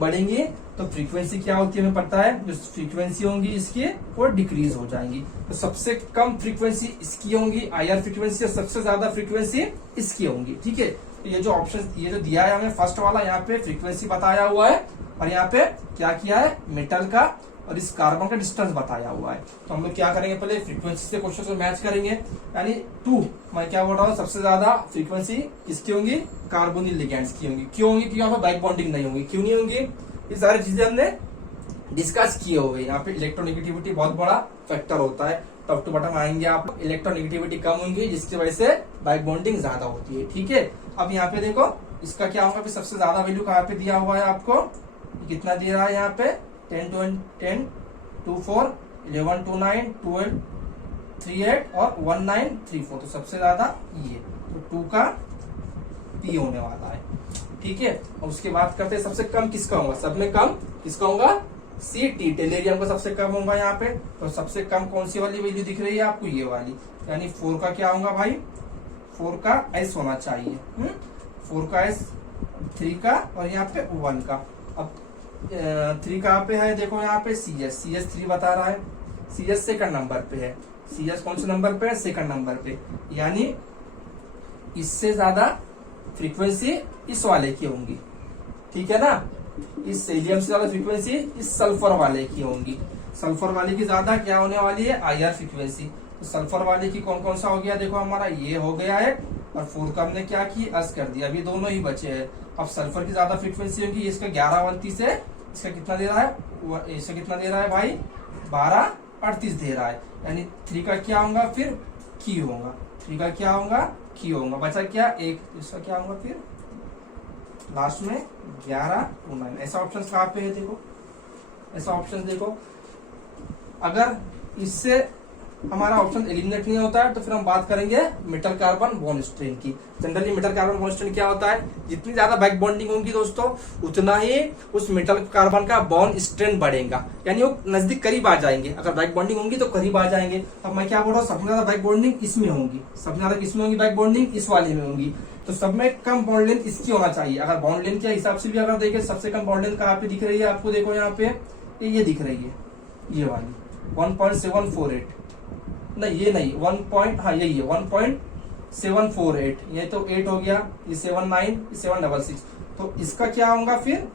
बढ़ेंगी, तो फ्रीक्वेंसी क्या होती है हमें पता है, जो फ्रीक्वेंसी होंगी इसकी वो डिक्रीज हो जाएंगी। तो सबसे कम फ्रीक्वेंसी इसकी होंगी IR फ्रीक्वेंसी, और सबसे ज्यादा फ्रीक्वेंसी इसकी होंगी, ठीक है। तो ये जो ऑप्शन ये जो दिया है हमें फर्स्ट वाला, यहाँ पे फ्रीक्वेंसी बताया हुआ है और यहाँ पे क्या किया है, मेटल का और इस कार्बन का डिस्टेंस बताया हुआ है। तो हम लोग क्या करेंगे, पहले फ्रीक्वेंसी से क्वेश्चन को मैच करेंगे, यानी 2, मैं क्या बोल रहा हूँ, सबसे ज्यादा फ्रीक्वेंसी किसकी होंगी, कार्बोनिल लिगैंड्स की होंगी। क्यों होंगी, क्योंकि यहाँ पे बैक बॉन्डिंग नहीं होंगी। क्यों नहीं होंगी, ये सारी चीजें हमने डिस्कस किए हुए। यहाँ पे इलेक्ट्रोनिगेटिविटी बहुत बड़ा फैक्टर होता है। टॉप टू बॉटम आएंगे आप, इलेक्ट्रोनिगेटिविटी कम होंगी, जिसकी वजह से बैक बॉन्डिंग ज्यादा होती है, ठीक है। अब यहाँ पे देखो इसका क्या होगा, सबसे ज्यादा वैल्यू कहाँ पे दिया हुआ है आपको, कितना दिया रहा है यहाँ पे 10 2 4 11 2 9 12 3 8 और 1 9 3 4, तो सबसे ज्यादा ये, तो 2 का पी होने वाला है। ठीक है, और उसके बाद करते हैं सबसे कम किसका होगा, सब में कम किसका होगा, सी टी, टेलेरियम का सबसे कम होगा यहाँ पे। तो सबसे कम कौन सी वाली वैल्यू दिख रही है आपको, ये वाली, यानी 4 का क्या होगा भाई, 4 का एस होना चाहिए, 4 का एस, 3 का और यहाँ पे 1 का। अब 3 कहाँ पे है, देखो यहाँ पे सी एस 3 बता रहा है, सी एस सेकंड नंबर पे है, सी एस कौन से नंबर पे है, सेकंड नंबर पे, यानी इससे ज्यादा फ्रीक्वेंसी इस वाले की होंगी। ठीक है ना, इस सीलियम से ज्यादा फ्रीक्वेंसी इस सल्फर वाले की होंगी। सल्फर वाले की ज्यादा क्या होने वाली है, आईआर फ्रीक्वेंसी। तो सल्फर वाले की कौन कौन सा हो गया, देखो हमारा ये हो गया है, और 4 का हमने क्या की, अस कर दिया, अभी दोनों ही बचे हैं। अब सल्फर की ज्यादा फ्रीक्वेंसी होगी, इसका 11 से इसका कितना दे रहा है, इसका कितना दे रहा है भाई, 12 38 दे रहा है, यानी 3 का क्या होगा फिर, की होगा, 3 का क्या होगा, की होगा, बचा क्या एक, इसका क्या होगा फिर लास्ट में 11 2 9। ऐसा ऑप्शन कहाँ पे है, देखो ऐसा ऑप्शन देखो। अगर इससे हमारा ऑप्शन एलिमिनेट नहीं होता है तो फिर हम बात करेंगे मेटल कार्बन बॉन्ड स्ट्रेन की। Generally metal carbon bond strain क्या होता है, जितनी ज्यादा बैक बॉन्डिंग होगी दोस्तों, उतना ही उस मेटल कार्बन का बॉन्ड स्ट्रेन बढ़ेगा, यानी वो नजदीक करीब आ जाएंगे। अगर बैक बॉन्डिंग होंगी तो करीब आ जाएंगे। अब मैं क्या बोल रहा हूँ, सबसे ज्यादा बैक बॉन्डिंग इसमें होंगी, सबसे ज्यादा किसमें होगी बैक बॉन्डिंग, इस वाले में होंगी। तो सब में कम बॉन्ड लेंथ इसकी होना चाहिए। अगर बॉन्ड लेंथ के हिसाब से भी अगर देखें, सबसे कम बॉन्ड लेंथ कहाँ पे दिख रही है आपको, देखो यहाँ पे ये दिख रही है, ये वाली 1.748, नहीं ये नहीं 1. हाँ यही है 1.748, ये तो 8 हो गया, ये 7 9, ये 7 6 तो इसका क्या होगा फिर,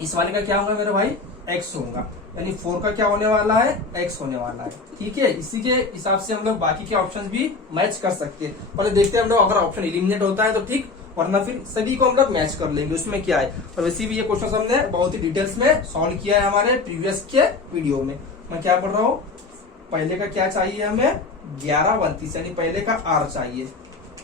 इस वाले का क्या होगा मेरे भाई, x होगा, यानी 4 का क्या होने वाला है, x होने वाला है। ठीक है, इसी के हिसाब से हम लोग बाकी के ऑप्शंस भी मैच कर सकते हैं। पहले देखते हैं हम लोग, अगर ऑप्शन एलिमिनेट होता है तो ठीक, वरना फिर सभी को हम लोग मैच कर लेंगे, उसमें क्या है। और वैसे भी ये क्वेश्चन हमने बहुत ही डिटेल्स में सॉल्व किया है हमारे प्रीवियस के वीडियो में। मैं क्या पढ़ रहा हूँ, पहले का क्या चाहिए हमें, 11 यानी पहले का आर चाहिए।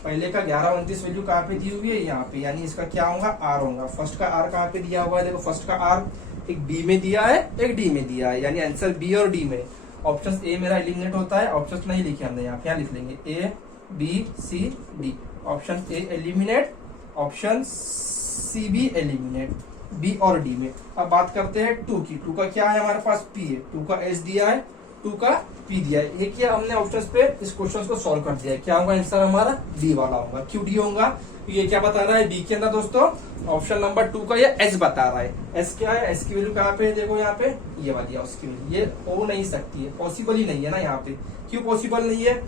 पहले का 11 वैल्यू कहाँ पे दी हुई है, यहाँ पे, यानी इसका क्या होगा, आर होगा। फर्स्ट का आर कहाँ पे दिया हुआ है, देखो फर्स्ट का आर एक बी में दिया है, एक डी में दिया है, यानी आंसर बी और डी में। ऑप्शन ए मेरा एलिमिनेट होता है, ऑप्शन नहीं लिखे हमने यहाँ पे, यहाँ लिख लेंगे A B C D. Option A eliminate, option C भी एलिमिनेट, बी और डी में। अब बात करते हैं 2 की। 2 का क्या है हमारे पास, पी है, 2 का एस दिया है, 2 का पी दिया है। ये क्या हमने ऑप्शंस पे इस क्वेश्चन को सॉल्व कर दिया है। क्या होगा आंसर हमारा, डी वाला होगा। क्यों डी होगा, ये क्या बता रहा है बी के अंदर दोस्तों, ऑप्शन नंबर 2 का ये एस बता रहा है। एस क्या है, एस की वैल्यू कहाँ पे है, देखो यहाँ पे ये वाली है उसकी वैल्यू, ये हो नहीं सकती है, पॉसिबल ही नहीं है ना यहाँ पे। क्यों पॉसिबल नहीं है,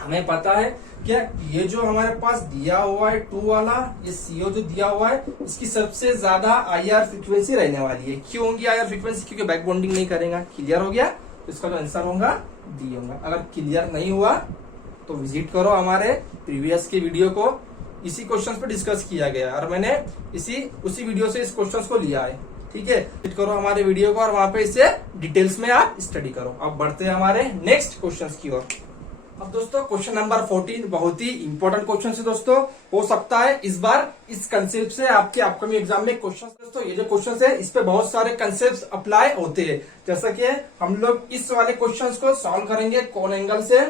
हमें पता है क्या, ये जो हमारे पास दिया हुआ है 2 वाला, ये सीओ जो दिया हुआ है, इसकी सबसे ज्यादा आईआर फ्रीक्वेंसी रहने वाली है। क्यों होंगी आईआर फ्रीक्वेंसी, क्योंकि बैक बॉन्डिंग नहीं करेगा। क्लियर हो गया, तो इसका जो आंसर होगा डी होगा। अगर क्लियर नहीं हुआ तो विजिट करो हमारे प्रीवियस के वीडियो को, इसी क्वेश्चन पे डिस्कस किया गया है और मैंने उसी वीडियो से इस क्वेश्चन को लिया है। ठीक है, विजिट करो हमारे वीडियो को और वहां पे इसे डिटेल्स में आप स्टडी करो। अब बढ़ते हैं हमारे नेक्स्ट क्वेश्चन की ओर। अब दोस्तों क्वेश्चन नंबर 14 बहुत ही इंपॉर्टेंट क्वेश्चन है दोस्तों। हो सकता है इस बार इस कंसेप्ट से आपके अपकमिंग एग्जाम में क्वेश्चन, दोस्तों ये जो क्वेश्चन है इस पे बहुत सारे कंसेप्ट अप्लाई होते हैं। जैसा कि हम लोग इस वाले क्वेश्चन को सॉल्व करेंगे कौन एंगल से,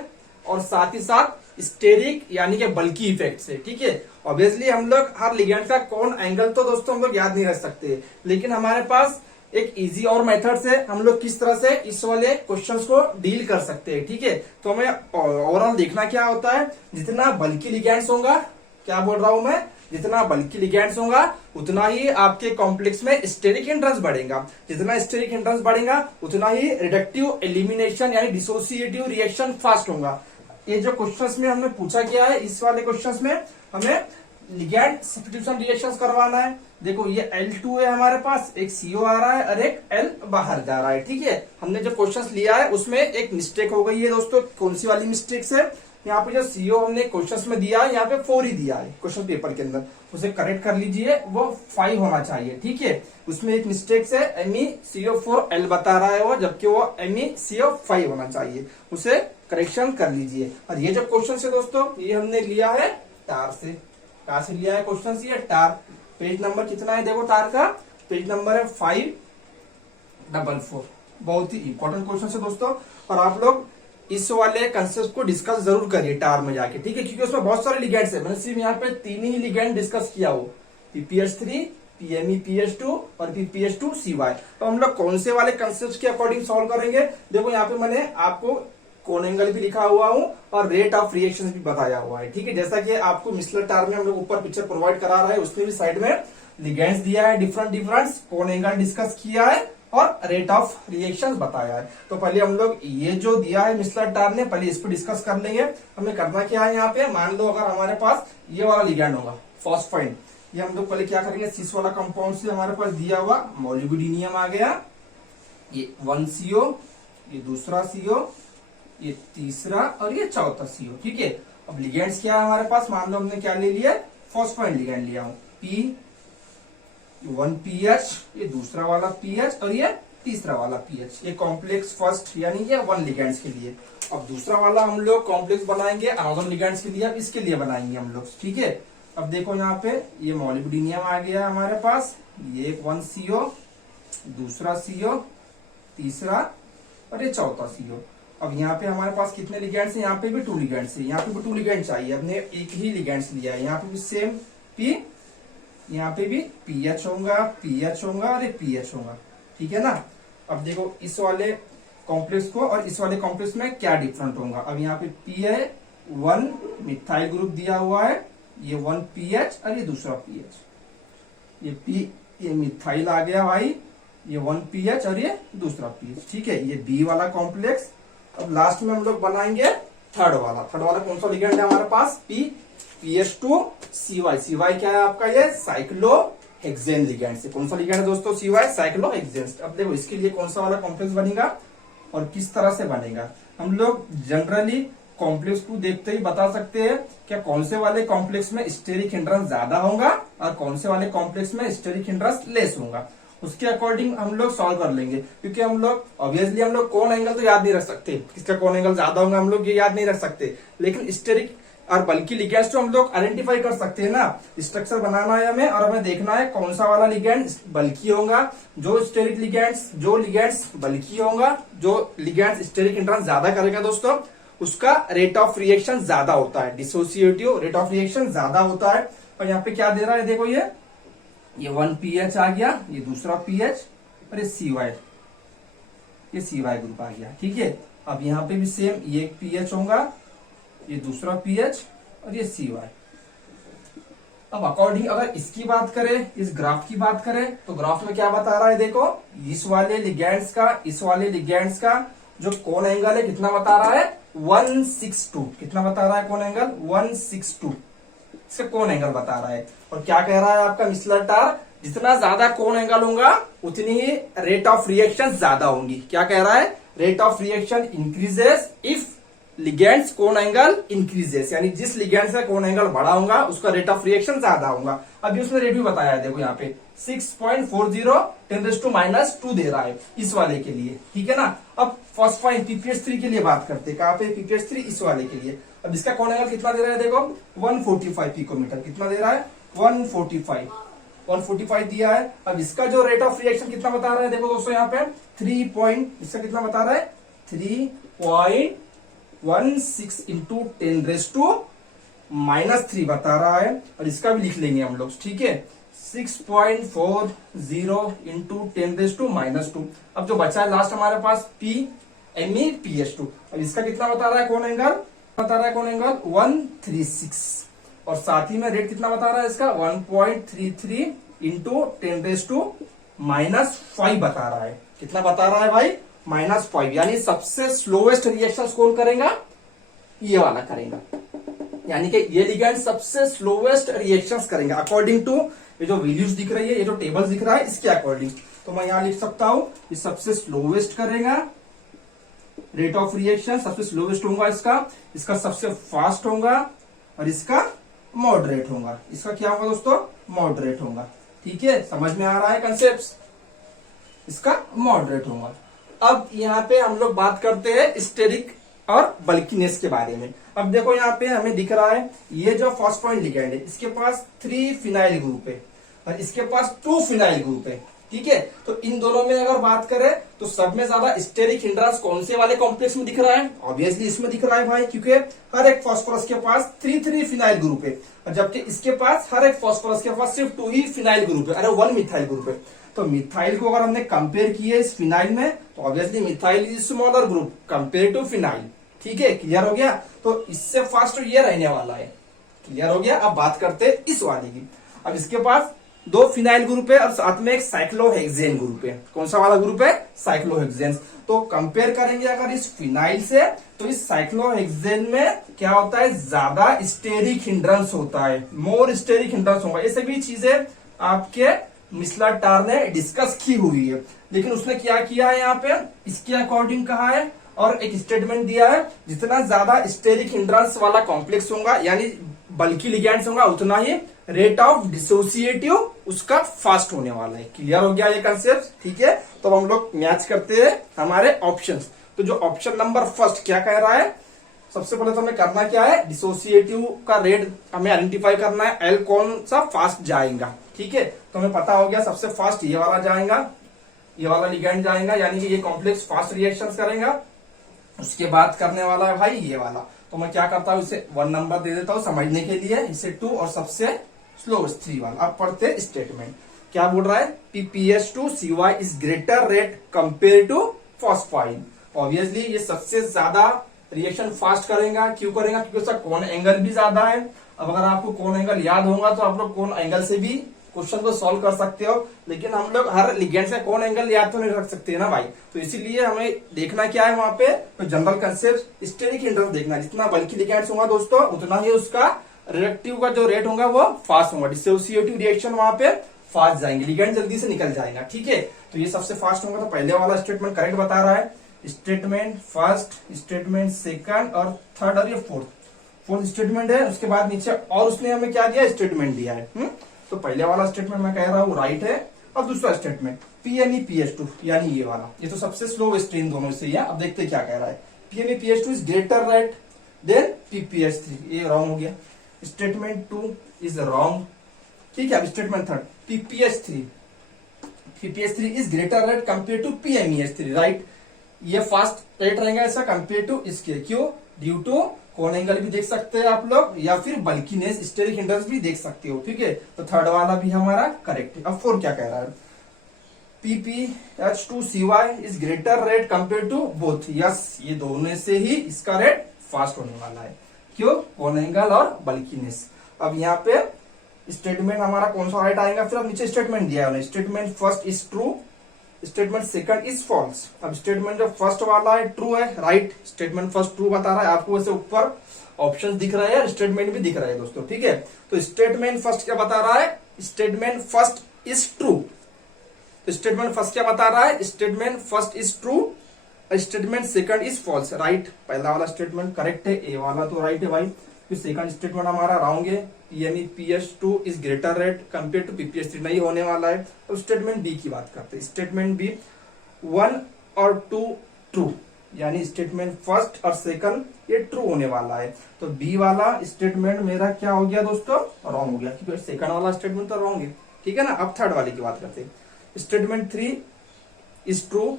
और साथ ही साथ स्टेरिक यानी कि बल्कि इफेक्ट से। ठीक है, ऑब्वियसली हम लोग हर लिगेंड का कौन एंगल तो दोस्तों हम लोग याद नहीं रख सकते, लेकिन हमारे पास एक इजी और मेथड से हम लोग किस तरह से इस वाले क्वेश्चंस को डील कर सकते हैं। ठीक है, तो हमें ओवरऑल देखना क्या होता है, जितना बल्कि लिगेंड्स होगा, क्या बोल रहा हूं मैं, जितना बल्कि लिगेंड्स होगा उतना ही आपके कॉम्प्लेक्स में स्टेरिक हिंड्रेंस बढ़ेगा। जितना स्टेरिक हिंड्रेंस बढ़ेगा उतना ही रिडक्टिव एलिमिनेशन यानी डिसोसिएटिव रिएक्शन फास्ट होगा। ये जो क्वेश्चंस में हमने पूछा गया है, इस वाले क्वेश्चंस में हमें लिगैंड सब्स्टिट्यूशन रिएक्शंस करवाना है। देखो ये L2 है हमारे पास, एक CO आ रहा है और एक L बाहर जा रहा है। ठीक है, हमने जो क्वेश्चंस लिया है उसमें एक मिस्टेक हो गई है दोस्तों। कौन सी वाली मिस्टेक है, यहाँ पे जो CO हमने क्वेश्चंस में दिया है यहाँ पे 4 ही दिया है क्वेश्चन पेपर के अंदर, उसे करेक्ट कर लीजिए, वो 5 होना चाहिए। ठीक है, उसमें एक मिस्टेक से MeCO4L बता रहा है वो, जबकि वो MeCO5 होना चाहिए, उसे करेक्शन कर लीजिए। और ये जो क्वेश्चन है दोस्तों ये हमने लिया है टार से। कहा से लिया है क्वेश्चन, ये टार। पेज नंबर कितना है देखो, टार का पेज नंबर है 544। बहुत ही इंपॉर्टेंट क्वेश्चन है दोस्तों, और आप लोग इस वाले कंसेप्ट को डिस्कस जरूर करिए टार में जाके, ठीक है, क्योंकि उसमें बहुत सारे लिगेंड्स है। मैंने सिर्फ यहाँ पे 3 ही लिगेंड डिस्कस किया हो, PPH3, PME-PH2 और PPH2CY। तो हम लोग कौन से वाले कंसेप्ट के अकॉर्डिंग सॉल्व करेंगे? देखो यहाँ पे मैंने आपको कोन एंगल भी लिखा हुआ हूँ और रेट ऑफ रिएक्शन भी बताया हुआ है, ठीक है। जैसा कि आपको मिसलर टार में हम लोग ऊपर पिक्चर प्रोवाइड करा रहा है, उसने भी साइड में लिगेंड्स दिया है, डिफरेंट कोन एंगल डिस्कस किया है और रेट ऑफ रिएक्शन बताया है। तो पहले हम लोग ये जो दिया है मिसलर टार ने, पहले इस पर डिस्कस कर लेंगे। हमें करना क्या है यहाँ पे, मान लो अगर हमारे पास ये वाला लिगेंड होगा फॉस्फाइन, ये हम लोग पहले क्या करेंगे, सिस वाला कंपाउंड से हमारे पास दिया हुआ मोलिब्डेनियम आ गया, ये 1 CO, ये दूसरा CO, ये तीसरा और ये चौथा CO, ठीक है। अब लिगेंड्स क्या है हमारे पास, मान लो हमने क्या ले लिया, फॉस्फाइन लिगेंड लिया हूं, P1PH, ये दूसरा वाला PH और ये तीसरा वाला PH, ये कॉम्प्लेक्स फर्स्ट यानी ये 1 लिगेंड्स के लिए। अब दूसरा वाला हम लोग कॉम्प्लेक्स बनाएंगे अनदर लिगेंड्स के लिए, अब इसके लिए बनाएंगे हम लोग, ठीक है। अब देखो यहाँ पे ये मोलिब्डेनियम आ गया हमारे पास, ये 1 CO, दूसरा CO, तीसरा और ये चौथा CO। अब यहाँ पे हमारे पास कितने लिगेंड्स हैं, यहाँ पे भी 2 लिगेंड्स है, यहाँ पे भी 2 लिगेंड चाहिए, हमने एक ही लिगेंड्स लिया है। यहाँ पे भी सेम P, यहाँ पे भी PH होगा, PH होगा और ये PH होगा, ठीक है ना। अब देखो इस वाले कॉम्प्लेक्स को और इस वाले कॉम्प्लेक्स में क्या डिफरेंट होगा। अब यहाँ पे P है, 1 मिथाइल ग्रुप दिया हुआ है, ये 1 PH और ये दूसरा PH, ये P, ये मिथाइल आ गया भाई, ये 1 PH और ये दूसरा PH, ठीक है, ये B वाला कॉम्प्लेक्स। अब लास्ट में हम लोग बनाएंगे थर्ड वाला कौन सा लिगेंड है हमारे पास, PPH2CY। CY क्या है आपका, ये साइक्लोहेक्सेन लिगेंड से, कौन सा लिगेंड है दोस्तों, CY साइक्लोहेक्सेन। अब देखो इसके लिए कौन सा वाला कॉम्प्लेक्स बनेगा और किस तरह से बनेगा। हम लोग जनरली कॉम्प्लेक्स को देखते ही बता सकते हैं क्या कौन से वाले कॉम्प्लेक्स में स्टेरिक हिंड्रेंस ज्यादा होगा और कौन से वाले कॉम्प्लेक्स में स्टेरिक हिंड्रेंस लेस होगा। उसके अकॉर्डिंग हम लोग सॉल्व कर लेंगे, क्योंकि हम लोग ऑब्वियसली हम लोग कोन एंगल तो याद नहीं रख सकते, किसका कोन एंगल ज्यादा होगा हम लोग ये याद नहीं रख सकते, लेकिन स्टेरिक और बल्कि लिगेंड्स तो हम लोग आइडेंटिफाई कर सकते हैं ना। स्ट्रक्चर बनाना है हमें और हमें देखना है कौन सा वाला लिगेंड बल्कि होगा, जो स्टेरिक लिगेंड्स, जो लिगेंड्स बल्कि होगा, जो लिगेंड्स स्टेरिक हिंड्रेंस ज्यादा करेगा दोस्तों, उसका रेट ऑफ रिएक्शन ज्यादा होता है, डिसोसिएटिव रेट ऑफ रिएक्शन ज्यादा होता है। और यहाँ पे क्या दे रहा है, देखो ये 1 PH आ गया, ये दूसरा PH और ये CY, ये CY ग्रुप आ गया, ठीक है। अब यहाँ पे भी सेम, ये एक PH होगा, ये दूसरा PH और ये CY। अब अकॉर्डिंग अगर इसकी बात करें, इस ग्राफ की बात करें, तो ग्राफ में क्या बता रहा है, देखो इस वाले लिगेंड्स का, इस वाले लिगेंड्स का जो कोन एंगल है कितना बता रहा है, 162। कितना बता रहा है कोन एंगल, 162, इसका कोन एंगल बता रहा है। और क्या कह रहा है आपका मिसलर टार, जितना ज्यादा कोन एंगल होगा उतनी ही रेट ऑफ रिएक्शन ज्यादा होंगी। क्या कह रहा है, rate of reaction increases if ligands cone angle increases, यानी जिस लिगेंड से कोन एंगल बड़ा होगा उसका रेट ऑफ रिएक्शन ज्यादा होगा। अभी उसने रेट भी बताया है, देखो यहाँ पे 6.40 10⁻² दे रहा है इस वाले के लिए, ठीक है ना। अब फॉस्फाइन PPH3 के लिए बात करते हैं, कहाँ पे, PPH3 इस वाले के लिए। अब इसका कोन एंगल कितना दे रहा है, देखो 145 पिकोमीटर, कितना दे रहा है, 145 दिया है। अब इसका जो रेट ऑफ रिएक्शन कितना बता रहा है, देखो दोस्तों यहाँ पे 3 इसका कितना बता रहा है, 3.16 इंटू 10⁻³ बता रहा है। और इसका भी लिख लेंगे हम लोग, ठीक है, 6.40 इंटू 10⁻²। अब जो बचा है लास्ट हमारे पास PME-PH2। अब इसका कितना बता रहा है कोन एंगल, 136, और साथ ही में रेट कितना बता रहा है इसका, 1.33 इंटू 10⁻5 बता रहा है। कितना बता रहा है भाई, -5, यानी सबसे स्लोएस्ट रिएक्शन कौन करेगा, ये वाला करेगा, यानी कि ये लिगेंड सबसे स्लोएस्ट रिएक्शंस करेंगे अकॉर्डिंग टू ये जो वैल्यूज दिख रही है, ये जो टेबल दिख रहा है इसके अकॉर्डिंग। तो मैं यहां लिख सकता हूं ये सबसे स्लोएस्ट करेगा, रेट ऑफ रिएक्शन सबसे स्लोएस्ट होगा इसका सबसे फास्ट होगा और इसका मॉडरेट होगा। इसका क्या होगा दोस्तों, मॉडरेट होगा, ठीक है, समझ में आ रहा है कंसेप्ट, इसका मॉडरेट होगा। अब यहाँ पे हम लोग बात करते हैं स्टेरिक और बल्कीनेस के बारे में। अब देखो यहाँ पे हमें दिख रहा है ये जो फॉस्फाइन लिगेंड है इसके पास 3 फिनाइल ग्रुप है और इसके पास 2 फिनाइल ग्रुप है, ठीक है। तो इन दोनों में अगर बात करें तो सब में ज्यादा स्टेरिक हिंड्रेंस कौन से वाले कॉम्प्लेक्स में दिख रहा है? ऑब्वियसली इसमें दिख रहा है भाई, क्योंकि हर एक फास्फोरस के पास 3 फिनाइल ग्रुप है, और जबकि इसके पास हर एक फास्फोरस के पास सिर्फ 2 ही फिनाइल ग्रुप है, अरे 1 मिथाइल ग्रुप है। तो मिथाइल को अगर हमने कंपेयर किया इस फिनाइल में, तो obviously methyl is smaller group compare to phenyl. ठीक है, क्लियर हो गया। तो इससे फास्ट ये रहने वाला है, क्लियर हो गया। अब बात करते हैं इस वाले की। अब इसके पास 2 फिनाइल ग्रुप है और साथ में एक साइक्लोहेक्सेन ग्रुप है। कौन सा वाला ग्रुप है? साइक्लोहेक्सेन। तो कंपेयर करेंगे अगर इस फिनाइल से, तो इस साइक्लोहेक्सेन में क्या होता है, ज्यादा स्टेरिक हिंड्रेंस होता है, मोर स्टेरिक हिंड्रेंस होगा। ये सभी चीजें आपके मिसला टार ने डिस्कस की हुई है, लेकिन उसने क्या किया है यहाँ पे, इसके अकॉर्डिंग कहा है और एक स्टेटमेंट दिया है, जितना ज्यादा स्टेरिक हिंड्रेंस वाला कॉम्प्लेक्स होगा यानी बल्कि लिगैंड्स होगा, उतना ही रेट ऑफ डिसोसिएटिव उसका फास्ट होने वाला है। क्लियर हो गया ये कंसेप्ट? ठीक है। तो हम लोग मैच करते हैं हमारे ऑप्शंस। तो जो ऑप्शन नंबर फर्स्ट क्या कह रहा है, सबसे पहले तो हमें करना क्या है, डिसोसिएटिव का रेट हमें आइडेंटिफाई करना है, एल कौन सा फास्ट जाएगा। ठीक है, तो हमें पता हो गया सबसे फास्ट ये वाला जाएगा, ये वाला लिगैंड जाएगा, यानी कि ये कॉम्प्लेक्स फास्ट रिएक्शंस करेगा। उसके बाद करने वाला है भाई ये वाला। तो मैं क्या करता हूँ, इसे 1 नंबर दे देता हूँ समझने के लिए, इसे 2 और सबसे स्लोएस्ट 3 वाला। अब पढ़ते स्टेटमेंट क्या बोल रहा है, PPH2CY is greater rate compare to phosphine. Obviously ये सबसे ज्यादा रिएक्शन फास्ट करेगा। क्यों करेगा? क्योंकि उसका कोण एंगल भी ज्यादा है। अब अगर आपको कोण एंगल याद होगा तो आप लोग कोण एंगल से भी क्वेश्चन को सॉल्व कर सकते हो, लेकिन हम लोग हर लिगेंड से कोण एंगल याद तो नहीं रख सकते ना भाई। तो इसीलिए हमें देखना क्या है वहां पे, तो जनरल कंसेप्ट स्टेरिक हिंड्रेंस देखना। जितना बल्कि लिगेंड्स होगा दोस्तों, उतना ही उसका रिएक्टिव का जो रेट होगा वो फास्ट होगा, डिसोसिएटिव रिएक्शन वहां पे फास्ट जाएंगे, लिगेंड जल्दी से निकल जाएगा। ठीक है, तो ये सबसे फास्ट होगा। तो पहले वाला स्टेटमेंट करेक्ट बता रहा है, स्टेटमेंट फर्स्ट, स्टेटमेंट सेकंड और थर्ड और ये फोर्थ स्टेटमेंट है। उसके बाद नीचे और उसने हमें क्या दिया, स्टेटमेंट दिया है। तो पहले वाला स्टेटमेंट मैं कह रहा हूँ राइट है, और दूसरा स्टेटमेंट PNEPH2 यानी ये वाला, ये तो सबसे स्लो स्ट्रेन दोनों से है। अब देखते क्या कह रहा है, PNEPH2 is greater rate then PPH3, ये रॉन्ग हो गया। Statement 2 is wrong. ठीक है, अब statement third, PPH3 is greater rate compare to PMEH3, right. ये फास्ट रेट रहेगा इसका कंपेयर टू इसके, क्यों? ड्यू टू कोण एंगल भी देख सकते हैं आप लोग, या फिर बल्कीनेस स्टेरिक हिंड्रेंस भी देख सकते हो। ठीक है, तो थर्ड वाला भी हमारा करेक्ट है। अब 4 क्या कह रहा है, PPH2CY is greater rate compare to both. Yes, ये दोनों से ही इसका रेट फास्ट होने वाला है। क्यों? कोण एंगल और बल्कीनेस। अब यहाँ पे स्टेटमेंट हमारा कौन सा राइट आएगा, फिर अब नीचे स्टेटमेंट दिया है, statement first is true, statement second is false. अब स्टेटमेंट जो फर्स्ट वाला है ट्रू है, राइट। स्टेटमेंट फर्स्ट ट्रू बता रहा है आपको, वैसे ऊपर ऑप्शन दिख रहे हैं, स्टेटमेंट भी दिख रहा है दोस्तों। ठीक है, तो स्टेटमेंट फर्स्ट क्या बता रहा है, स्टेटमेंट फर्स्ट इज ट्रू। तो स्टेटमेंट फर्स्ट क्या बता रहा है, statement first is true, statement second is false, right. पहला वाला स्टेटमेंट करेक्ट है, ए वाला तो राइट है भाई। फिर सेकंड स्टेटमेंट हमारा रॉन्ग है, यानी PH2 is greater rate compare to PPH3 नहीं होने वाला है। तो स्टेटमेंट बी की बात करते हैं, स्टेटमेंट बी 1 और 2 ट्रू, यानी स्टेटमेंट फर्स्ट और सेकंड ये ट्रू होने वाला है। तो बी वाला स्टेटमेंट मेरा क्या हो गया दोस्तों, रॉन्ग हो गया, क्योंकि सेकंड वाला स्टेटमेंट तो रॉन्ग है। ठीक है ना। अब थर्ड वाले की बात करते हैं, statement 3 is true,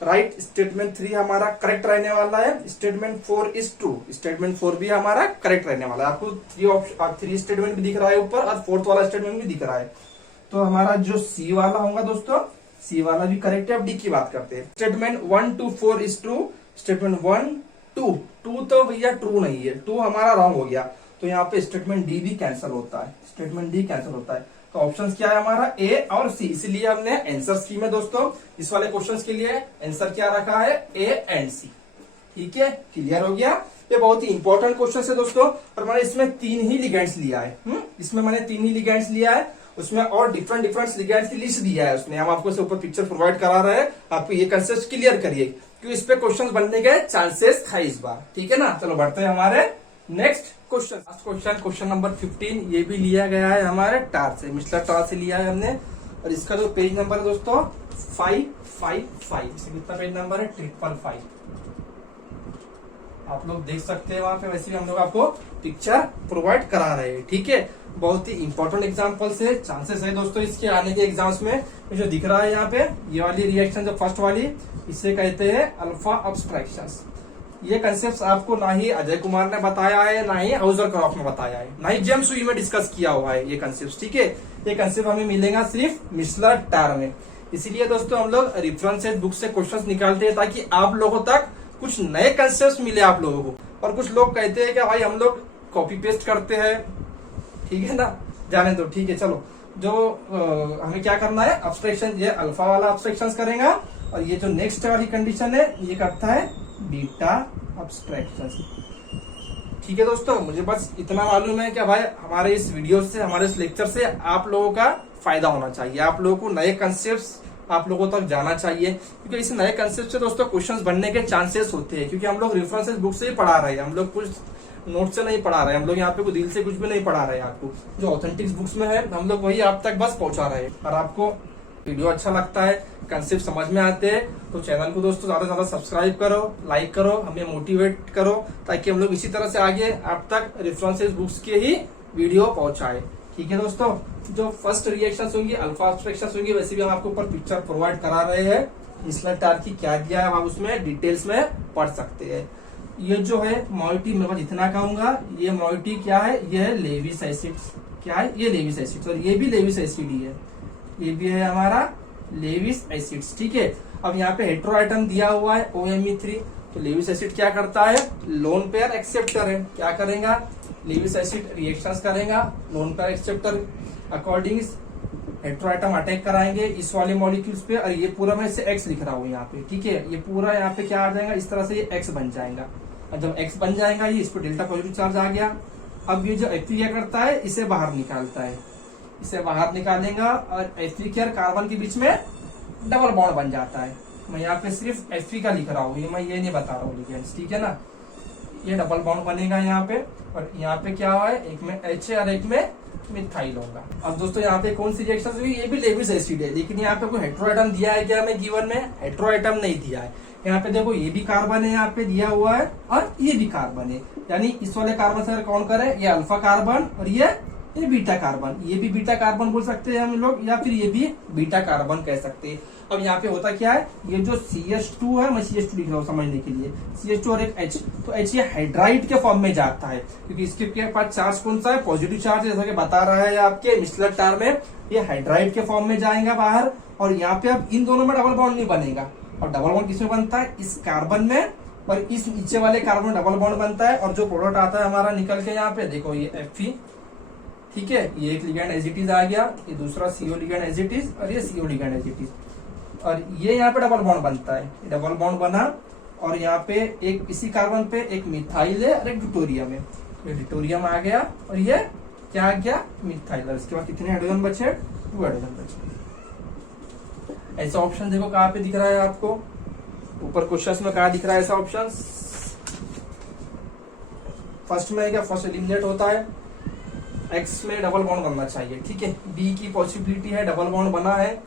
right. Statement 3 हमारा करेक्ट रहने वाला है। स्टेटमेंट 4 इज ट्रू, स्टेटमेंट 4 भी हमारा करेक्ट रहने वाला है। आपको 3 स्टेटमेंट भी दिख रहा है ऊपर, और फोर्थ वाला स्टेटमेंट भी दिख रहा है। तो हमारा जो सी वाला होगा दोस्तों, सी वाला भी करेक्ट है। अब डी की बात करते हैं, statement 1 to 4 is true, statement 1 2 तो भैया ट्रू नहीं है, 2 हमारा रॉन्ग हो गया। तो यहाँ पे स्टेटमेंट डी भी कैंसिल होता है, स्टेटमेंट डी कैंसिल होता है। तो ऑप्शन क्या है हमारा, ए और सी। इसलिए हमने आंसर स्कीम में दोस्तों इस वाले क्वेश्चन के लिए आंसर क्या रखा है, ए एंड सी। ठीक है, क्लियर हो गया। ये बहुत ही इंपॉर्टेंट क्वेश्चन है दोस्तों, और मैंने इसमें 3 ही लिगेंड्स लिया है। इसमें मैंने 3 ही लिगेंड्स लिया है, उसमें और डिफरेंट लिगेंड्स की लिस्ट दिया है उसने। हम आपको इसके ऊपर पिक्चर प्रोवाइड करा रहे हैं, आपको ये कंसेप्ट क्लियर करिए, क्योंकि इस पे क्वेश्चन बनने के चांसेस है इस बार। ठीक है ना। चलो बढ़ते हैं हमारे नेक्स्ट क्वेश्चन। क्वेश्चन नंबर 15, ये भी लिया गया है हमारे टार से, मिसला टार से लिया है हमने, और इसका जो पेज नंबर है दोस्तों 555। कितना पेज नंबर है, 555। आप लोग देख सकते हैं वहां पे, वैसे भी हम लोग आपको पिक्चर प्रोवाइड करा रहे हैं। ठीक है, बहुत ही इंपॉर्टेंट एग्जांपल्स है, चांसेस है दोस्तों इसके आने के एग्जाम्स में। ये जो दिख रहा है यहाँ पे, ये वाली रिएक्शन जो फर्स्ट वाली, इसे कहते हैं अल्फा अब्स्ट्रैक्शंस। ये कंसेप्ट आपको ना ही अजय कुमार ने बताया है, ना ही हाउजर क्रॉफ्ट ने बताया है, ना ही जेम्स सुई में डिस्कस किया हुआ है ये कंसेप्ट। ठीक है, ये कंसेप्ट हमें मिलेगा सिर्फ मिशलर टार में। इसीलिए दोस्तों हम लोग रेफरेंसेस बुक से क्वेश्चंस निकालते हैं ताकि आप लोगों तक कुछ नए कंसेप्ट मिले आप लोगों को। और कुछ लोग कहते हैं कि भाई हम लोग कॉपी पेस्ट करते हैं, ठीक है ना, जाने दो। ठीक है, चलो जो हमें क्या करना है, अब्स्ट्रैक्शन, ये अल्फा वाला अब्स्ट्रैक्शन करेगा, और ये जो नेक्स्ट वाली कंडीशन है ये करता है बीटा अब्स्ट्रैक्शन। ठीक है दोस्तों, मुझे बस इतना मालूम है कि भाई हमारे इस वीडियो से, हमारे इस लेक्चर से आप लोगों का फायदा होना चाहिए, आप लोगों को नए कंसेप्ट आप लोगों तक जाना चाहिए, क्योंकि इस नए कंसेप्ट से दोस्तों क्वेश्चंस बनने के चांसेस होते हैं। क्योंकि हम लोग रेफरेंसेस बुक से ही पढ़ा रहे हैं, हम लोग कुछ नोट से नहीं पढ़ा रहे हैं, हम लोग यहाँ पे कोई दिल से कुछ भी नहीं पढ़ा रहे हैं। आपको जो ऑथेंटिक बुक्स में है हम लोग वही आप तक बस पहुंचा रहे हैं। और आपको वीडियो अच्छा लगता है, कंसेप्ट समझ में आते हैं, तो चैनल को दोस्तों ज्यादा से ज्यादा सब्सक्राइब करो, लाइक करो, हमें मोटिवेट करो, ताकि हम लोग इसी तरह से आगे आप तक रेफरेंसेस बुक्स के ही वीडियो पहुंचाए। ठीक है दोस्तों, जो फर्स्ट रिएक्शन होंगी, अल्फा अब्स्ट्रैक्शन होंगी, वैसे भी हम आपको ऊपर पिक्चर प्रोवाइड करा रहे हैं। मिशलर टार की क्या दिया है आप उसमें डिटेल्स में पढ़ सकते हैं। ये जो है मॉइटी, मैं बस इतना कहूंगा, ये मॉइटी क्या है, ये है लेविस एसिड। क्या है ये? Lewis acid. और ये भी लेविस एसिड ही है, ये भी है हमारा लेविस एसिड्स। ठीक है, अब यहाँ पे हेट्रो आइटम दिया हुआ है OMe3, तो लेविस एसिड क्या करता है, लोन पेयर एक्सेप्टर है। क्या करेगा, लेविस एसिड रिएक्शंस करेगा lone pair acceptor according, hetero item attack कराएंगे इस वाले मॉलिक्यूल्स पे, और ये पूरा मैं इसे X लिख रहा हूँ यहाँ पे। ठीक है, ये पूरा यहाँ पे क्या आ जाएगा, इस तरह से ये X बन जाएगा, और जब X बन जाएगा ये, इस पे डेल्टा पॉजिटिव चार्ज आ गया। अब ये जो F3 क्या करता है, इसे बाहर निकालता है, इसे बाहर निकालेगा, और F3 और कार्बन के बीच में डबल बॉन्ड बन जाता है। मैं यहाँ पे सिर्फ F3 का लिख रहा हूँ, ये मैं ये नहीं बता रहा हूँ लिगेंड्स। ठीक है ना, ये डबल बॉन्ड बनेगा यहाँ पे, और यहाँ पे क्या हुआ है, एक में H है और एक में मिथाइल होगा। अब दोस्तों यहाँ पे कौन सी रिएक्शन हुई, ये भी लेविस एसिड है, लेकिन यहाँ पे कोई हेट्रो आइटम दिया है क्या हमें गिवन में, हेट्रो आइटम नहीं दिया है। यहाँ पे देखो ये भी कार्बन है, यहाँ पे दिया हुआ है, और ये भी कार्बन है, यानी इस वाले कार्बन से कौन करे, ये अल्फा कार्बन, और ये बीटा कार्बन, ये भी बीटा कार्बन बोल सकते हैं हम लोग, या फिर ये भी बीटा कार्बन कह सकते हैं। अब यहाँ पे होता क्या है, ये जो CH2 है, मैं CH2 लिख रहा हूँ समझने के लिए, CH2 और एक H, तो H ये हाइड्राइड के फॉर्म में जाता है, क्योंकि इसके पास चार्ज कौन सा है, पॉजिटिव चार्ज, जैसा कि बता रहा है आपके मिशलर टार में, ये हाइड्राइड के फॉर्म में जाएगा बाहर। और यहाँ पे अब इन दोनों में डबल बॉन्ड नहीं बनेगा, और डबल बॉन्ड किसमें बनता है, इस कार्बन में, और इस नीचे वाले कार्बन में डबल बॉन्ड बनता है, और जो प्रोडक्ट आता है हमारा निकल के यहाँ पे देखो ये Fe। ठीक है, ये एक लिगैंड एज इट इज आ गया, ये दूसरा CO ligand as it is, और ये CO ligand as it is, और ये यहाँ पे डबल बॉन्ड बनता है, डबल बॉन्ड बना, और यहाँ पे एक इसी कार्बन पे एक मिथाइल है और एक ड्यूटोरियम है, ये ड्यूटोरियम आ गया, और ये क्या आ गया, मिथाइल। और इसके बाद कितने हाइड्रोजन बचे, 2 हाइड्रोजन बचे। ऐसा ऑप्शन देखो कहाँ पे दिख रहा है आपको, ऊपर क्वेश्चन में कहाँ दिख रहा है ऐसा ऑप्शन, फर्स्ट में क्या, फर्स्ट एलिमिनेट होता है, X में डबल बॉन्ड बनना चाहिए। ठीक है, B की पॉसिबिलिटी है, डबल बॉन्ड बना है,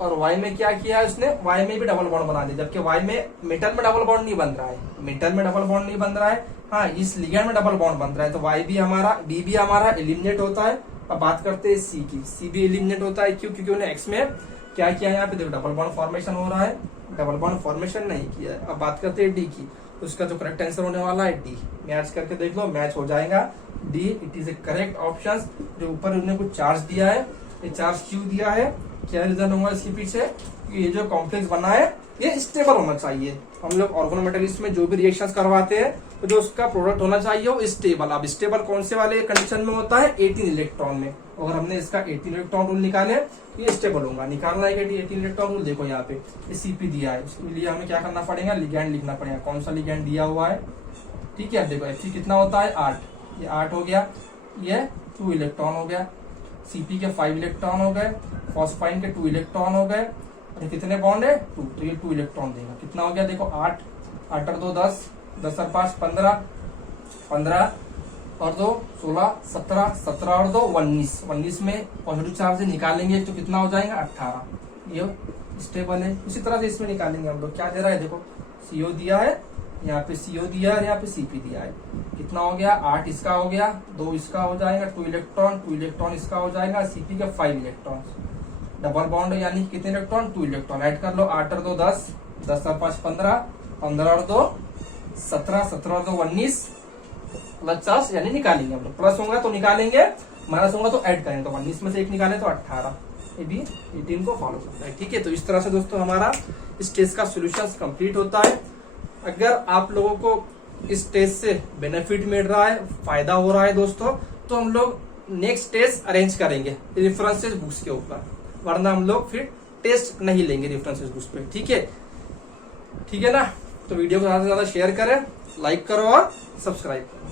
और Y में क्या किया है उसने, Y में भी डबल बॉन्ड बना दिया, जबकि Y में मेटल में डबल बॉन्ड नहीं बन रहा है, मेटल में डबल बॉन्ड नहीं बन रहा है, हाँ इस लिगैंड में डबल बॉन्ड बन रहा है, तो Y भी हमारा, B भी हमारा एलिमिनेट होता है। अब बात करते हैं C की, C भी एलिमिनेट होता है, क्यों, क्योंकि उन्हें X में क्या किया, यहाँ पे देखो डबल बॉन्ड फॉर्मेशन हो रहा है, डबल बॉन्ड फॉर्मेशन नहीं किया है। अब बात करते हैं D की, तो उसका जो करेक्ट आंसर होने वाला है D, मैच करके देख लो, मैच हो जाएगा D, it is A correct option. जो ऊपर उन्होंने कुछ चार्ज दिया है, ये चार्ज क्यों दिया है, क्या रीजन होगा इसके पीछे, ये जो कॉम्प्लेक्स बना है ये स्टेबल होना चाहिए। हम लोग ऑर्गेनोमेटलिस्ट में जो भी रिएक्शंस करवाते हैं, तो जो उसका प्रोडक्ट होना चाहिए वो स्टेबल। अब स्टेबल कौन से वाले कंडीशन में होता है, 18 इलेक्ट्रॉन में। अगर हमने इसका 18 इलेक्ट्रॉन रूल निकाले, ये स्टेबल होगा। निकालना है 18 इलेक्ट्रॉन रूल, देखो यहाँ पे CP दिया है, इसके लिए हमें क्या करना पड़ेगा, लिगैंड लिखना पड़ेगा, कौन सा लिगैंड दिया हुआ है। ठीक है, देखो Fe कितना होता है, 8, ये 8 हो गया, ये 2 इलेक्ट्रॉन हो गया, CP के 5 इलेक्ट्रॉन हो गए, फॉस्फाइन के 2 इलेक्ट्रॉन हो गए, ये कितने बॉन्ड है, 2, तो ये 2 इलेक्ट्रॉन देगा। कितना हो गया, देखो 8, 8 और 2 10, 10 और 5 15, 15 और 2 16, 17, 17 और 2 19, 19 में पॉजिटिव चार्ज से निकालेंगे तो कितना हो जाएगा, 18। ये स्टेबल है। उसी तरह से इसमें निकालेंगे हम लोग, क्या दे रहा है देखो, CO दिया है, यहाँ पे CO दिया है, यहाँ पे CP दिया है। कितना हो गया 8 इसका हो गया, 2 इसका हो जाएगा 2 इलेक्ट्रॉन इसका हो जाएगा, CP का 5 इलेक्ट्रॉन। डबल बॉन्ड यानी कितने इलेक्ट्रॉन 2 इलेक्ट्रॉन ऐड कर लो, 8 और 2 10, 10 और 5 15, 15 और 2 17, 17 और 2 19, 50 यानी निकालेंगे हम लोग। प्लस होगा तो निकालेंगे, माइनस होगा तो ऐड करेंगे। तो 19 में से 1 निकाले तो 18, ये भी 18 को फॉलो करता है। ठीक है, तो इस तरह से दोस्तों हमारा इस टेस्ट का सोल्यूशन कंप्लीट होता है। अगर आप लोगों को इस टेस्ट से बेनिफिट मिल रहा है, फायदा हो रहा है दोस्तों, तो हम लोग नेक्स्ट टेस्ट अरेंज करेंगे रेफरेंसेस बुक्स के ऊपर, वरना हम लोग फिर टेस्ट नहीं लेंगे रेफरेंसेस बुक्स पे। ठीक है ना। तो वीडियो को ज्यादा से ज्यादा शेयर करें, लाइक करो और सब्सक्राइब करो।